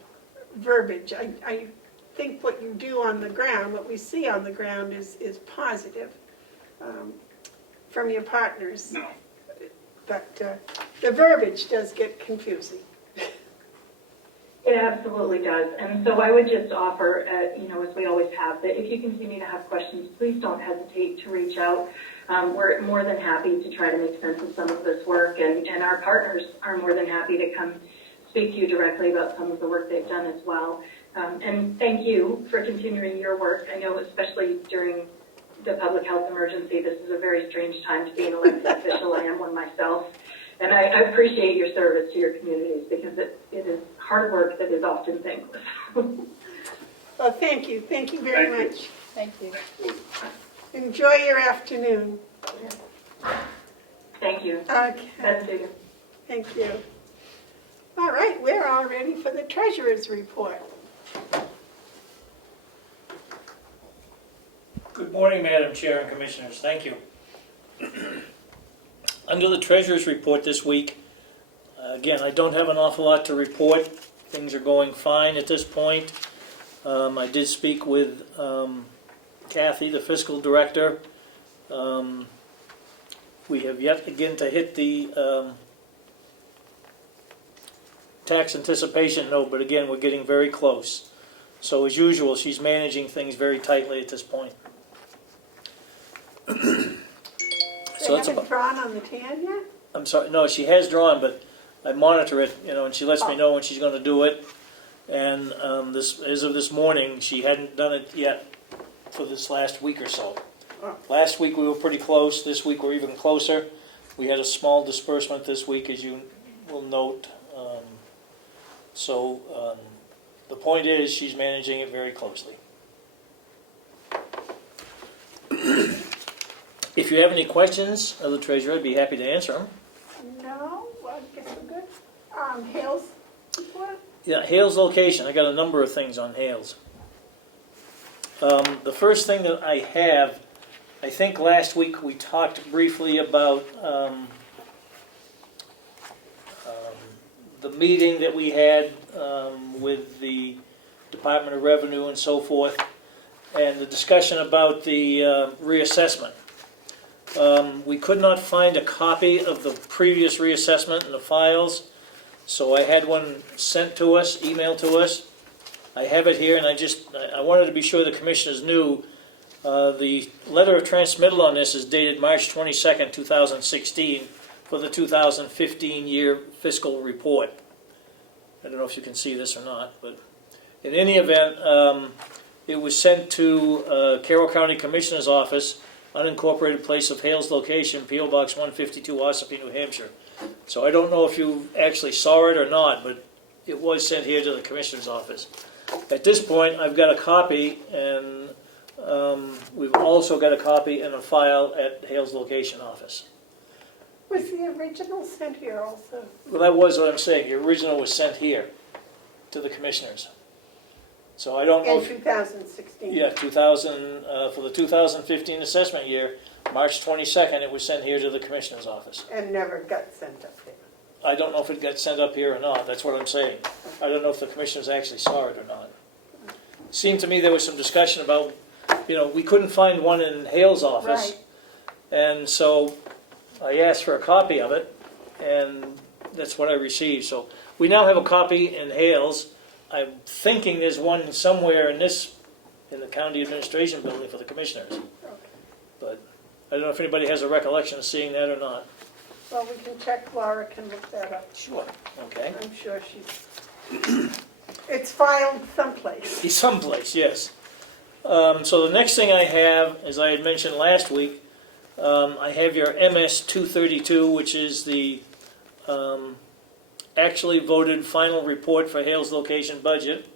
verbiage. I think what you do on the ground, what we see on the ground is positive. From your partners, no. But the verbiage does get confusing. It absolutely does, and so I would just offer, as we always have, that if you continue to have questions, please don't hesitate to reach out. We're more than happy to try to make sense of some of this work, and our partners are more than happy to come speak to you directly about some of the work they've done as well. And thank you for continuing your work. I know especially during the public health emergency, this is a very strange time to be an elected official. I am one myself. And I appreciate your service to your communities because it is hard work that is often thankless. Well, thank you. Thank you very much. Thank you. Enjoy your afternoon. Thank you. Okay. Best to you. Thank you. All right, we're all ready for the treasurer's report. Good morning, Madam Chair and Commissioners. Thank you. Under the Treasurer's Report this week, again, I don't have an awful lot to report. Things are going fine at this point. I did speak with Kathy, the Fiscal Director. We have yet again to hit the tax anticipation note, but again, we're getting very close. So as usual, she's managing things very tightly at this point. They haven't drawn on the tan yet? I'm sorry, no, she has drawn, but I monitor it, and she lets me know when she's going to do it. And as of this morning, she hadn't done it yet for this last week or so. Last week we were pretty close. This week we're even closer. We had a small disbursement this week, as you will note. The point is, she's managing it very closely. If you have any questions of the treasurer, I'd be happy to answer them. No, well, I guess we're good. Hales report? Yeah, Hales location. I got a number of things on Hales. The first thing that I have, I think last week we talked briefly about the meeting that we had with the Department of Revenue and so forth, and the discussion about the reassessment. We could not find a copy of the previous reassessment in the files. So I had one sent to us, emailed to us. I have it here, and I wanted to be sure the commissioners knew. The letter of transmittal on this is dated March 22nd, 2016, for the 2015 year fiscal report. I don't know if you can see this or not, but in any event, it was sent to Carroll County Commissioner's Office, unincorporated place of Hales location, P.O. Box 152, Ossipee, New Hampshire. So I don't know if you actually saw it or not, but it was sent here to the Commissioner's Office. At this point, I've got a copy, and we've also got a copy in a file at Hales location office. Was the original sent here also? Well, that was what I'm saying. The original was sent here to the commissioners. So I don't know In if... 2016? Yeah, 2000, for the 2015 assessment year, March 22nd, it was sent here to the commissioner's office. And never got sent up here? I don't know if it got sent up here or not. That's what I'm saying. I don't know if the commissioners actually saw it or not. Seemed to me there was some discussion about, we couldn't find one in Hale's office. Right. And so I asked for a copy of it, and that's what I received. So we now have a copy in Hale's. I'm thinking there's one somewhere in the county administration building for the commissioners. But I don't know if anybody has a recollection of seeing that or not. Well, we can check, Laura can look that up. Sure. Okay. I'm sure she's, it's filed someplace. Someplace, yes. So the next thing I have, as I had mentioned last week, I have your MS 232, which is the actually voted final report for Hale's location budget.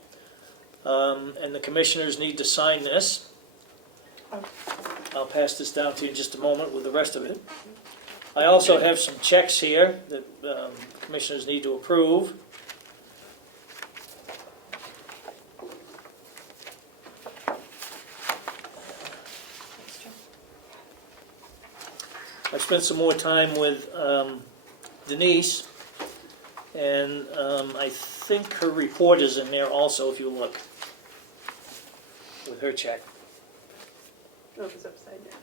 And the commissioners need to sign this. I'll pass this down to you in just a moment with the rest of it. I also have some checks here that commissioners need to approve. I spent some more time with Denise, and I think her report is in there also, if you look, with her check. No, it's upside down.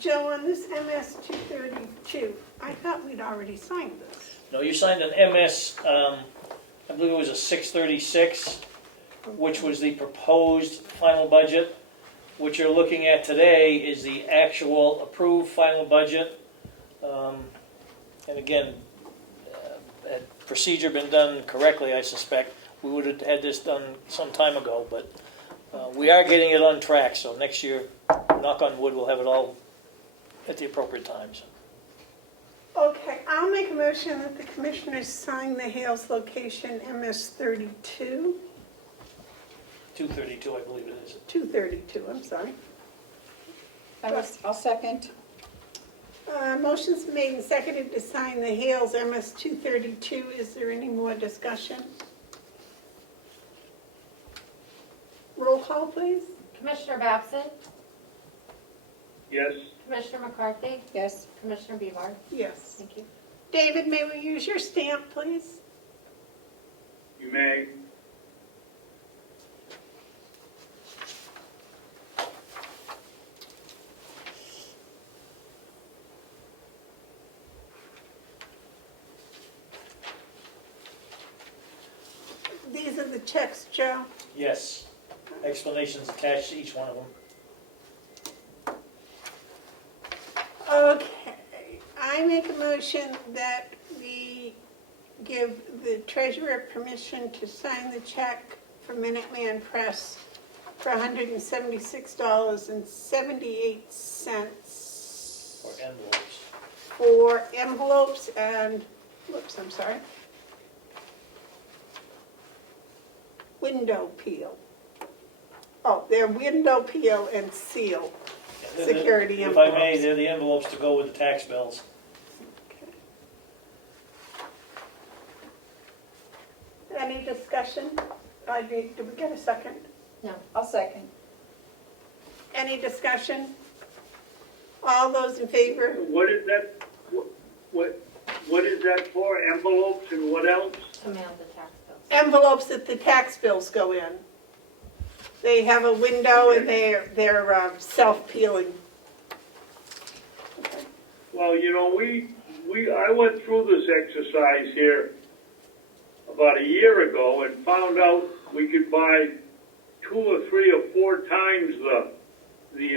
Joe, on this MS 232, I thought we'd already signed this. No, you signed an MS, I believe it was a 636, which was the proposed final budget. What you're looking at today is the actual approved final budget. And again, had procedure been done correctly, I suspect, we would have had this done some time ago, but we are getting it on track, so next year, knock on wood, we'll have it all at the appropriate times. Okay, I'll make a motion that the commissioners sign the Hales location MS 32. 232, I believe it is. 232, I'm sorry. I'll second. Motion's made and seconded to sign the Hales MS 232. Is there any more discussion? Roll call, please. Commissioner Babson? Yes, Commissioner McCarthy? Yes. Commissioner Bevard? Yes. Thank you. David, may we use your stamp, please? you may. These are the checks, Joe. Yes. Explanations attached to each one of them. Okay, I make a motion that we give the treasurer permission to sign the check for Minuteman Press for $176.78 Or envelopes. for envelopes and, whoops, I'm sorry, window peel. Oh, they're window peel and seal. Security If I may, envelopes. they're the envelopes to go with the tax bills. Okay. Any discussion? Did we get a second? No. I'll second. Any discussion? All those in favor? What is that, what is that for, envelopes and what else? To mail the tax bills. Envelopes that the tax bills go in. They have a window and they're self-peeling. Okay. Well, I went through this exercise here about a year ago and found out we could buy 2 or 3 or 4 times the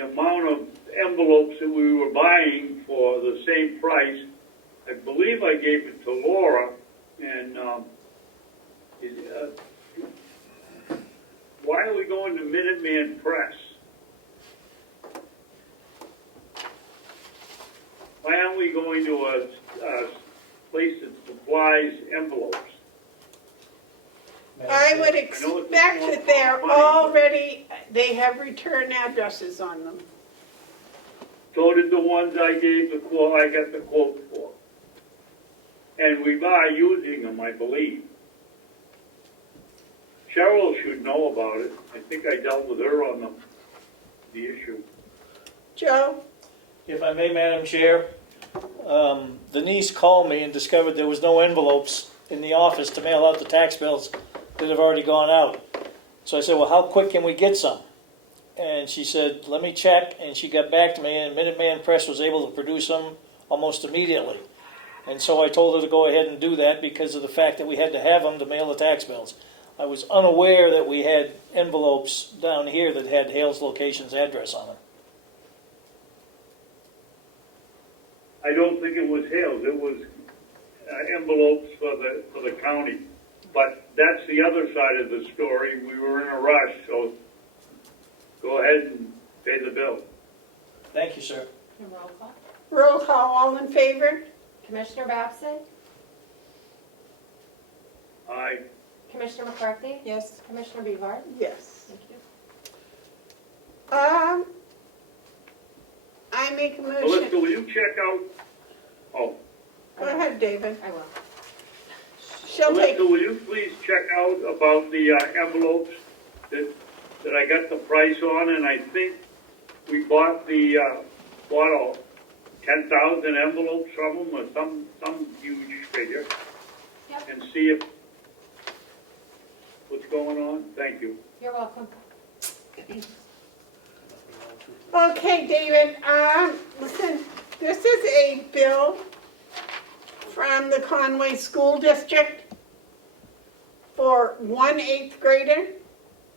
amount of envelopes that we were buying for the same price. I believe I gave it to Laura, and why are we going to Minuteman Press? Why aren't we going to a place that supplies envelopes? I would expect that they're already, they have return addresses on them. So did the ones I gave the quote, I got the quote for. And we are using them, I believe. Cheryl should know about it. I think I dealt with her on the issue. Joe? If I may, Madam Chair, Denise called me and discovered there was no envelopes in the office to mail out the tax bills that have already gone out. So I said, well, how quick can we get some? And she said, let me check, and she got back to me, and Minuteman Press was able to produce them almost immediately. And so I told her to go ahead and do that because of the fact that we had to have them to mail the tax bills. I was unaware that we had envelopes down here that had Hale's Location's address on them. I don't think it was Hales. It was envelopes for the county. But that's the other side of the story. We were in a rush, so go ahead and pay the bill. Thank you, sir. And roll call. Roll call, all in favor? Commissioner Babson? Aye. Commissioner McCarthy? Yes. Commissioner Bevard? Yes. Thank you. I make a Melissa, motion. will you check out? Oh, Go ahead, David. I will. She'll take, Melissa, will you please check out about the envelopes that I got the price on? And I think we bought 10,000 envelopes from them, or some huge figure, Yep. and see if what's going on. Thank you. You're welcome. okay, David, listen, this is a bill from the Conway School District for 1 8th grader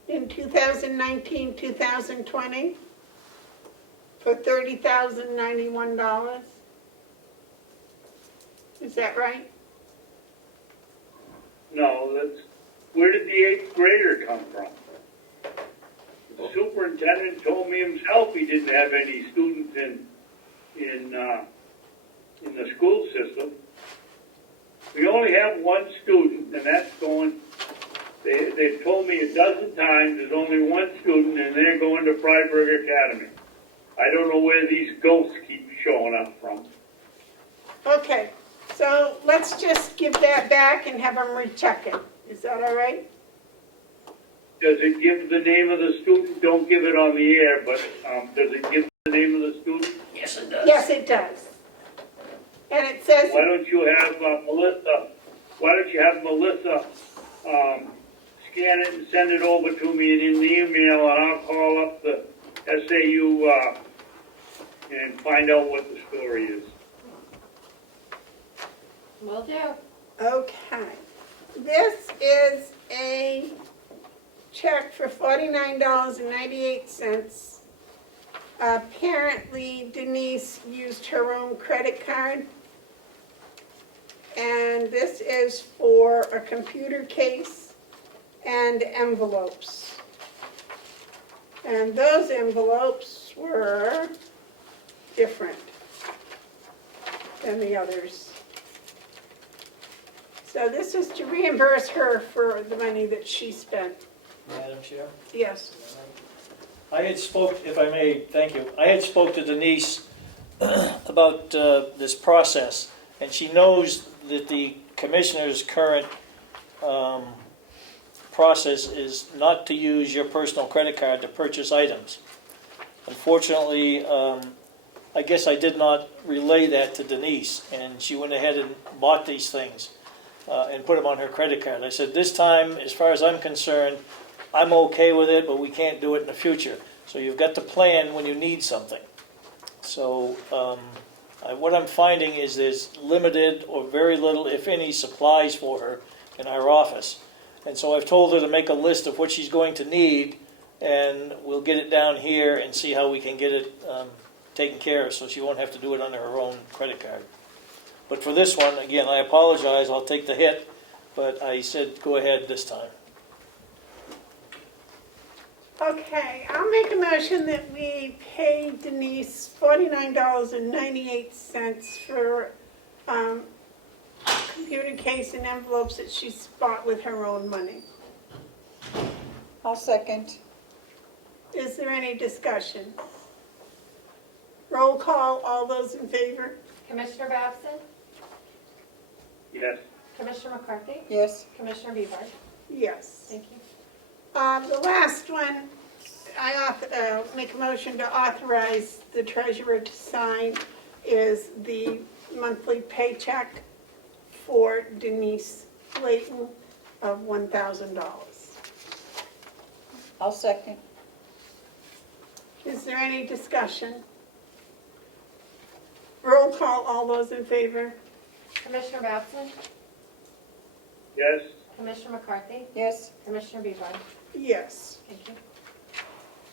in 2019-2020 for $30,091. Is that right? No, where did the 8th grader come from? The superintendent told me himself he didn't have any students in the school system. We only have one student, and that's going. They've told me a dozen times there's only one student, and they're going to Freiburg Academy. I don't know where these ghosts keep showing up from. Okay, so let's just give that back and have them recheck it. Is that all right? Does it give the name of the student? Don't give it on the air, but does it give the name of the student? Yes, it does. Yes, it does. And it says, Why don't you have Melissa? Why don't you have Melissa scan it and send it over to me in an email, and I'll call up the SAU and find out what the story is. Will do. okay, this is a check for $49.98. Apparently Denise used her own credit card. And this is for a computer case and envelopes. And those envelopes were different than the others. So this is to reimburse her for the money that she spent. Madam Chair? Yes. I had spoke, if I may, thank you. I had spoke to Denise about this process, and she knows that the commissioner's current process is not to use your personal credit card to purchase items. Unfortunately, I guess I did not relay that to Denise, and she went ahead and bought these things and put them on her credit card. I said, this time, as far as I'm concerned, I'm okay with it, but we can't do it in the future. So you've got to plan when you need something. So what I'm finding is there's limited or very little, if any, supplies for her in our office. And so I've told her to make a list of what she's going to need, and we'll get it down here and see how we can get it taken care of, so she won't have to do it under her own credit card. But for this one, again, I apologize, I'll take the hit, but I said go ahead this time. Okay, I'll make a motion that we pay Denise $49.98 for computer case and envelopes that she bought with her own money. I'll second. Is there any discussion? Roll call, all those in favor? Commissioner Babson? Yes. Commissioner McCarthy? Yes. Commissioner Bieber? Yes. Thank you. The last one, I make a motion to authorize the treasurer to sign is the monthly paycheck for Denise Layton of $1,000. I'll second. Is there any discussion? Roll call, all those in favor? Commissioner Babson? Yes. Commissioner McCarthy? Yes. Commissioner Bieber? Yes. Thank you.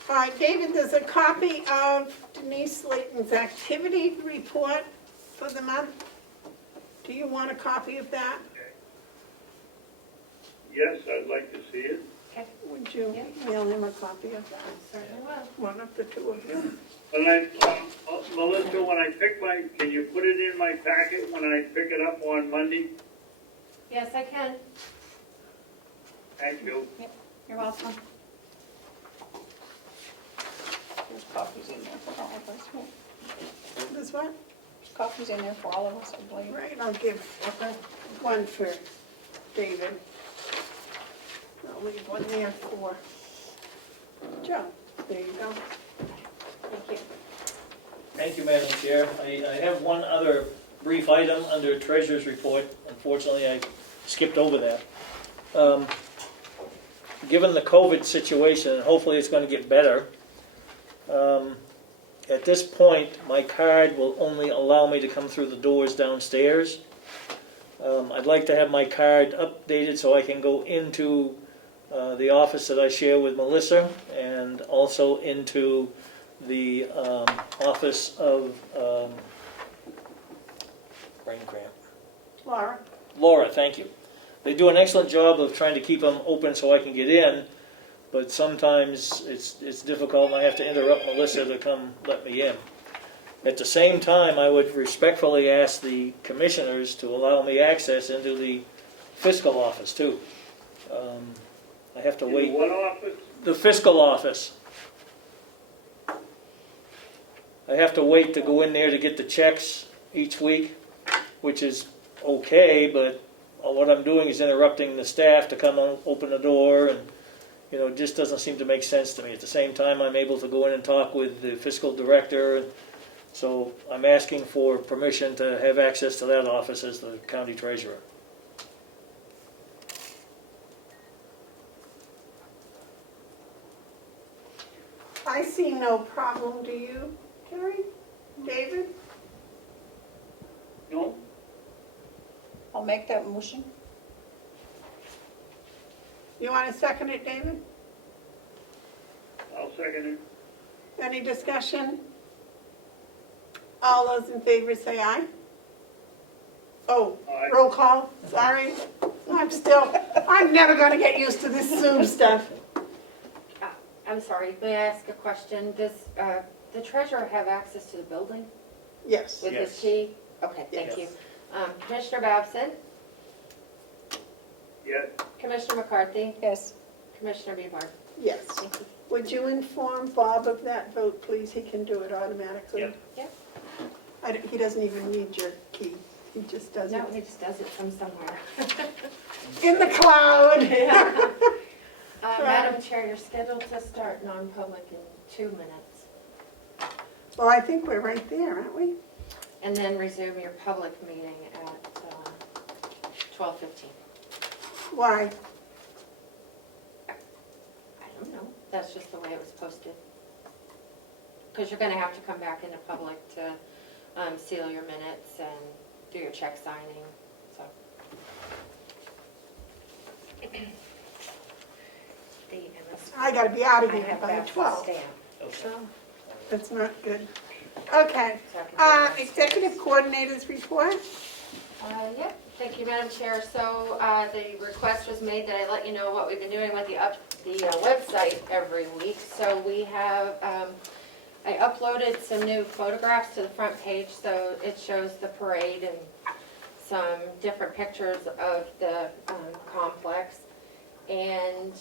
All right, David, there's a copy of Denise Layton's activity report for the month. Do you want a copy of that? Yes, I'd like to see it. Okay, Would you Yeah. mail him a copy of that? certainly will. One of the two of you. And Melissa, when I pick can you put it in my packet when I pick it up on Monday? Yes, I can. Thank you. You're welcome. There's copies in there for all of us. This one? There's copies in there for all of us, I believe. Right, I'll give one for David. I'll leave one there for Joe. There you go. Thank you. Thank you, Madam Chair. I have one other brief item under Treasurer's Report. Unfortunately, I skipped over that. Given the COVID situation, and hopefully it's going to get better, at this point, my card will only allow me to come through the doors downstairs. I'd like to have my card updated so I can go into the office that I share with Melissa, and also into the office of brain cramp. Laura, thank you. They do an excellent job of trying to keep them open so I can get in, but sometimes it's difficult and I have to interrupt Melissa to come let me in. At the same time, I would respectfully ask the commissioners to allow me access into the fiscal office too. I have to wait. What office? The fiscal office. I have to wait to go in there to get the checks each week, which is okay, but what I'm doing is interrupting the staff to come open the door, and it just doesn't seem to make sense to me. At the same time, I'm able to go in and talk with the fiscal director, and so I'm asking for permission to have access to that office as the county treasurer. I see no problem, do you, Terry? David? No? I'll make that motion. You want to second it, David? I'll second it. Any discussion? All those in favor say aye. Oh, Aye. roll call, sorry. I'm never going to get used to this Zoom stuff. I'm sorry, may I ask a question? Does the treasurer have access to the building Yes. with his Yes. key? Okay, thank you. Commissioner Babson? Yes. Commissioner McCarthy? Yes. Commissioner Bieber? Yes. Thank you. Would you inform Bob of that vote, please? He can do it automatically. Yep. Yep. He doesn't even need your key. He just does it No, he just does it from somewhere. in the cloud. Yeah. Madam Chair, you're scheduled to start non-public in 2 minutes. Well, I think we're right there, aren't we? And then resume your public meeting at 12:15. Why? I don't know. That's just the way it was posted. Because you're going to have to come back into public to seal your minutes and do your check signing. So The MS. I gotta be out of I here have by that 12. stamp. So, that's not good. Okay, So I can do that executive coordinators report. Yep, thank you, Madam Chair. So the request was made that I let you know what we've been doing with the website every week. So we have, I uploaded some new photographs to the front page, so it shows the parade and some different pictures of the complex. And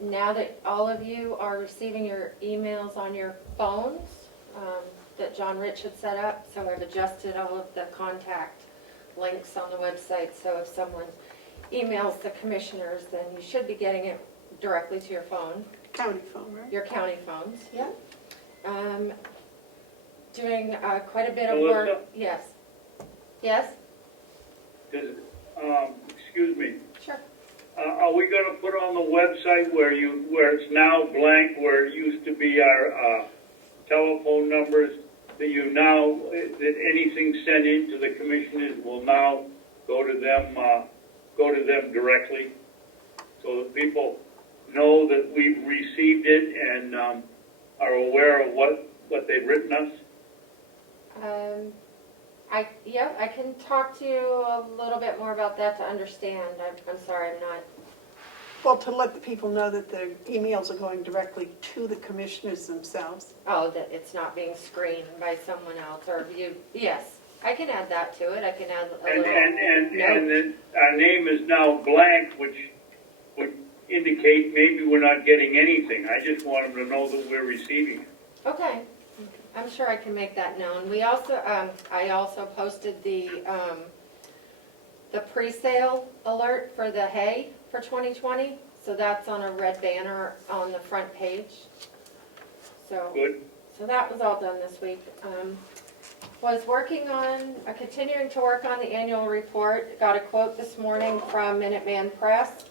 now that all of you are receiving your emails on your phones that John Rich had set up, so I've adjusted all of the contact links on the website, so if someone emails the commissioners, then you should be getting it directly to your phone, County phone, right? your county phones. Yeah. Doing quite a bit of work. Melissa? Yes. Yes? Excuse me. Sure. Are we gonna put on the website where it's now blank, where it used to be our telephone numbers, that that anything sent in to the commissioners will now go to them directly, so that people know that we've received it and are aware of what they've written us? I can talk to you a little bit more about that to understand. I'm sorry, I'm not. Well, to let the people know that the emails are going directly to the commissioners themselves. Oh, that it's not being screened by someone else or viewed. Yes, I can add that to it. I can add a little And note. then our name is now blank, which would indicate maybe we're not getting anything. I just want them to know that we're receiving it. Okay, I'm sure I can make that known. We also, I also posted the pre-sale alert for the hay for 2020. So that's on a red banner on the front page. So, Good. so that was all done this week. Was continuing to work on the annual report. Got a quote this morning from Minuteman Press.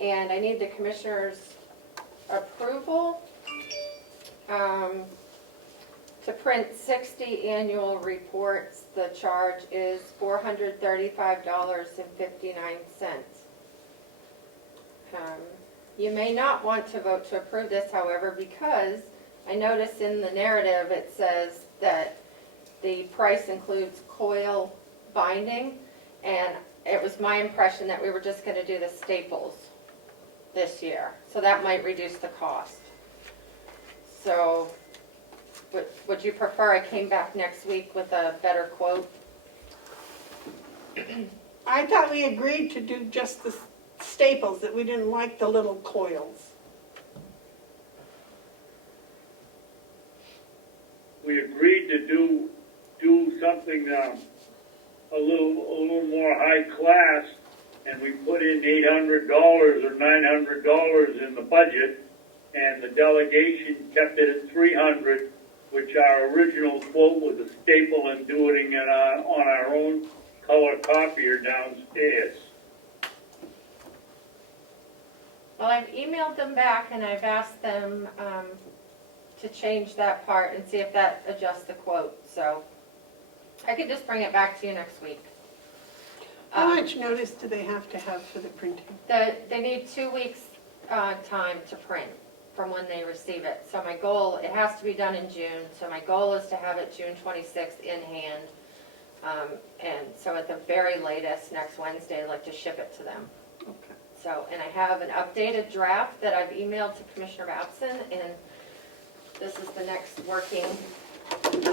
And I need the commissioner's approval to print 60 annual reports. The charge is $435.59. You may not want to vote to approve this, however, because I notice in the narrative it says that the price includes coil binding, and it was my impression that we were just going to do the staples this year, so that might reduce the cost. So would you prefer I came back next week with a better quote? I thought we agreed to do just the staples, that we didn't like the little coils. We agreed to do something a little more high class, and we put in $800 or $900 in the budget, and the delegation kept it at $300, which our original quote was a staple and doing it on our own color copier downstairs. Well, I've emailed them back and I've asked them to change that part and see if that adjusts the quote. So I could just bring it back to you next week. How much notice do they have to have for the printing? They need 2 weeks time to print from when they receive it. So my goal, it has to be done in June, so my goal is to have it June 26th in hand. And so at the very latest, next Wednesday, I'd like to ship it to them. Okay. So, and I have an updated draft that I've emailed to Commissioner Babson, and this is the next working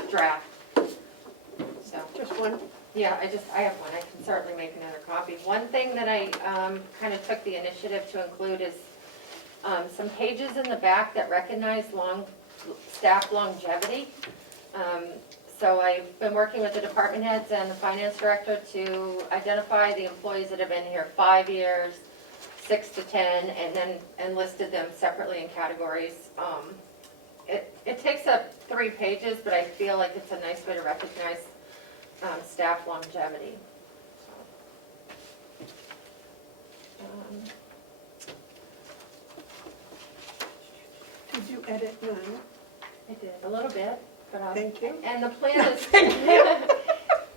draft. So, Just one? yeah, I have one. I can certainly make another copy. One thing that I kind of took the initiative to include is some pages in the back that recognize staff longevity. So I've been working with the department heads and the finance director to identify the employees that have been here 5 years, 6 to 10, and listed them separately in categories. It takes up 3 pages, but I feel like it's a nice way to recognize staff longevity. Did you edit mine? I did a little bit, but Thank you. and the plan is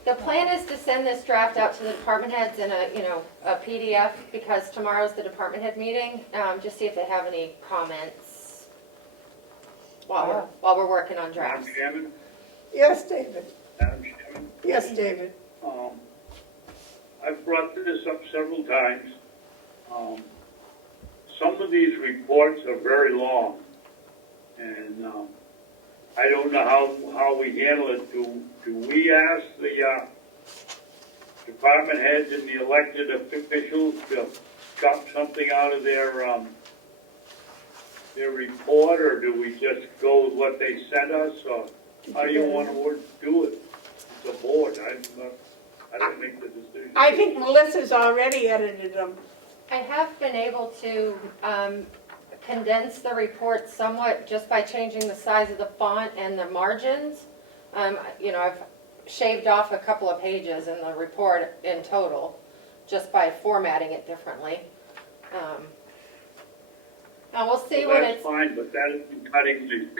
The plan is to send this draft out to the department heads in a PDF, because tomorrow's the department head meeting, just see if they have any comments while we're working on Madam drafts. Chairman, Yes, David. Madam Chairman, Yes, David. I've brought this up several times. Some of these reports are very long, and I don't know how we handle it. Do we ask the department heads and the elected officials to chop something out of their report, or do we just go with what they sent us, or how do you want to do it? It's a board. I don't make the decision. I think Melissa's already edited them. I have been able to condense the report somewhat just by changing the size of the font and the margins. I've shaved off a couple of pages in the report in total, just by formatting it differently. Now we'll see when That's it's. fine, but that is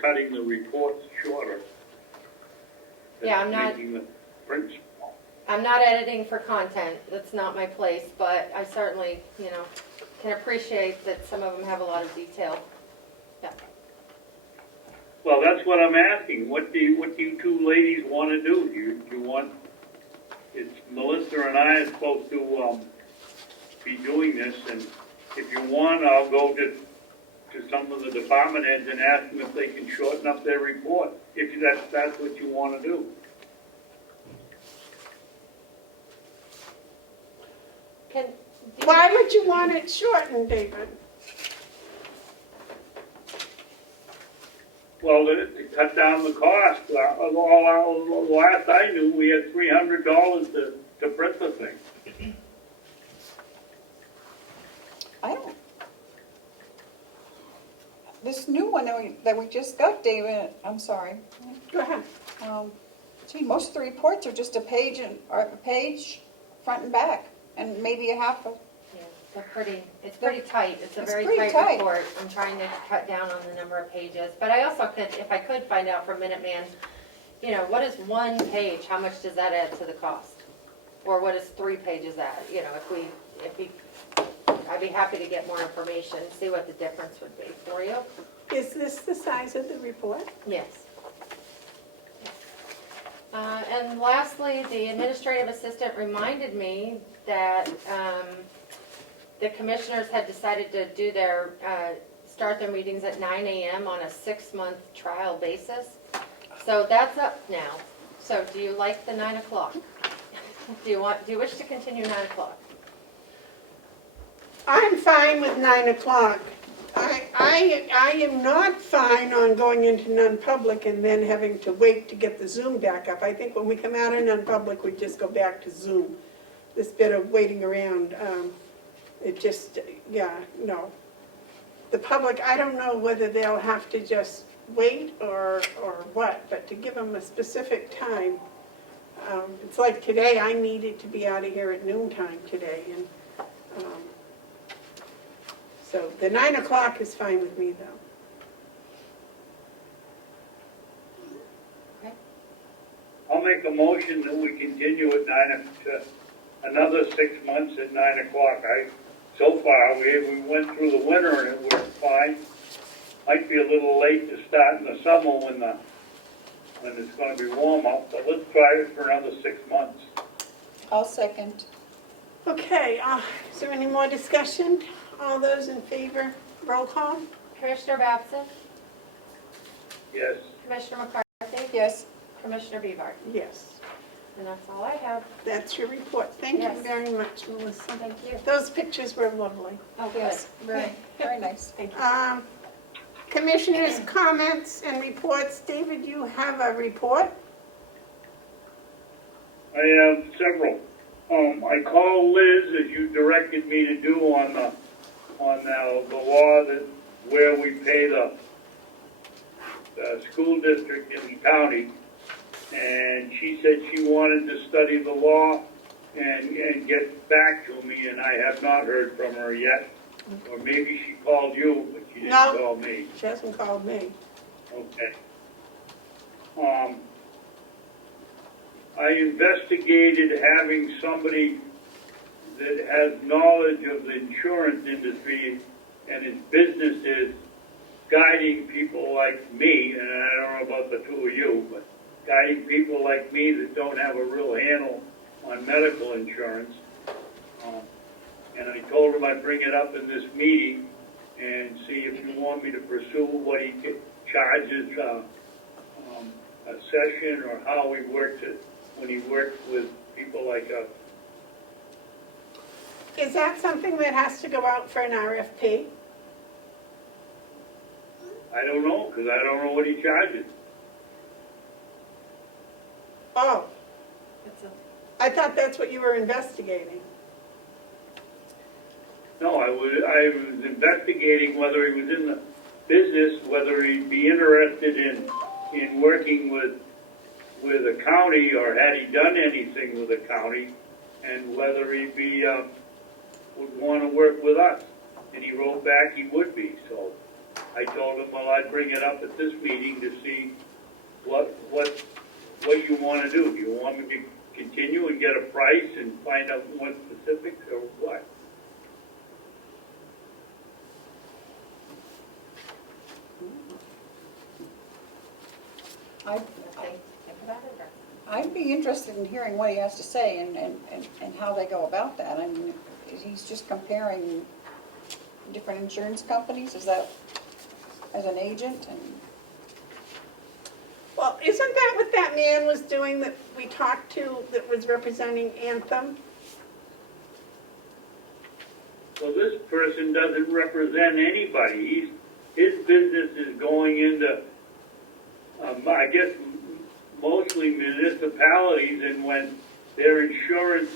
cutting the reports shorter. Yeah, I'm not. Making the print small. I'm not editing for content. That's not my place, but I certainly, can appreciate that some of them have a lot of detail. Yeah. Well, that's what I'm asking. What do you two ladies want to do? You want? It's Melissa and I are supposed to be doing this, and if you want, I'll go to some of the department heads and ask them if they can shorten up their report. If that's what you want to do. Why would you want it shortened, David? Well, to cut down the cost. Last I knew, we had $300 to print the thing. I don't. This new one that we just got, David, I'm sorry. Go ahead. Most of the reports are just a page front and back, and maybe a half of. Yeah, it's pretty tight. It's a very pretty tight report. I'm trying to cut down on the number of pages. But I also could, if I could find out from Minuteman, what is one page? How much does that add to the cost? Or what is 3 pages add? I'd be happy to get more information, see what the difference would be for you. Is this the size of the report? Yes. And lastly, the administrative assistant reminded me that the commissioners had decided to do start their meetings at 9 a.m. on a 6-month trial basis. So that's up now. So do you like the 9 o'clock? Do you wish to continue 9 o'clock? I'm fine with 9 o'clock. I am not fine on going into non-public and then having to wait to get the Zoom back up. I think when we come out of non-public, we just go back to Zoom. This bit of waiting around, no. The public, I don't know whether they'll have to just wait or what, but to give them a specific time. It's like today, I needed to be out of here at noontime today, and so the 9 o'clock is fine with me, though. Okay. I'll make a motion that we continue at another 6 months at 9 o'clock. So far, we went through the winter and it worked fine. Might be a little late to start in the summer when it's going to be warm up, but let's try it for another 6 months. I'll second. Okay, is there any more discussion? All those in favor, roll call? Commissioner Babson? Yes. Commissioner McCarthy? Yes. Commissioner Bevard? Yes. And that's all I have. That's your report. Thank you Yes. very much, Melissa. Thank you. Those pictures were lovely. Oh, good. Yes. Very nice. Thank you. Commissioners' comments and reports. David, you have a report? I have several. I called Liz, as you directed me to do, on the law where we pay the school district in the county, and she said she wanted to study the law and get back to me, and I have not heard from her yet. Or maybe she called you, but she didn't call me. She hasn't called me. Okay. I investigated having somebody that has knowledge of the insurance industry and his business is guiding people like me, and I don't know about the two of you, but guiding people like me that don't have a real handle on medical insurance. And I told him I'd bring it up in this meeting and see if you want me to pursue what he charges a session or how he works it when he works with people like us. Is that something that has to go out for an RFP? I don't know, because I don't know what he charges. Oh, It's a, I thought that's what you were investigating. No, I was investigating whether he was in the business, whether he'd be interested in working with a county, or had he done anything with a county, and whether he'd be, would want to work with us. And he wrote back he would be, so I told him, well, I'd bring it up at this meeting to see what you want to do. Do you want me to continue and get a price and find out more specifics, or what? I'd, think about it, or? I'd be interested in hearing what he has to say and how they go about that. I mean, he's just comparing different insurance companies, is that, as an agent, and, Well, isn't that what that man was doing that we talked to that was representing Anthem? So this person doesn't represent anybody. His business is going into, I guess, mostly municipalities, and when their insurance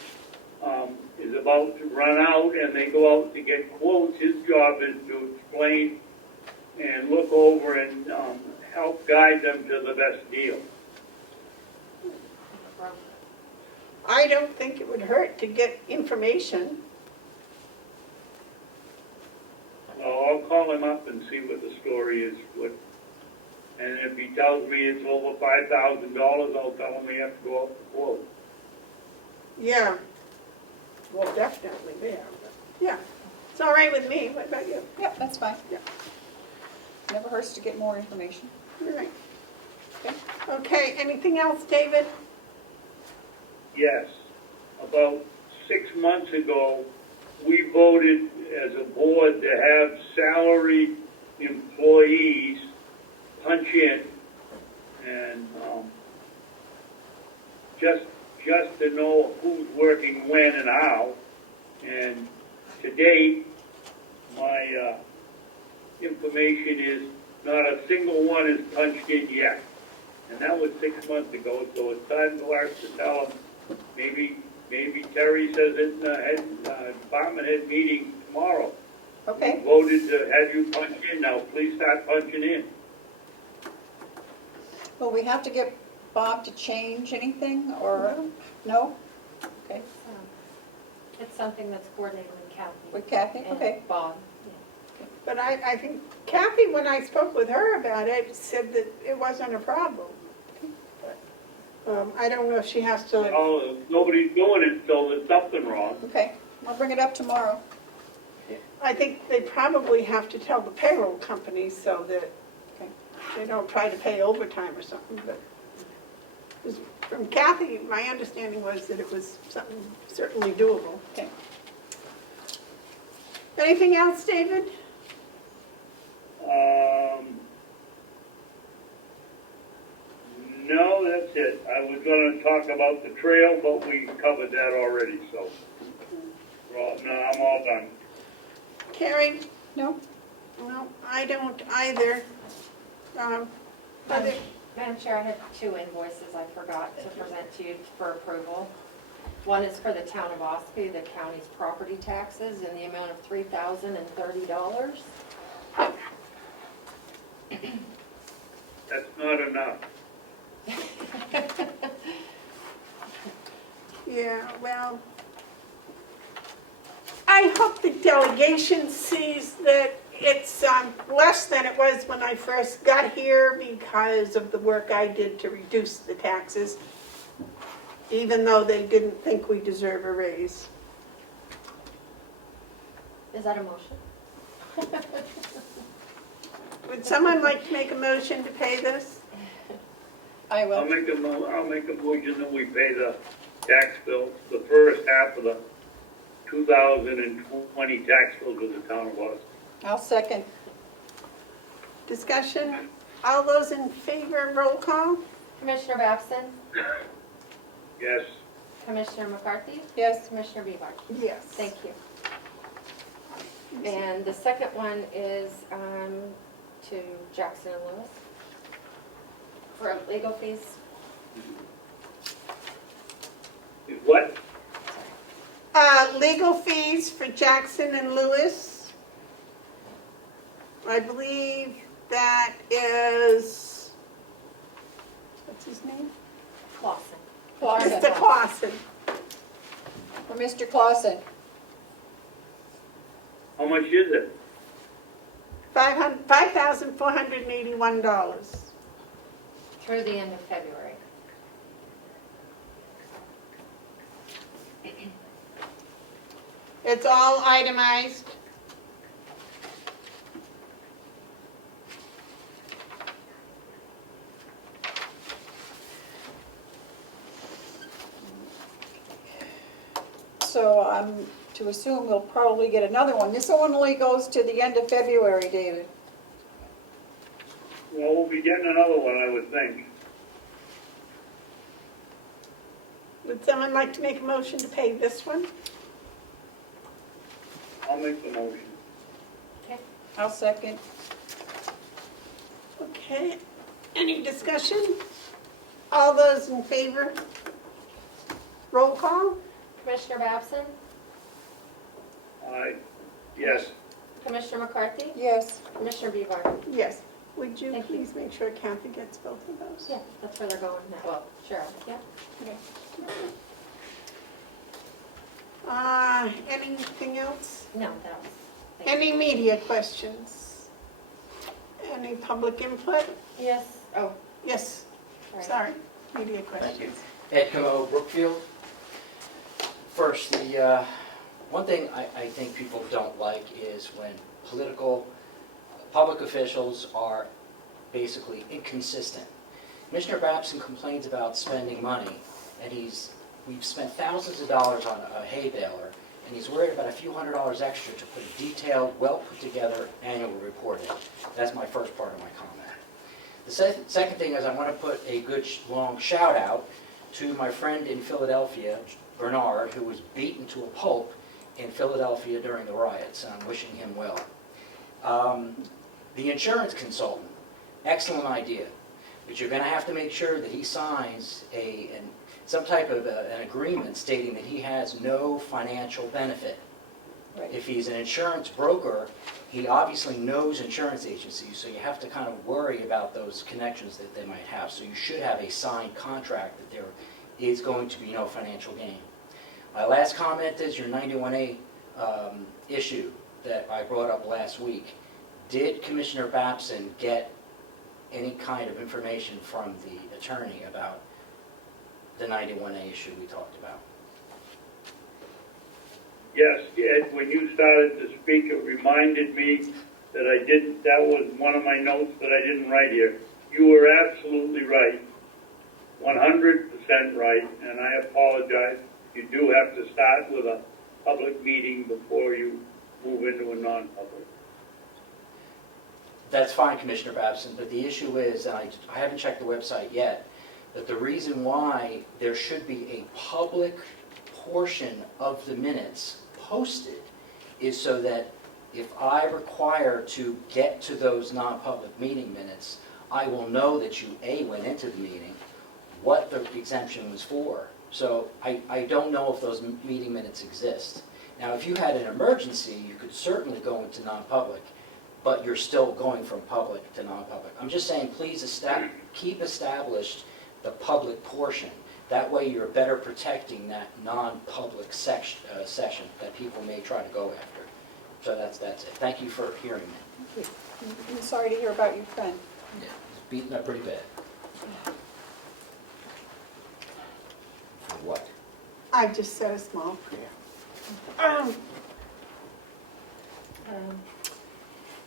is about to run out and they go out to get quotes, his job is to explain and look over and help guide them to the best deal. I don't think it would hurt to get information. Well, I'll call him up and see what the story is. And if he tells me it's over $5,000, I'll tell him we have to go out for quote. Yeah. Well, definitely there, but, yeah. It's all right with me. What about you? yep, that's fine. Yeah. Never hurts to get more information. All right. Okay. Okay, anything else, David? Yes. About 6 months ago, we voted as a board to have salaried employees punch in and just to know who's working when and how. And to date, my information is not a single one is punched in yet. And that was 6 months ago, so it's time for us to tell them, maybe Terry says it in the department head meeting tomorrow. Okay, Voted to have you punch in, now please start punching in. well, we have to get Bob to change anything, or, no? Okay, It's something that's coordinated with Kathy. with Kathy, And okay. Bob. But I think Kathy, when I spoke with her about it, said that it wasn't a problem. But, I don't know if she has to, Oh, nobody's doing it, so there's something wrong. Okay, I'll bring it up tomorrow. I think they probably have to tell the payroll company so that they don't try to pay overtime or something, but from Kathy, my understanding was that it was something certainly doable. Okay. Anything else, David? No, that's it. I was gonna talk about the trail, but we covered that already, so. Well, no, I'm all done. Carrie? No? No, I don't either. Other- Madam Chair, I had 2 invoices I forgot to present to you for approval. One is for the town of Ospey, the county's property taxes, in the amount of $3,030. That's not enough. Yeah, well, I hope the delegation sees that it's less than it was when I first got here because of the work I did to reduce the taxes. even though they didn't think we deserve a raise. Is that a motion? Would someone like to make a motion to pay this? I I'll will. make a motion that we pay the tax bill, the first half of the 2020 tax bill to the town of Boston. I'll second. Discussion? All those in favor, roll call? Commissioner Babson? Yes. Commissioner McCarthy? Yes. Commissioner Bieber? Yes. Thank you. And the second one is to Jackson and Lewis for legal fees. What? Legal fees for Jackson and Lewis. I believe that is, what's his name? Clausen. Mr. Clausen. For Mr. Clausen. How much is it? $5,481. Through the end of February. It's all itemized. So I'm to assume we'll probably get another one. This one only goes to the end of February, David. Well, we'll be getting another one, I would think. Would someone like to make a motion to pay this one? I'll make the motion. Okay. I'll second. Okay, any discussion? All those in favor? Roll call? Commissioner Babson? Aye. Yes. Commissioner McCarthy? Yes. Commissioner Bieber? Yes. Would you Thank you. please make sure Kathy gets both of those? Yeah, that's where they're going now. Well, Cheryl, yeah. Anything else? No, that was. Any media questions? Any public input? Yes, oh, Yes, sorry. sorry, media Thank you. questions. Ed Comeau, Brookfield. First, the one thing I think people don't like is when public officials are basically inconsistent. Commissioner Babson complains about spending money, and we've spent thousands of dollars on a hay baler, and he's worried about a few $100s extra to put a detailed, well-put-together annual report in. That's my first part of my comment. The second thing is I want to put a good long shout out to my friend in Philadelphia, Bernard, who was beaten to a pulp in Philadelphia during the riots, and I'm wishing him well. The insurance consultant, excellent idea, but you're going to have to make sure that he signs some type of an agreement stating that he has no financial benefit. Right. If he's an insurance broker, he obviously knows insurance agencies, so you have to kind of worry about those connections that they might have. So you should have a signed contract that there is going to be no financial gain. My last comment is your 91A issue that I brought up last week. Did Commissioner Babson get any kind of information from the attorney about the 91A issue we talked about? Yes, Ed, when you started to speak, it reminded me that was one of my notes that I didn't write here. You were absolutely right, 100% right, and I apologize. You do have to start with a public meeting before you move into a non-public. That's fine, Commissioner Babson, but the issue is, and I haven't checked the website yet, but the reason why there should be a public portion of the minutes posted is so that if I require to get to those non-public meeting minutes, I will know that you, A, went into the meeting, what the exemption was for. So I don't know if those meeting minutes exist. Now, if you had an emergency, you could certainly go into non-public, but you're still going from public to non-public. I'm just saying, please keep established the public portion. That way you're better protecting that non-public session that people may try to go after. So that's it. Thank you for hearing me. I'm sorry to hear about your friend. Yeah, he's beaten up pretty bad. I just said a small prayer.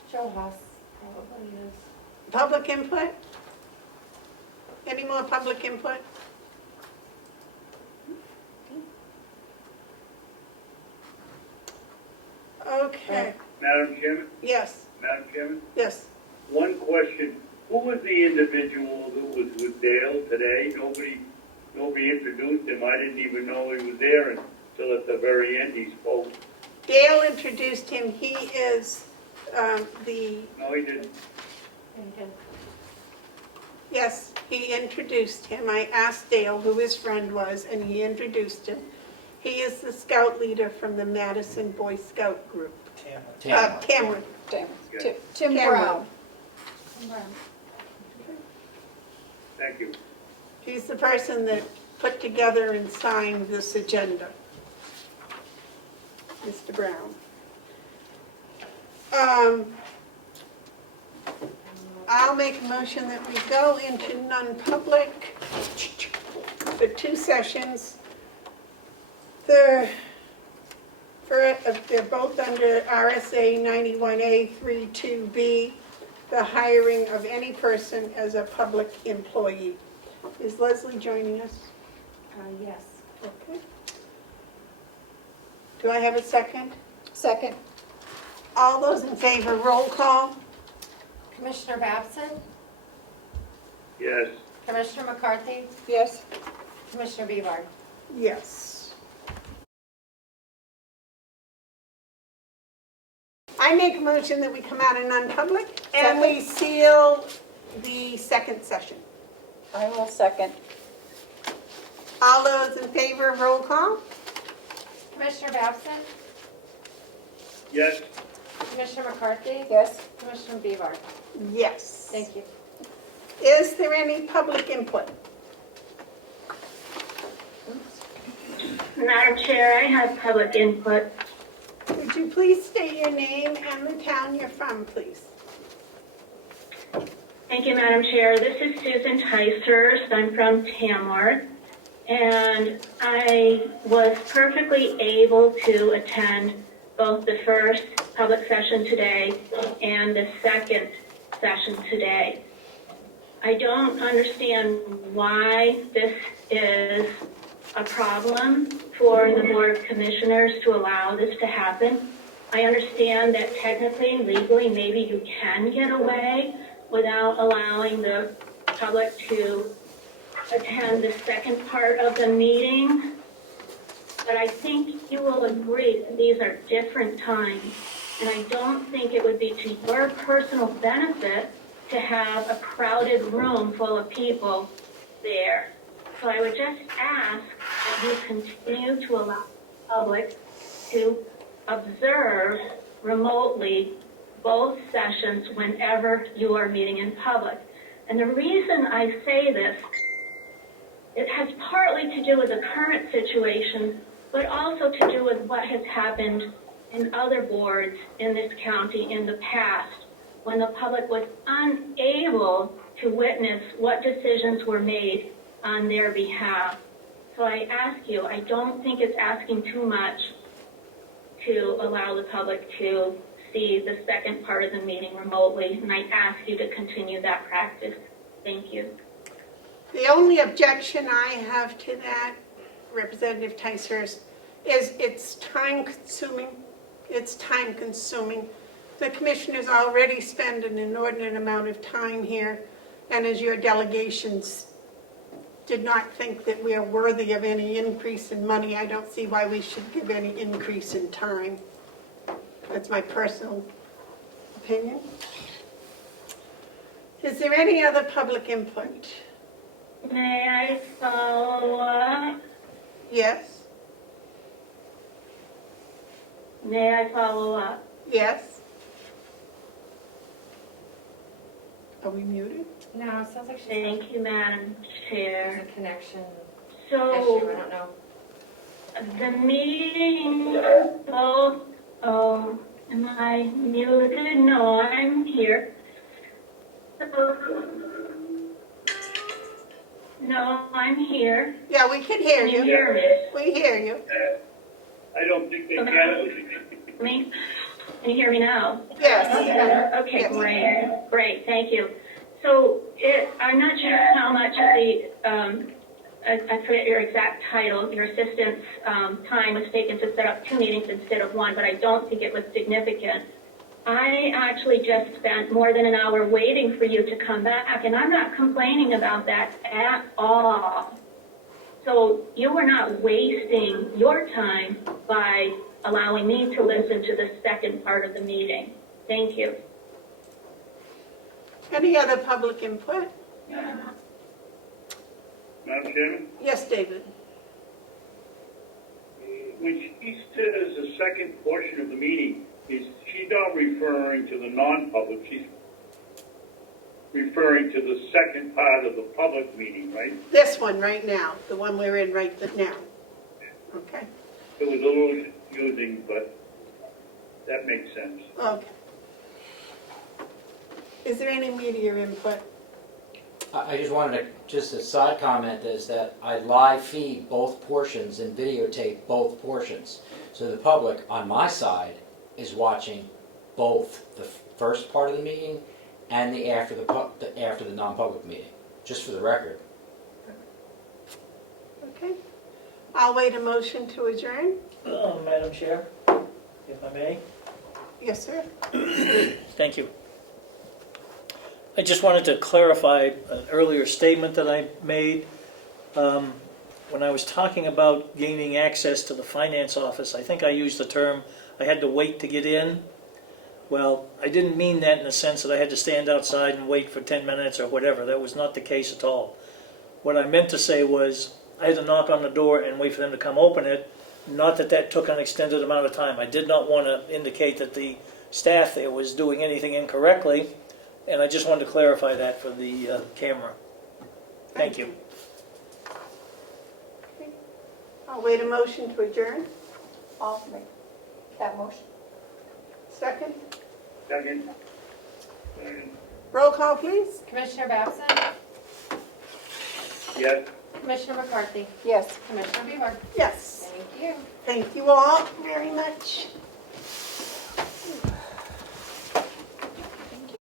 Joe Haas probably is. Public input? Any more public input? Okay, Madam Chairman, yes, Madam Chairman, yes. one question. Who was the individual that was with Dale today? Nobody introduced him. I didn't even know he was there until at the very end he spoke. Dale introduced him. He is the, No, he didn't. yes, he introduced him. I asked Dale who his friend was, and he introduced him. He is the scout leader from the Madison Boy Scout group. Cameron. Tim Carroll. Brown. Thank you. He's the person that put together and signed this agenda. Mr. Brown. I'll make a motion that we go into non-public for 2 sessions. They're both under RSA 91A32B, the hiring of any person as a public employee. Is Leslie joining us? Yes. Okay. Do I have a second? Second. All those in favor, roll call? Commissioner Babson? Yes. Commissioner McCarthy? Yes. Commissioner Bevard? Yes. I make a motion that we come out in non-public and we seal the second session. I will second. All those in favor, roll call? Commissioner Babson? Yes. Commissioner McCarthy? Yes. Commissioner Bevard? Yes. Thank you. Is there any public input? Madam Chair, I have public input. Would you please state your name and the town you're from, please? Thank you, Madam Chair. This is Susan Ticehurst. I'm from Tamworth, and I was perfectly able to attend both the first public session today and the second session today. I don't understand why this is a problem for the Board of Commissioners to allow this to happen. I understand that technically, legally, maybe you can get away without allowing the public to attend the second part of the meeting. But I think you will agree that these are different times, and I don't think it would be to your personal benefit to have a crowded room full of people there. So I would just ask that you continue to allow the public to observe remotely both sessions whenever you are meeting in public. And the reason I say this, it has partly to do with the current situation, but also to do with what has happened in other boards in this county in the past, when the public was unable to witness what decisions were made on their behalf. So I ask you, I don't think it's asking too much to allow the public to see the second part of the meeting remotely, and I ask you to continue that practice. Thank you. The only objection I have to that, Representative Ticehurst, is it's time consuming. It's time consuming. The commissioners already spend an inordinate amount of time here, and as your delegations did not think that we are worthy of any increase in money, I don't see why we should give any increase in time. That's my personal opinion. Is there any other public input? May I follow up? Yes? May I follow up? Yes? Are we muted? No, it sounds like she's Thank you, Madam Chair. there's a connection So, issue, I don't know. the meeting, am I muted? No, I'm here. So, No, I'm here. Yeah, we can hear Can you you. hear me? We hear you. I don't think they can. Me? Can you hear me now? Yes. Okay, Yes. great, thank you. So I'm not sure how much of the, I forget your exact title, your assistant's time was taken to set up 2 meetings instead of 1, but I don't think it was significant. I actually just spent more than an hour waiting for you to come back, and I'm not complaining about that at all. So you were not wasting your time by allowing me to listen to the second part of the meeting. Thank you. Any other public input? Madam Chairman, Yes, David. when she says the second portion of the meeting, she's not referring to the non-public, she's referring to the second part of the public meeting, right? This one right now, the one we're in right now. Okay. It was a little confusing, but that makes sense. Okay. Is there any media input? I just wanted to, just a side comment is that I live feed both portions and videotape both portions. So the public on my side is watching both the first part of the meeting and the after the non-public meeting, just for the record. Okay. I'll wait a motion to adjourn. Madam Chair, if I may. Yes, sir. Thank you. I just wanted to clarify an earlier statement that I made. When I was talking about gaining access to the finance office, I think I used the term, I had to wait to get in. Well, I didn't mean that in the sense that I had to stand outside and wait for 10 minutes or whatever. That was not the case at all. What I meant to say was I had to knock on the door and wait for them to come open it. Not that that took an extended amount of time. I did not want to indicate that the staff there was doing anything incorrectly. And I just wanted to clarify that for the camera. Thank you. Okay. I'll wait a motion to adjourn. I'll make that motion. Second. Second. Roll call, please. Commissioner Babson? Yes. Commissioner McCarthy? Yes. Commissioner Bieber? Yes. Thank you. Thank you all very much.